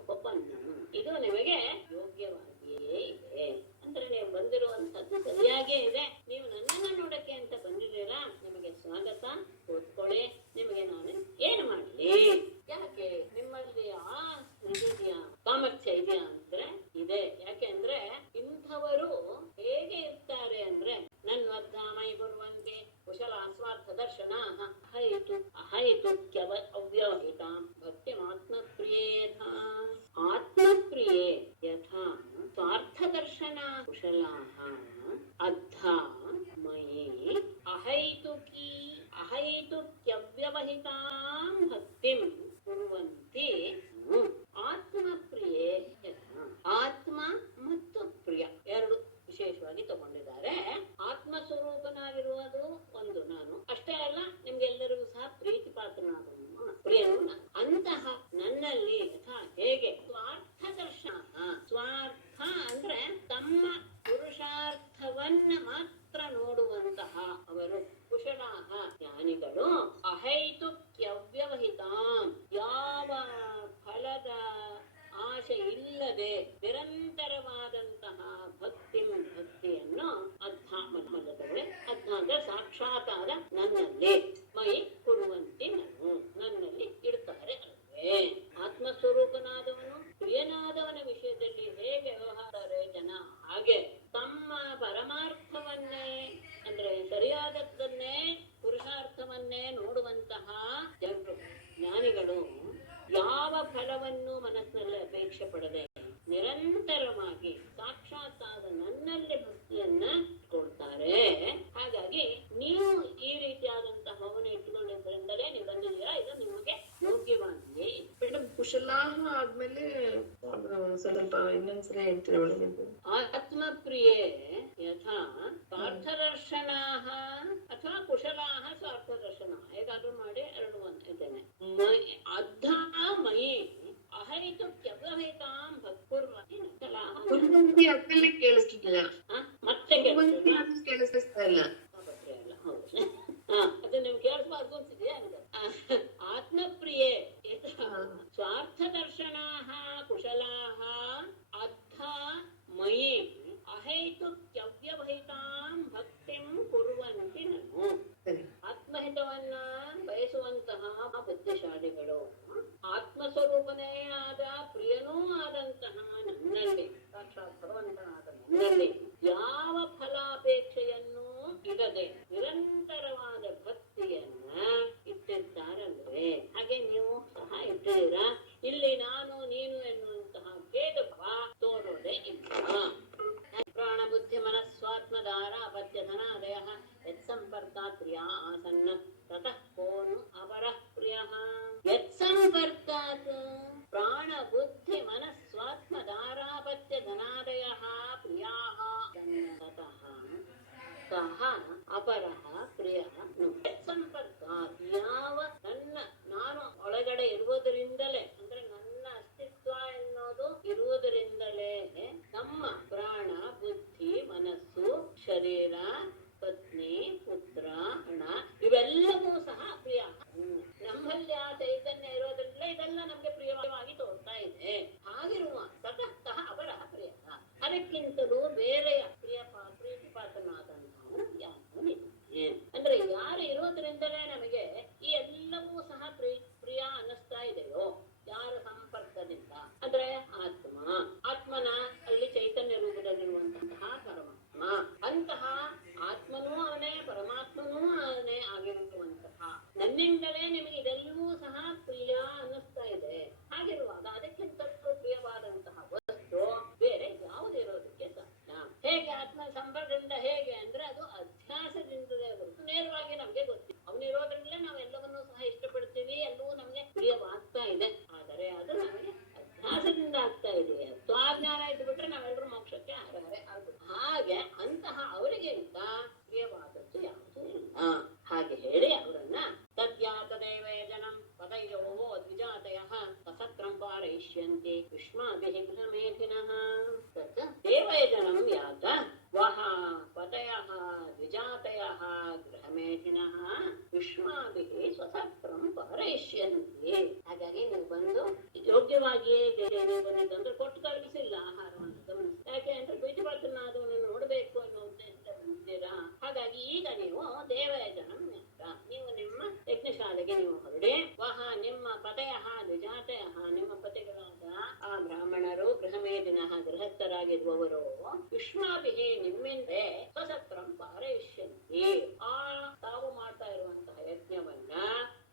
ಉಪಪನ್ನಂ, ಇದು ನಿಮಗೆ ಯೋಗ್ಯವಾಗಿಯೇ ಇದೆ. ಅಂದ್ರೆ ನೀವು ಬಂದಿರುವಂತದ್ದು ಸರಿಯಾಗೇ ಇದೆ. ನೀವು ನನ್ನನ್ನು ನೋಡಕ್ಕೆ ಅಂತ ಬಂದಿದ್ದೀರಾ, ನಿಮಗೆ ಸ್ವಾಗತ. ಕೂತ್ಕೊಳ್ಳಿ. ನಿಮಗೆ ನಾನು ಏನು ಮಾಡಲಿ? ಯಾಕೆ ನಿಮ್ಮಲ್ಲಿ ಆ ಇದೆಯಾ, ಸಾಮರ್ಥ್ಯ ಇದೆಯಾ ಅಂದ್ರೆ ಇದೆ. ಯಾಕೆ ಅಂದ್ರೆ ಇಂಥವರು ಹೇಗೆ ಇರ್ತಾರೆ ಅಂದ್ರೆ ನನ್ವರ್ಧಾಮೈ ಕುರ್ವಂತೆ ಕುಶಲ ಸ್ವಾರ್ಥ ದರ್ಶನ ಅಹೈತು ಅವ್ಯವಹಿತಾಂ ಭಕ್ತಿಮಾತ್ಮಪ್ರಿಯೇ ಯಥಾ. ಆತ್ಮಪ್ರಿಯೇ ಯಥಾ ಸ್ವಾರ್ಥ ದರ್ಶನ ಕುಶಲಾಃ ಅದ್ಧಾ ಮಯಿ ಅಹೈತುಕ್ಯವ್ಯವಹಿತಾಂ ಭಕ್ತಿಂ ಕುರ್ವಂತಿ. ಆತ್ಮಪ್ರಿಯೇ ಯಥಾ, ಆತ್ಮ ಮತ್ತು ಪ್ರಿಯ ಎರಡು ವಿಶೇಷವಾಗಿ ತಗೊಂಡಿದ್ದಾರೆ. ಆತ್ಮ ಸ್ವರೂಪನಾಗಿರುವುದು ಒಂದು ನಾನು, ಅಷ್ಟೇ ಅಲ್ಲ ನಿಮ್ಗೆಲ್ಲರಿಗೂ ಸಹ ಪ್ರೀತಿ ಪಾತ್ರನಾದ ಪ್ರಿಯನು ಅಂತಹ ನನ್ನಲ್ಲಿ ಯಥಾ ಹೇಗೆ ಸ್ವಾರ್ಥ ದರ್ಶನ. ಸ್ವಾರ್ಥ ಅಂದ್ರೆ ತಮ್ಮ ಪುರುಷಾರ್ಥವನ್ನ ಮಾತ್ರ ನೋಡುವಂತಹ ಅವರು ಕುಶಲಾಹ ಜ್ಞಾನಿಗಳು. ಅಹೈತುಕ್ಯವ್ಯವಹಿತಾಂ, ಯಾವ ಫಲದ ಆಶೆ ಇಲ್ಲದೆ ನಿರಂತರವಾದಂತಹ ಭಕ್ತಿಯನ್ನು ಅರ್ಥ ಅಂದ್ರೆ ಸಾಕ್ಷಾತ್ತಾದ ನನ್ನಲ್ಲಿ ಮೈ ಕುರುವಂತೆ ನನ್ನಲ್ಲಿ ಇಡ್ತಾರೆ ಅಲ್ವೇ. ಆತ್ಮಸ್ವರೂಪನಾದವನು ಪ್ರಿಯನಾದವನ ವಿಷಯದಲ್ಲಿ ಹೇಗೆ ವ್ಯವಹಾರೇ ಜನ, ಹಾಗೆ ತಮ್ಮ ಪರಮಾರ್ಥವನ್ನೇ ಅಂದ್ರೆ ಸರಿಯಾದದ್ದನ್ನೇ ಪುರುಷಾರ್ಥವನ್ನೇ ನೋಡುವಂತಹ ಜನರು ಜ್ಞಾನಿಗಳು ಯಾವ ಫಲವನ್ನು ಮನಸ್ಸಿನಲ್ಲಿ ಅಪೇಕ್ಷೆ ಪಡದೆ ನಿರಂತರವಾಗಿ ಸಾಕ್ಷಾತ್ತಾದ ನನ್ನಲ್ಲಿ ಭಕ್ತಿಯನ್ನ ಕೊಡ್ತಾರೆ. ಹಾಗಾಗಿ ನೀವು ಈ ರೀತಿಯಾದಂತಹ ಭಾವನೆ ಇಟ್ಟುಕೊಂಡಿದ್ದರಿಂದಲೇ ನೀವು ಬಂದಿದ್ದೀರಾ. ಇದು ನಿಮಗೆ ಯೋಗ್ಯವಾಗಿಯೇ. ಮೇಡಮ್, ಕುಶಲಾಹ ಆದ್ಮೇಲೆ ಸ್ವಲ್ಪ ಇನ್ನೊಂದ್ಸಲ ಹೇಳ್ತೀರಾ ಒಳಗೆ? ಆತ್ಮಪ್ರಿಯೇ ಯಥಾ ಸ್ವಾರ್ಥದರ್ಶನಾಃ ಅಥವಾ ಕುಶಲಾಃ ಸ್ವಾರ್ಥದರ್ಶನ, ಹೇಗಾದ್ರೂ ಮಾಡಿ ಎರಡು ಇದ್ದೇನೆ. ಅದ್ಧಾ ಮಯಿ ಅಹೈತುಕ್ಯವ್ಯವಹಿತಾಂ ಭಕ್ತಿರ್ವಂತಿ ಕುಶಲಾಃ. ಅದ್ರಲ್ಲಿ ಕೇಳಿಸ್ತಿಲ್ಲ, ಮತ್ತೆ ಕೇಳಿಸ್ತಾ ಇಲ್ಲ. ಹೌದು, ಅದು ನಿಮ್ಗೆ ಕೇಳಿಸ್ಬಾರ್ದು ಅಂತಿದೆಯಾ? ಆತ್ಮಪ್ರಿಯೇ ಸ್ವಾರ್ಥದರ್ಶನಾಃ ಕುಶಲಾಃ ಅದ್ಧಾ ಮಯಿ ಅಹೈತುಕ್ಯವ್ಯವಹಿತಾಂ ಭಕ್ತಿಂ ಕುರ್ವಂತಿ ನನು. ಆತ್ಮಹಿತವನ್ನ ಬಯಸುವಂತಹ ಬುದ್ಧಿಶಾಲಿಗಳು, ಆತ್ಮಸ್ವರೂಪನೇ ಆದ ಪ್ರಿಯನೂ ಆದಂತಹ ನನ್ನಲ್ಲಿ, ಸಾಕ್ಷಾತ್ ಭಗವಂತನಾದ ನನ್ನಲ್ಲಿ ಯಾವ ಫಲಾಪೇಕ್ಷೆಯನ್ನು ಇಡದೆ ನಿರಂತರವಾದ ಭಕ್ತಿಯನ್ನ ಇಟ್ಟಿದ್ದಾರಲ್ವೇ, ಹಾಗೆ ನೀವು ಸಹ ಇಟ್ಟಿದ್ದೀರಾ. ಇಲ್ಲಿ ನಾನು ನೀನು ಎನ್ನುವಂತಹ ಭೇದ ಭಾವ ತೋರೋದೇ ಇಲ್ಲ. ಪ್ರಾಣ ಬುದ್ಧಿ ಮನಸ್ವಾತ್ಮಧಾರ ಅಪತ್ಯ ಧನಾದಯ ಯತ್ಸಂಪರ್ಕಾತ್ ಪ್ರಿಯ ಆಸನ್ನ ತತಃ ಕೋನು ಅಪರಃ ಪ್ರಿಯಃ. ಯತ್ಸಂಪರ್ಕಾತ್ ಪ್ರಾಣ ಬುದ್ಧಿ ಮನಸ್ವಾತ್ಮಧಾರಾಪತ್ಯ ಧನಾದಯ ಪ್ರಿಯಾಃ ತತಃ ಸಹ ಅಪರಃ ಪ್ರಿಯಃ. ಯತ್ಸಂಪರ್ಕಾತ್, ಯಾವ ನಾನು ಒಳಗಡೆ ಇರುವುದರಿಂದಲೇ ಅಂದ್ರೆ ನನ್ನ ಅಸ್ತಿತ್ವ ಎನ್ನುವುದು ಇರುವುದರಿಂದಲೇ ನಮ್ಮ ಪ್ರಾಣ ಬುದ್ಧಿ ಮನಸ್ಸು ಶರೀರ ಪತ್ನಿ ಪುತ್ರ ಹಣ ಇವೆಲ್ಲ ನಮ್ಮಿಂದಲೇ ನಿಮಗೆ ಇದೆಲ್ಲವೂ ಸಹ ಪ್ರಿಯ ಅನ್ನಿಸ್ತಾ ಇದೆ. ಹಾಗಿರುವಾಗ ಅದಕ್ಕಿಂತಲೂ ಪ್ರಿಯವಾದಂತಹ ವಸ್ತು ಬೇರೆ ಯಾವುದಿರೋದಕ್ಕೆ ಸಾಧ್ಯ? ಹೇಗೆ ಆತ್ಮ ಸಂಬಂಧದಿಂದ ಹೇಗೆ ಅಂದ್ರೆ ಅದು ಅಧ್ಯಾಸದಿಂದಲೇ ಹೊರತು ನೇರವಾಗಿ ನಮ್ಗೆ ಗೊತ್ತಿಲ್ಲ. ಅವನಿರೋದ್ರಿಂದಲೇ ನಾವೆಲ್ಲವನ್ನೂ ಸಹ ಇಷ್ಟಪಡ್ತೀವಿ, ಎಲ್ಲವೂ ನಮ್ಗೆ ಪ್ರಿಯವಾಗ್ತಾ ಇದೆ. ಆದರೆ ಅದು ನಮಗೆ ಅಧ್ಯಾಸದಿಂದ ಆಗ್ತಾ ಇದೆ. ಸ್ವಾಜ್ಞಾನ ಇದ್ಬಿಟ್ರೆ ನಾವೆಲ್ಲರೂ ಮೋಕ್ಷಕ್ಕೆ ಅರ್ಹರೇ ಆಗ್ಬೋದು. ಹಾಗೆ ಅಂತಹ ಅವರಿಗಿಂತ ಪ್ರಿಯವಾದದ್ದು ಯಾವುದೂ ಇಲ್ಲ. ಹಾಗೆ ಹೇಳಿ ಅವರನ್ನ ತದ್ಯಾತದೇವೇ ಜನಂ ಪದಯೋ ದ್ವಿಜಾತಯಃ ಸಸತ್ರಂ ಪಾರಯಿಷ್ಯಂತಿ ಯುಷ್ಮಾಭಿಃ ಗೃಹಮೇಧಿನಃ. ತತ್ ದೇವಯಜನಂ ಯಾತ ವಹ ಪತಯಃ ದ್ವಿಜಾತಯಃ ಗೃಹಮೇಧಿನಃ ಯುಷ್ಮಾಭಿಃ ಸ್ವಸತ್ರಂ ಪಾರಯಿಷ್ಯಂತಿ. ಹಾಗಾಗಿ ನೀವು ಬಂದು ಯೋಗ್ಯವಾಗಿಯೇ ಬಂದಿದ್ದಂದ್ರೆ ಕೊಟ್ಟು ಕಳಿಸಿಲ್ಲ ಆಹಾರವನ್ನು ಗಮನಿಸಿ. ಯಾಕೆ ಅಂದ್ರೆ ಬೀಜವರ್ತನಾದವನ್ನು ನೋಡಬೇಕು ಅನ್ನೋ ಉದ್ದೇಶ ಬಂದಿದ್ದೀರಾ. ಹಾಗಾಗಿ ಈಗ ನೀವು ದೇವಯಜನಂ ನೀವು ನಿಮ್ಮ ಯಜ್ಞಶಾಲೆಗೆ ನೀವು ಹೊರಡಿ. ವಹ ನಿಮ್ಮ ಪತಯಃ ದ್ವಿಜಾತಯಃ ನಿಮ್ಮ ಪತಿಗಳಾದ ಆ ಬ್ರಾಹ್ಮಣರು ಗೃಹಮೇಧಿನಃ ಗೃಹಸ್ಥರಾಗಿರುವವರು ಯುಷ್ಮಾಭಿಃ ನಿಮ್ಮಿಂದೆ ಸ್ವಸತ್ರಂ ಪಾರಯಿಷ್ಯಂತಿ ಆ ತಾವು ಮಾಡ್ತಾ ಇರುವಂತಹ ಯಜ್ಞವನ್ನ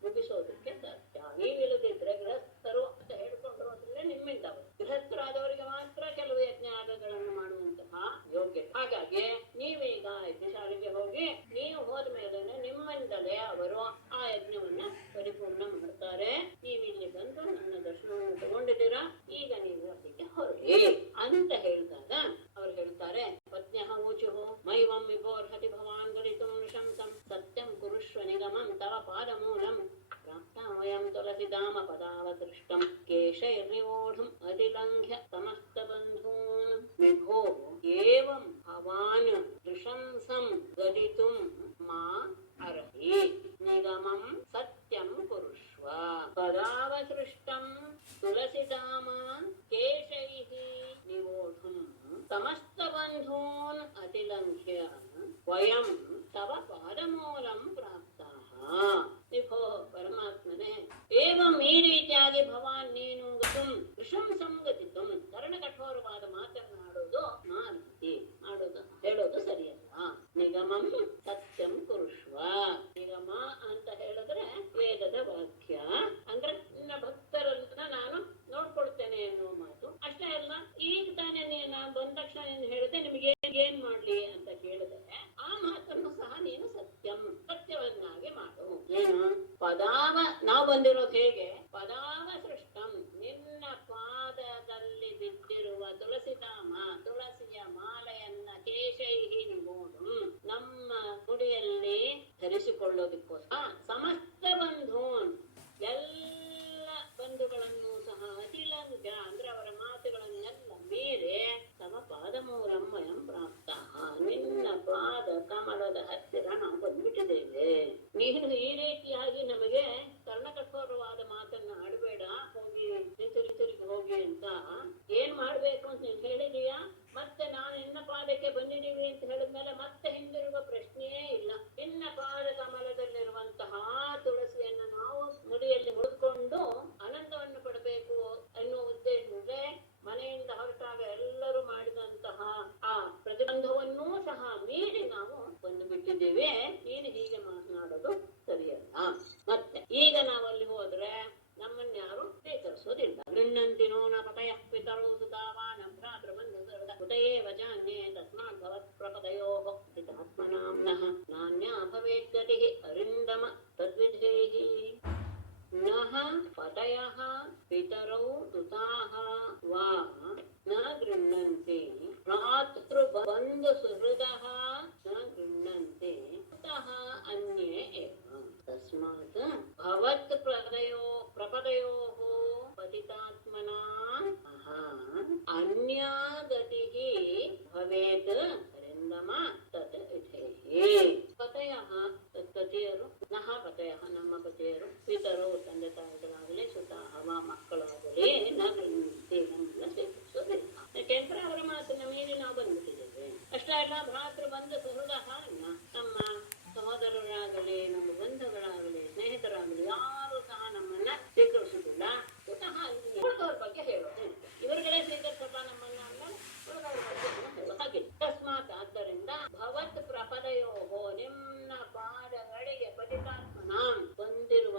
ಮುಗಿಸೋದಕ್ಕೆ ಸಾಧ್ಯ. ನೀವಿಲ್ಲದಿದ್ರೆ ಗೃಹಸ್ಥರು ಅಂತ ಹೇಳ್ಕೊಂಡಿರೋದ್ರಿಂದ ನಿಮ್ಮಿಂದ ಗೃಹಸ್ಥರಾದವರಿಗೆ ಮಾತ್ರ ಕೆಲವು ಯಜ್ಞಾಗಗಳನ್ನು ಮಾಡುವಂತಹ ಯೋಗ್ಯತೆ. ಹಾಗಾಗಿ ನೀವೀಗ ಯಜ್ಞಶಾಲೆಗೆ ಹೋಗಿ ನೀವು ಹೋದ ಮೇಲೆ ನಿಮ್ಮಿಂದಲೇ ಅವರು ಆ ಯಜ್ಞವನ್ನ ಪರಿಪೂರ್ಣ ಮಾಡ್ತಾರೆ. ನೀವಿಲ್ಲಿ ಬಂದು ನನ್ನ ದರ್ಶನವನ್ನು ತಗೊಂಡಿದ್ದೀರಾ, ಈಗ ನೀವು ಅದಕ್ಕೆ ಹೊರಡಿ ಅಂತ ಹೇಳಿದಾಗ ಅವ್ರು ಹೇಳ್ತಾರೆ, ಪತ್ನ್ಯಃ ಊಚುಹು ಮೈವಂ ವಿಭೋರ್ಹತಿ ಭವಾನ್ ಗಲಿತುಂ ನೃಶಂಸಂ ಸತ್ಯಂ ಕುರುಷ್ವ ನಿಗಮಂ ತವ ಪಾದಮೂಲಂ ಪ್ರಾಪ್ತಾವಯಂ ತುಲಸಿಧಾಮ ಪದಾವಸೃಷ್ಟಂ ಕೇಶೈರ್ನಿವೋಢುಂ ಅತಿಲಂಘ್ಯ ಸಮಸ್ತ ಬಂಧೂನ್ ವಿಭೋ ಏವಂ ಭವಾನ್ ನೃಶಂಸಂ ಗಲಿತುಂ ಮಾ ಅರ್ಹಿ ನಿಗಮಂ ಸತ್ಯಂ ಕುರುಷ್ವ ಪದಾವಸೃಷ್ಟಂ ತುಲಸಿಧಾಮ ಕೇಶೈಃ ನಿವೋಢುಂ ಸಮಸ್ತ ಬಂಧೂನ್ ಅತಿಲಂಘ್ಯ ವಯಂ ತವ ಪಾದಮೂಲಂ ಪ್ರಾಪ್ತಾಃ. ವಿಭೋ ಪರಮಾತ್ಮನೇ, ಏವಂ ಈ ರೀತಿಯಾಗಿ ಭವಾನ್ ನೀನು ಗತುಂ ನೃಶಂಸಂ ಗತಿತುಂ ಕರ್ಣಕಠೋರವಾದ ಮಾತನ್ನಾಡೋದು ಹೇಳೋದು ಸರಿಯಲ್ಲ. ನಿಗಮಂ ಸತ್ಯಂ ಕುರುಷ್ವ. ನಿಗಮ ಅಂತ ಹೇಳಿದ್ರೆ ವೇದದ ವಾಕ್ಯ ಅಂದ್ರೆ ನಿನ್ನ ಭಕ್ತರನ್ನ ನಾನು ನೋಡ್ಕೊಳ್ತೇನೆ ಅನ್ನೋ ಮಾತು. ಅಷ್ಟೇ ಅಲ್ಲ, ಈಗ ತಾನೇ ನೀನು ಬಂದ ತಕ್ಷಣ ನೀನು ಹೇಳಿದೆ ನಿಮ್ಗೆ ಏನ್ ಮಾಡ್ಲಿ ಅಂತ ಕೇಳಿದ್ರೆ ಆ ಮಾತನ್ನು ಸಹ ನೀನು ಸತ್ಯವನ್ನಾಗಿ ಮಾಡು. ಏನು ಪದಾವ ನಾವು ಬಂದಿರೋದು ಹೇಗೆ? ಪದಾವ ಸೃಷ್ಟಂ ನಿನ್ನ ಪಾದದಲ್ಲಿ ಬಿದ್ದಿರುವ ತುಳಸಿಧಾಮ ತುಳಸಿಯ ಮಾಲೆಯನ್ನ ಕೇಶೈಹಿ ನಿವೋಢುಂ ನಮ್ಮ ಮುಡಿಯಲ್ಲಿ ಧರಿಸಿಕೊಳ್ಳೋದಕ್ಕೋಸ್ಕರ ಸಮಸ್ತ ಬಂಧೂನ್ ಎಲ್ಲ ಬಂಧುಗಳನ್ನು ಸಹ ಅತಿಲಂಘ್ಯ ಅಂದ್ರೆ ಅವರ ಮಾತುಗಳನ್ನೆಲ್ಲ ಮೀರಿ ತಮ ಪಾದ ಮೂಲಂ ವಯಂ ಪ್ರಾಪ್ತಃ ನಿನ್ನ ಪಾದ ಕಮಲದ ಹತ್ತಿರ ನಾವು ಬಂದ್ಬಿಟ್ಟಿದ್ದೇವೆ. ನೀನು ಈ ರೀತಿಯಾಗಿ ನಮಗೆ ಕರ್ಣಕಠೋರವಾದ ಮಾತನ್ನ ಆಡಬೇಡ, ಹೋಗಿ ಹಿಂತಿರುಗಿ ಹೋಗಿ ಅಂತ ಏನ್ ಮಾಡ್ಬೇಕು ಅಂತ ನೀನ್ ಹೇಳಿದೀಯಾ. ಮತ್ತೆ ನಾನು ನಿನ್ನ ಪಾದಕ್ಕೆ ಬಂದಿದ್ದೀವಿ ಅಂತ ಹೇಳಿದ್ಮೇಲೆ ಮತ್ತೆ ಹಿಂದಿರುವ ಪ್ರಶ್ನೆಯೇ ಇಲ್ಲ. ನಿನ್ನ ಪಾದ ಕಮಲದಲ್ಲಿರುವಂತಹ ತುಳಸಿಯನ್ನು ನಾವು ಮುಡಿಯಲ್ಲಿ ಮುಡಿದುಕೊಂಡು ಆನಂದವನ್ನು ಪಡಬೇಕು ಅನ್ನುವ ಉದ್ದೇಶದಿಂದ ಮನೆಯಿಂದ ಹೊರಟಾಗ ಎಲ್ಲರೂ ಮಾಡಿದಂತಹ ಆ ಪ್ರತಿಬಂಧವನ್ನೂ ಸಹ ಮೀರಿ ನಾವು ಬಂದು ಬಿಟ್ಟಿದ್ದೇವೆ. ನೀನು ಹೀಗೆ ಮಾತನಾಡೋದು ಸರಿಯಲ್ಲ. ಮತ್ತೆ ಈಗ ನಾವಲ್ಲಿ ಹೋದ್ರೆ ನಮ್ಮನ್ನ ಯಾರು ಸ್ವೀಕರಿಸೋದಿಲ್ಲ. ಗೃಹಂತಿನೋ ನ ಪತಯಃ ಪಿತರೋ ಸುತಾವಾನ ಭ್ರಾತೃಬಂಧು ಕುತಯೇ ವಚಾನ್ಯೇ ತಸ್ಮಾತ್ ಭವತ್ ಪ್ರಪದಯೋಃ ಆತ್ಮನಾಮ್ನಃ ನಾನ್ಯಾ ಭವೇತ್ ಗತಿಃ ಅರಿಂದಮ ತದ್ವಿಧೇಃ ನಃ ಪತಯಃ ಪಿತರೌ ಸುತಾಃ ವಾ ನ ಗೃಹಂತಿ ಭ್ರಾತೃಬಂಧು ಸುಹೃದಃ ನ ಗೃಹಂತಿ ಕುತಃ ಅನ್ಯೇ ಏವ ತಸ್ಮಾತ್ ಭವತ್ ಪ್ರಪದಯೋಃ ಪತಿತಾತ್ಮನಾಂ ಅನ್ಯಾ ಗತಿಃ ಭವೇತ್ ಅರಿಂದಮ ತದ್ವಿಧೇಃ. ಪತಯಃ ಪತಿಯರು ನಃ ಪತಯಃ ನಮ್ಮ ಪತಿಯರು ಪಿತರು ತಂದೆ ತಾಯಿಗಳಾಗಲಿ ಸುತಾಃ ಮಕ್ಕಳಾಗಲಿ ನ ಗೃಹಂತಿ ನಮ್ಮನ್ನ ಸ್ವೀಕರಿಸೋದಿಲ್ಲ. ಯಾಕೆಂದ್ರೆ ಅವರ ಮಾತನ್ನ ಮೀರಿ ನಾವು ಬಂದ್ಬಿಟ್ಟಿದ್ದೇವೆ. ಅಷ್ಟೇ ಅಲ್ಲ, ಭ್ರಾತೃ ಬಂಧು ಸುಹೃದಃ ನಮ್ಮ ಸಹೋದರರಾಗಲಿ ನಮ್ಮ ಬಂಧುಗಳಾಗಲಿ ಸ್ನೇಹಿತರಾಗಲಿ ಯಾರು ಸಹ ನಮ್ಮನ್ನ ಸ್ವೀಕರಿಸುವುದಿಲ್ಲ. ಸ್ವತಃ ಉಳಿದವ್ರ ಬಗ್ಗೆ ಹೇಳೋದು ಇವರಿಗೆಲ್ಲ ಸ್ವೀಕರಿಸಪ್ಪ ನಮ್ಮನ್ನ ಅಂದ್ರೆ ಉಳಿದವ್ರ ಬಗ್ಗೆ ಹೇಳೋದು ಹಾಗೆ. ತಸ್ಮಾತ್ ಆದ್ದರಿಂದ ಭವತ್ ಪ್ರಪದಯೋಹೋ ನಿಮ್ಮ ಪಾದಗಳಿಗೆ ಪತಿತಾತ್ಮನಾಂ ಬಂದಿರುವ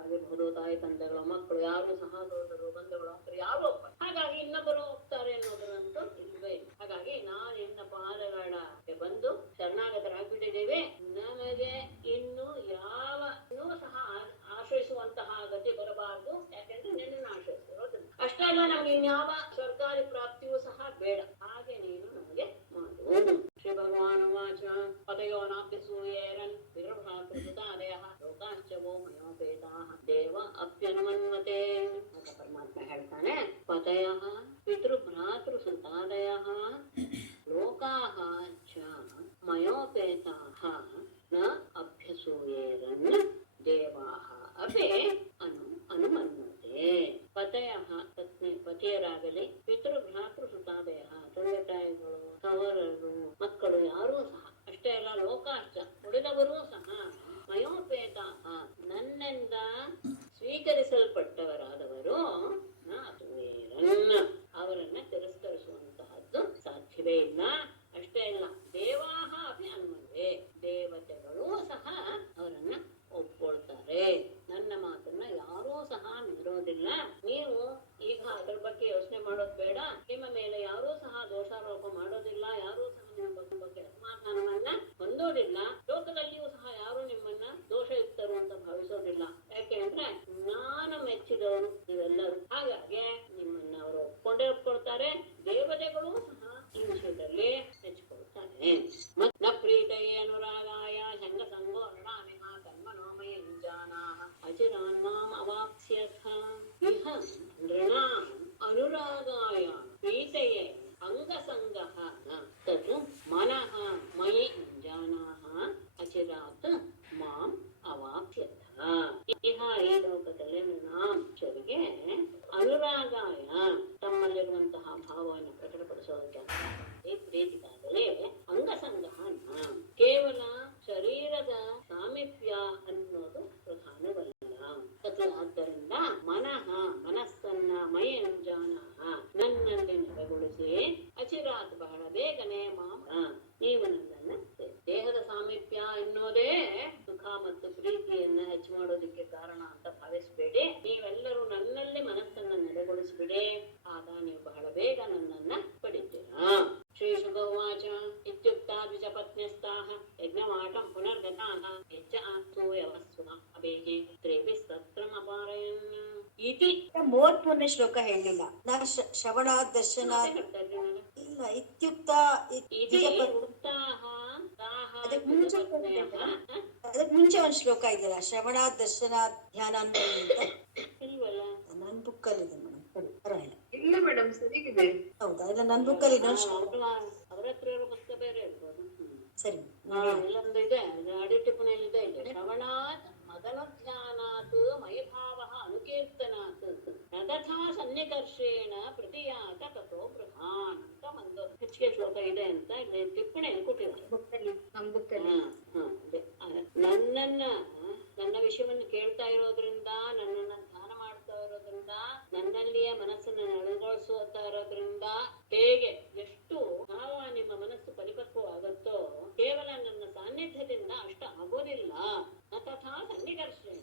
ಆಗಿರ್ಬೋದು, ತಾಯಿ ತಂದೆಗಳು, ಮಕ್ಕಳು, ಯಾರು ಸಹ ಸಹೋದರರು, ಬಂಧುಗಳು ಅಂತರು ಯಾರು ಹೋಗ್ತಾರೆ. ಹಾಗಾಗಿ ಇನ್ನೊಬ್ಬರು ಹೋಗ್ತಾರೆ ಅನ್ನೋದ್ರಂತೂ ಇಲ್ವೇ ಇಲ್ಲ. ಹಾಗಾಗಿ ನಾನು ನಿನ್ನ ಪಾದಗಳಿಗೆ ಬಂದು ಶರಣಾಗತರಾಗ್ಬಿಟ್ಟಿದ್ದೇವೆ. ನಮಗೆ ಇನ್ನು ಯಾವನ್ನೂ ಸಹ ಆಶ್ರಯಿಸುವಂತಹ ಗತಿ ಬರಬಾರದು. ಯಾಕೆಂದ್ರೆ ನಿನ್ನನ್ನು ಆಶ್ರಯಿಸಿರೋದು ಅಷ್ಟೇ ಅಲ್ಲ, ನಮ್ಗೆ ಇನ್ಯಾವ ಸರ್ಕಾರಿ ಪ್ರಾಪ್ತಿಯೂ ಸಹ ಬೇಡ. ಹಾಗೆ ನೀನು ನಮಗೆ ಮಾಡು. ಶ್ರೀ ಭಗವಾನ್ ವಾಚ ಪತಯೋ ನಾಪ್ಯಸೂಯೇರನ್ ವಿರಭಾತೃತಾದಯಃ ಲೋಕಾಶ್ಚವೋ ಮಯೋಪೇತಾಃ ದೇವ ಅಪ್ಯನುಮನ್ವತೆ ಅಂತ ಪರಮಾತ್ಮ ಹೇಳ್ತಾನೆ. ಪತಯಃ ಪಿತೃಭ್ರಾತೃಸುತಾದಯಃ ಲೋಕಾಃ ಚ ಮಯೋಪೇತಾಃ ನ ಅಭ್ಯಸೂಯೇರನ್ ದೇವಾಃ ಅಪಿ ಅನುಮನ್ವತೆ. ಪತಯಃ ಪತಿಯರಾಗಲಿ, ಪಿತೃಭ್ರಾತೃಸುತಾದಯಃ ತಂದೆ ತಾಯಿಗಳು, ಸಹೋದರರು, ಮಕ್ಕಳು ಯಾರೂ ಸಹ ಅಷ್ಟೇ ಅಲ್ಲ, ಲೋಕಾಶ್ಚ ಉಳಿದವರೂ ಸಹ ಮಯೋಪೇತಾಃ ನನ್ನಿಂದ ಸ್ವೀಕರಿಸಲ್ಪಟ್ಟವರಾದವರು ಅವರನ್ನ ತಿರಸ್ಕರಿಸುವಂತಹದ್ದು ಸಾಧ್ಯವೇ ಇಲ್ಲ. ಅಷ್ಟೇ ಅಲ್ಲ, ದೇವಾಹ ಅಪಿ ಅನುಮನ್ವೇ ದೇವತೆಗಳೂ ಸಹ ಅವರನ್ನ ಒಪ್ಕೊಳ್ತಾರೆ. ನನ್ನ ಮಾತನ್ನ ಯಾರೂ ಸಹ ಮೀರೋದಿಲ್ಲ. ನೀವು ಈಗ ಅದರ ಬಗ್ಗೆ ಯೋಚನೆ ಮಾಡೋದು ಬೇಡ. ನಿಮ್ಮ ಮೇಲೆ ಯಾರೂ ಸಹ ದೋಷಾರೋಪ ಮಾಡೋದಿಲ್ಲ, ಯಾರೂ ಸಹ ನಿಮ್ಮ ಬಗ್ಗೆ ಅಸಮಾಧಾನವನ್ನ ಹೊಂದೋದಿಲ್ಲ. ಲೋಕದಲ್ಲಿಯೂ ಸಹ ಯಾರು ನಿಮ್ಮನ್ನ ದೋಷಯುಕ್ತರು ಅಂತ ಭಾವಿಸೋದಿಲ್ಲ. ಯಾಕೆ ಅಂದ್ರೆ ನಾನು ಮೆಚ್ಚಿದವರು ನೀವೆಲ್ಲರೂ. ಹಾಗಾಗಿ ನಿಮ್ಮನ್ನ ಅವರು ಒಪ್ಕೊಳ್ತಾರೆ. ದೇವತೆಗಳು ಸಹ ಈ ವಿಷಯದಲ್ಲಿ ಮೆಚ್ಚಿಕೊಳ್ತಾರೆ. ನ ಪ್ರೀತಯೇ ಅನುರಾಗಾಯ ಶಂಗ ಸಂಗೋ ಅರುಣಾಮಿಹ ಕರ್ಮಣೋಮಯ ಇಂಜಾನಾಃ ಅಚಿರಾನ್ಮಾಂ ಅವಾಪ್ಸ್ಯಥ ಇಹ ನೃಣಾಂ ಅನುರಾಗಾಯ ಪ್ರೀತಯೇ ಅಂಗಸಂಗಃ ತತ್ ಮನಃ ಮಯಿ ಇಂಜಾನಾಃ ಅಚಿರಾತ್ ಮಾಂ ಅವಾಪ್ಸ್ಯಥ. ಇಹ ಈ ಲೋಕದಲ್ಲಿ ನೃಣಾಂಶರಿಗೆ ಅನುರಾಗಾಯ ತಮ್ಮಲ್ಲಿರುವಂತಹ ಭಾವವನ್ನು ಪ್ರಕಟಪಡಿಸೋದಕ್ಕೆ ಪ್ರೀತಿಗಾಗಲೇ ಅಂಗಸಂಗಃ ಕೇವಲ ಶರೀರದ ಸಾಮೀಪ್ಯ ಅನ್ನೋದು ಪ್ರಧಾನವಲ್ಲ. ಆದ್ದರಿಂದ ಮನಸ್ಸನ್ನ ಮಯಂಜಾನಃ ನನ್ನಲ್ಲಿ ನೆಲೆಗೊಳಿಸಿ ಅಚಿರಾತ್ ಬಹಳ ಬೇಗನೆ ನೀವು ನನ್ನನ್ನ ದೇಹದ ಸಾಮೀಪ್ಯ ಎನ್ನುವುದೇ ಸುಖ ಮತ್ತು ಪ್ರೀತಿಯನ್ನ ಹೆಚ್ಚು ಮಾಡೋದಕ್ಕೆ ಕಾರಣ ಅಂತ ಭಾವಿಸಬೇಡಿ. ನೀವೆಲ್ಲರೂ ನನ್ನಲ್ಲಿ ಮನಸ್ಸನ್ನ ನೆಲೆಗೊಳಿಸಿಬಿಡಿ, ಆಗ ನೀವು ಬಹಳ ಬೇಗ ನನ್ನನ್ನ ಪಡಿತೀರಾ. ಶ್ರೀ ಶುಭವಾಚ ಇತ್ಯುಕ್ತಾ ದ್ವಿಜಪತ್ನ್ಯಸ್ತಾಃ ಯಜ್ಞವಾಟಂ ಪುನರ್ಗತಾಃ ಯಜ್ಜ ಆಸೂಯವಸ್ವ ಅಬೇಹಿ ತ್ರೇಭಿಃ ಸತ್ರಂ ಅಪಾರಯನ್ ಇತಿ. 33ನೇ ಶ್ಲೋಕ ಹೇಳಲಿಲ್ಲ. ನಾ ಶ್ರವಣ ದರ್ಶನ ಇಲ್ಲ. ಇತ್ಯುಕ್ತ ಅದಕ್ಕೆ ಮುಂಚೆ ಒಂದು ಶ್ಲೋಕ ಇದೆಯಲ್ಲ, ಶ್ರವಣ ದರ್ಶನ ಧ್ಯಾನ ಅಂತ ಇಲ್ವಲ್ಲ? ನನ್ ಬುಕ್ ಅಲ್ಲಿ ಇದೆ ಮೇಡಮ್. ಪರವಾಗಿಲ್ಲ. ಇಲ್ಲ ಮೇಡಮ್, ಸರಿಗಿದೆ. ಹೌದಾ? ಇಲ್ಲ, ನನ್ ಬುಕ್ ಅಲ್ಲಿ ಅವ್ರ ಹತ್ರ ಇರೋ ಪುಸ್ತಕ ಬೇರೆ ಇರ್ಬೋದು. ಸರಿ, ಇಲ್ಲೊಂದು ಇದೆ, ಅಡಿ ಟಿಪ್ಪಣಿಯಲ್ಲಿ ಇದೆ. ಶ್ರವಣಾತ್ ಮದನುಧ್ಯಾನಾತ್ ಮಯಭಾವಃ ಅನುಕೀರ್ತನಾತ್ ತಥಾ ಸನ್ನಿಕರ್ಷೇಣ ಪ್ರತಿಯಾತ ತಥೋ ಬೃಹಾನ್ ಅಂತ ಒಂದು ಹೆಚ್ಚಿಗೆ ಶ್ಲೋಕ ಇದೆ ಅಂತ ಇಲ್ಲಿ ಟಿಪ್ಪಣಿಯಲ್ಲಿ ಕೊಟ್ಟಿದ್ದಾರೆ. ನನ್ನ ವಿಷಯವನ್ನು ಕೇಳ್ತಾ ಇರೋದ್ರಿಂದ, ನನ್ನನ್ನ ಧ್ಯಾನ ಮಾಡ್ತಾ ಇರೋದ್ರಿಂದ, ನನ್ನಲ್ಲಿಯೇ ಮನಸ್ಸನ್ನು ನೆಲೆಗೊಳಿಸುತ್ತಾ ಇರೋದ್ರಿಂದ ಹೇಗೆ ಎಷ್ಟು ಭಾವ ನಿಮ್ಮ ಮನಸ್ಸು ಪರಿಪಕ್ವವಾಗುತ್ತೋ ಕೇವಲ ನನ್ನ ಸಾನ್ನಿಧ್ಯದಿಂದ ಅಷ್ಟ ಆಗೋದಿಲ್ಲ. ತಥಾ ಸನ್ನಿಕರ್ಷೇಣ.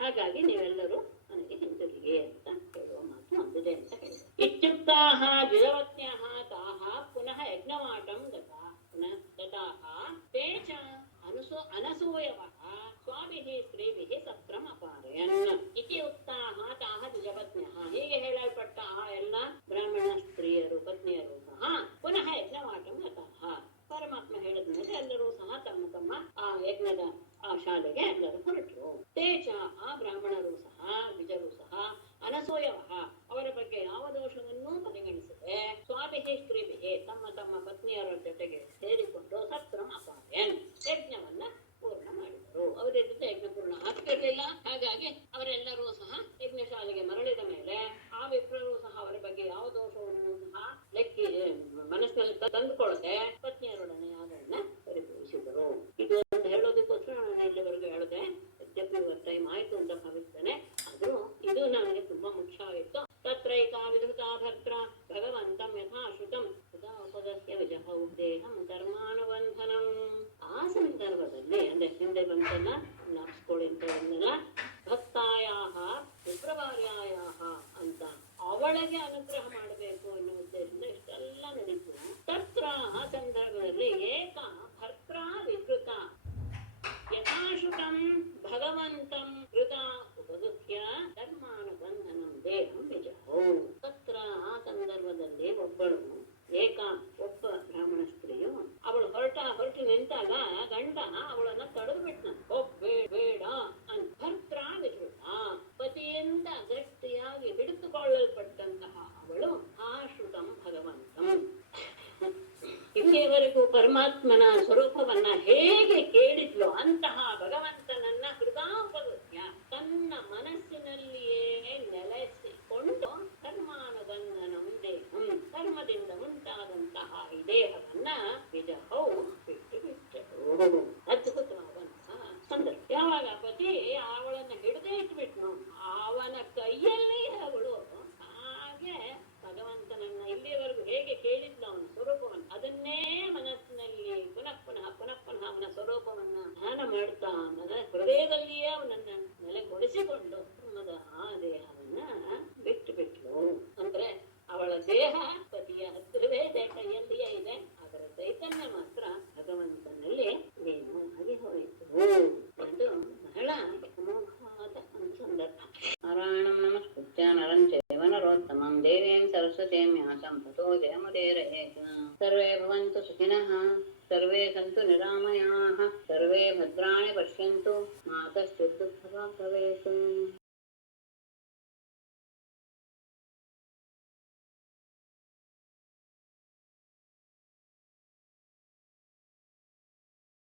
ಹಾಗಾಗಿ ನೀವೆಲ್ಲರೂ ನನಗೆ ಹಿಂದಿರುಗಿ ಅಂತ ಹೇಳುವ ಮಾತು ಒಂದಿದೆ ಅಂತ ಹೇಳಿದೆ. ಇತ್ಯುಕ್ತಾಃ ದ್ವಿಜಪತ್ನ್ಯಃ ತಾಃ ಪುನಃ ಯಜ್ಞವಾಟಂ ಗತಾಃ ತೇ ಚ ಅನಸೂಯವಃ ಸ್ವಾಭಿಃ ಸ್ತ್ರೀಭಿಃ ಸತ್ರಂ ಅಪಾರಯನ್ ಇತಿ ಉಕ್ತಾಃ ತಾಃ ದ್ವಿಜಪತ್ನ್ಯಃ. ಹೀಗೆ ಹೇಳಲ್ಪಟ್ಟ ಆ ಎಲ್ಲ ಬ್ರಾಹ್ಮಣ ಸ್ತ್ರೀಯರು, ಪತ್ನಿಯರು ಸಹ ಪುನಃ ಯಜ್ಞವಾಟಂ ಗತಾಃ. ಪರಮಾತ್ಮ ಹೇಳಿದ ಮೇಲೆ ಎಲ್ಲರೂ ಸಹ ತಮ್ಮ ತಮ್ಮ ಆ ಯಜ್ಞದ ಆ ಶಾಲೆಗೆ ಎಲ್ಲರೂ ಹೊರಟರು. ತೇಜ ಆ ಬ್ರಾಹ್ಮಣರು ಸಹ ಅವಳಿಗೆ ಅನುಗ್ರಹ ಮಾಡಬೇಕು ಅನ್ನೋ ಉದ್ದೇಶದಿಂದ ಇಷ್ಟೆಲ್ಲ ನಡೀತು. ತತ್ರ ಆ ಸಂದರ್ಭದಲ್ಲಿ ಏಕ ಭರ್ತ್ರ ವಿಕೃತ ಯಥಾಶುಕಂ ಭಗವಂತಂ ಕೃತ ಉಪದುಹ್ಯ ಧರ್ಮಾನುಬಂಧನಂ ದೇಹಂ ವಿಜಹೋ. ತತ್ರ ಆ ಸಂದರ್ಭದಲ್ಲಿ ಒಬ್ಬಳು ಒಬ್ಬ ಬ್ರಾಹ್ಮಣ ಸ್ತ್ರೀಯು ಅವಳು ಹೊರಟು ನಿಂತಾಗ ಗಂಡ ಅವಳನ್ನ ತಡೆದು ಬಿಟ್ನ. ಬೇಡ ಅಂತ ಭರ್ತ್ರ ವಿಕೃತ ಪತಿಯಿಂದ ಗಟ್ಟಿಯಾಗಿ ಹಿಡಿದುಕೊಳ್ಳಲ್ಪಟ್ಟಂತಹ ಅವಳು ಆಶ್ರುತಂ ಭಗವಂತಂ ಇಲ್ಲಿಯವರೆಗೂ ಪರಮಾತ್ಮನ ಸ್ವರೂಪವನ್ನ ಹೇಗೆ ಕೇಳಿದ್ಲು ಅಂತಹ ಭಗವಂತನನ್ನ ಹೃದಯೋಪಗತ್ಯ ತನ್ನ ಮನಸ್ಸಿನಲ್ಲಿಯೇ ನೆಲೆಸಿಕೊಂಡು ಧರ್ಮಾನುಬಂಧನಂ ದೇಹಂ ಧರ್ಮದಿಂದ ಉಂಟಾದಂತಹ ಈ ದೇಹವನ್ನ ವಿಜಹೌ ಬಿಟ್ಟರು. ಅದ್ಭುತವಾದಂತಹ ಸಂದರ್ಭ. ಯಾವಾಗ ಪತಿ ಅವಳನ್ನ ಹಿಡಿದೇ ಇಟ್ಬಿಟ್ನು, ಅವನ ಕೈಯಲ್ಲಿ ಅವಳು ಹಾಗೆ ಭಗವಂತನನ್ನ ಇಲ್ಲಿಯವರೆಗೂ ಹೇಗೆ ಕೇಳಿದ್ಲು ಅವನ ಸ್ವರೂಪವನ್ನು ಅದನ್ನೇ ಮನಸ್ಸಿನಲ್ಲಿ ಪುನಃ ಅವನ ಸ್ವರೂಪವನ್ನ ಧ್ಯಾನ ಮಾಡ್ತಾ ಹೃದಯದಲ್ಲಿಯೇ ಅವನನ್ನ ನೆಲೆಗೊಳಿಸಿಕೊಂಡು ಧರ್ಮದ ಆ ದೇಹವನ್ನ ಬಿಟ್ಟು ಅಂದ್ರೆ ಅವಳ ದೇಹ ಪತಿಯ ಹತ್ತಿರವೇ ಕೈಯಲ್ಲಿಯೇ ಇದೆ, ಅದರ ಚೈತನ್ಯ ಮಾತ್ರ ಭಗವಂತನಲ್ಲಿ ಏನು ಆಗಿ ಹೋಯಿತು. ಅದು ಬಹಳ ಅಮೋಘವಾದ ಒಂದು ಸಂದರ್ಭ. ನಾರಾಯಣಂ ನಮಸ್ಕೃತ್ಯ ನರಂ ಚೈವ ನರೋತ್ತಮಂ ದೇವೀಂ ಸರಸ್ವತೀಂ ವ್ಯಾಸಂ ತಥೋ ಜಯಮುದೀರಯೇತ್. ಸರ್ವೇ ಭವಂತು ಸುಖಿನಃ, ಸರ್ವೇ ಸಂತು ನಿರಾಮಯಾಃ, ಸರ್ವೇ ಭದ್ರಾಣಿ ಪಶ್ಯಂತು, ಮಾ ಕಶ್ಚಿತ್ ದುಃಖಭಾಗ್ ಭವೇತ್.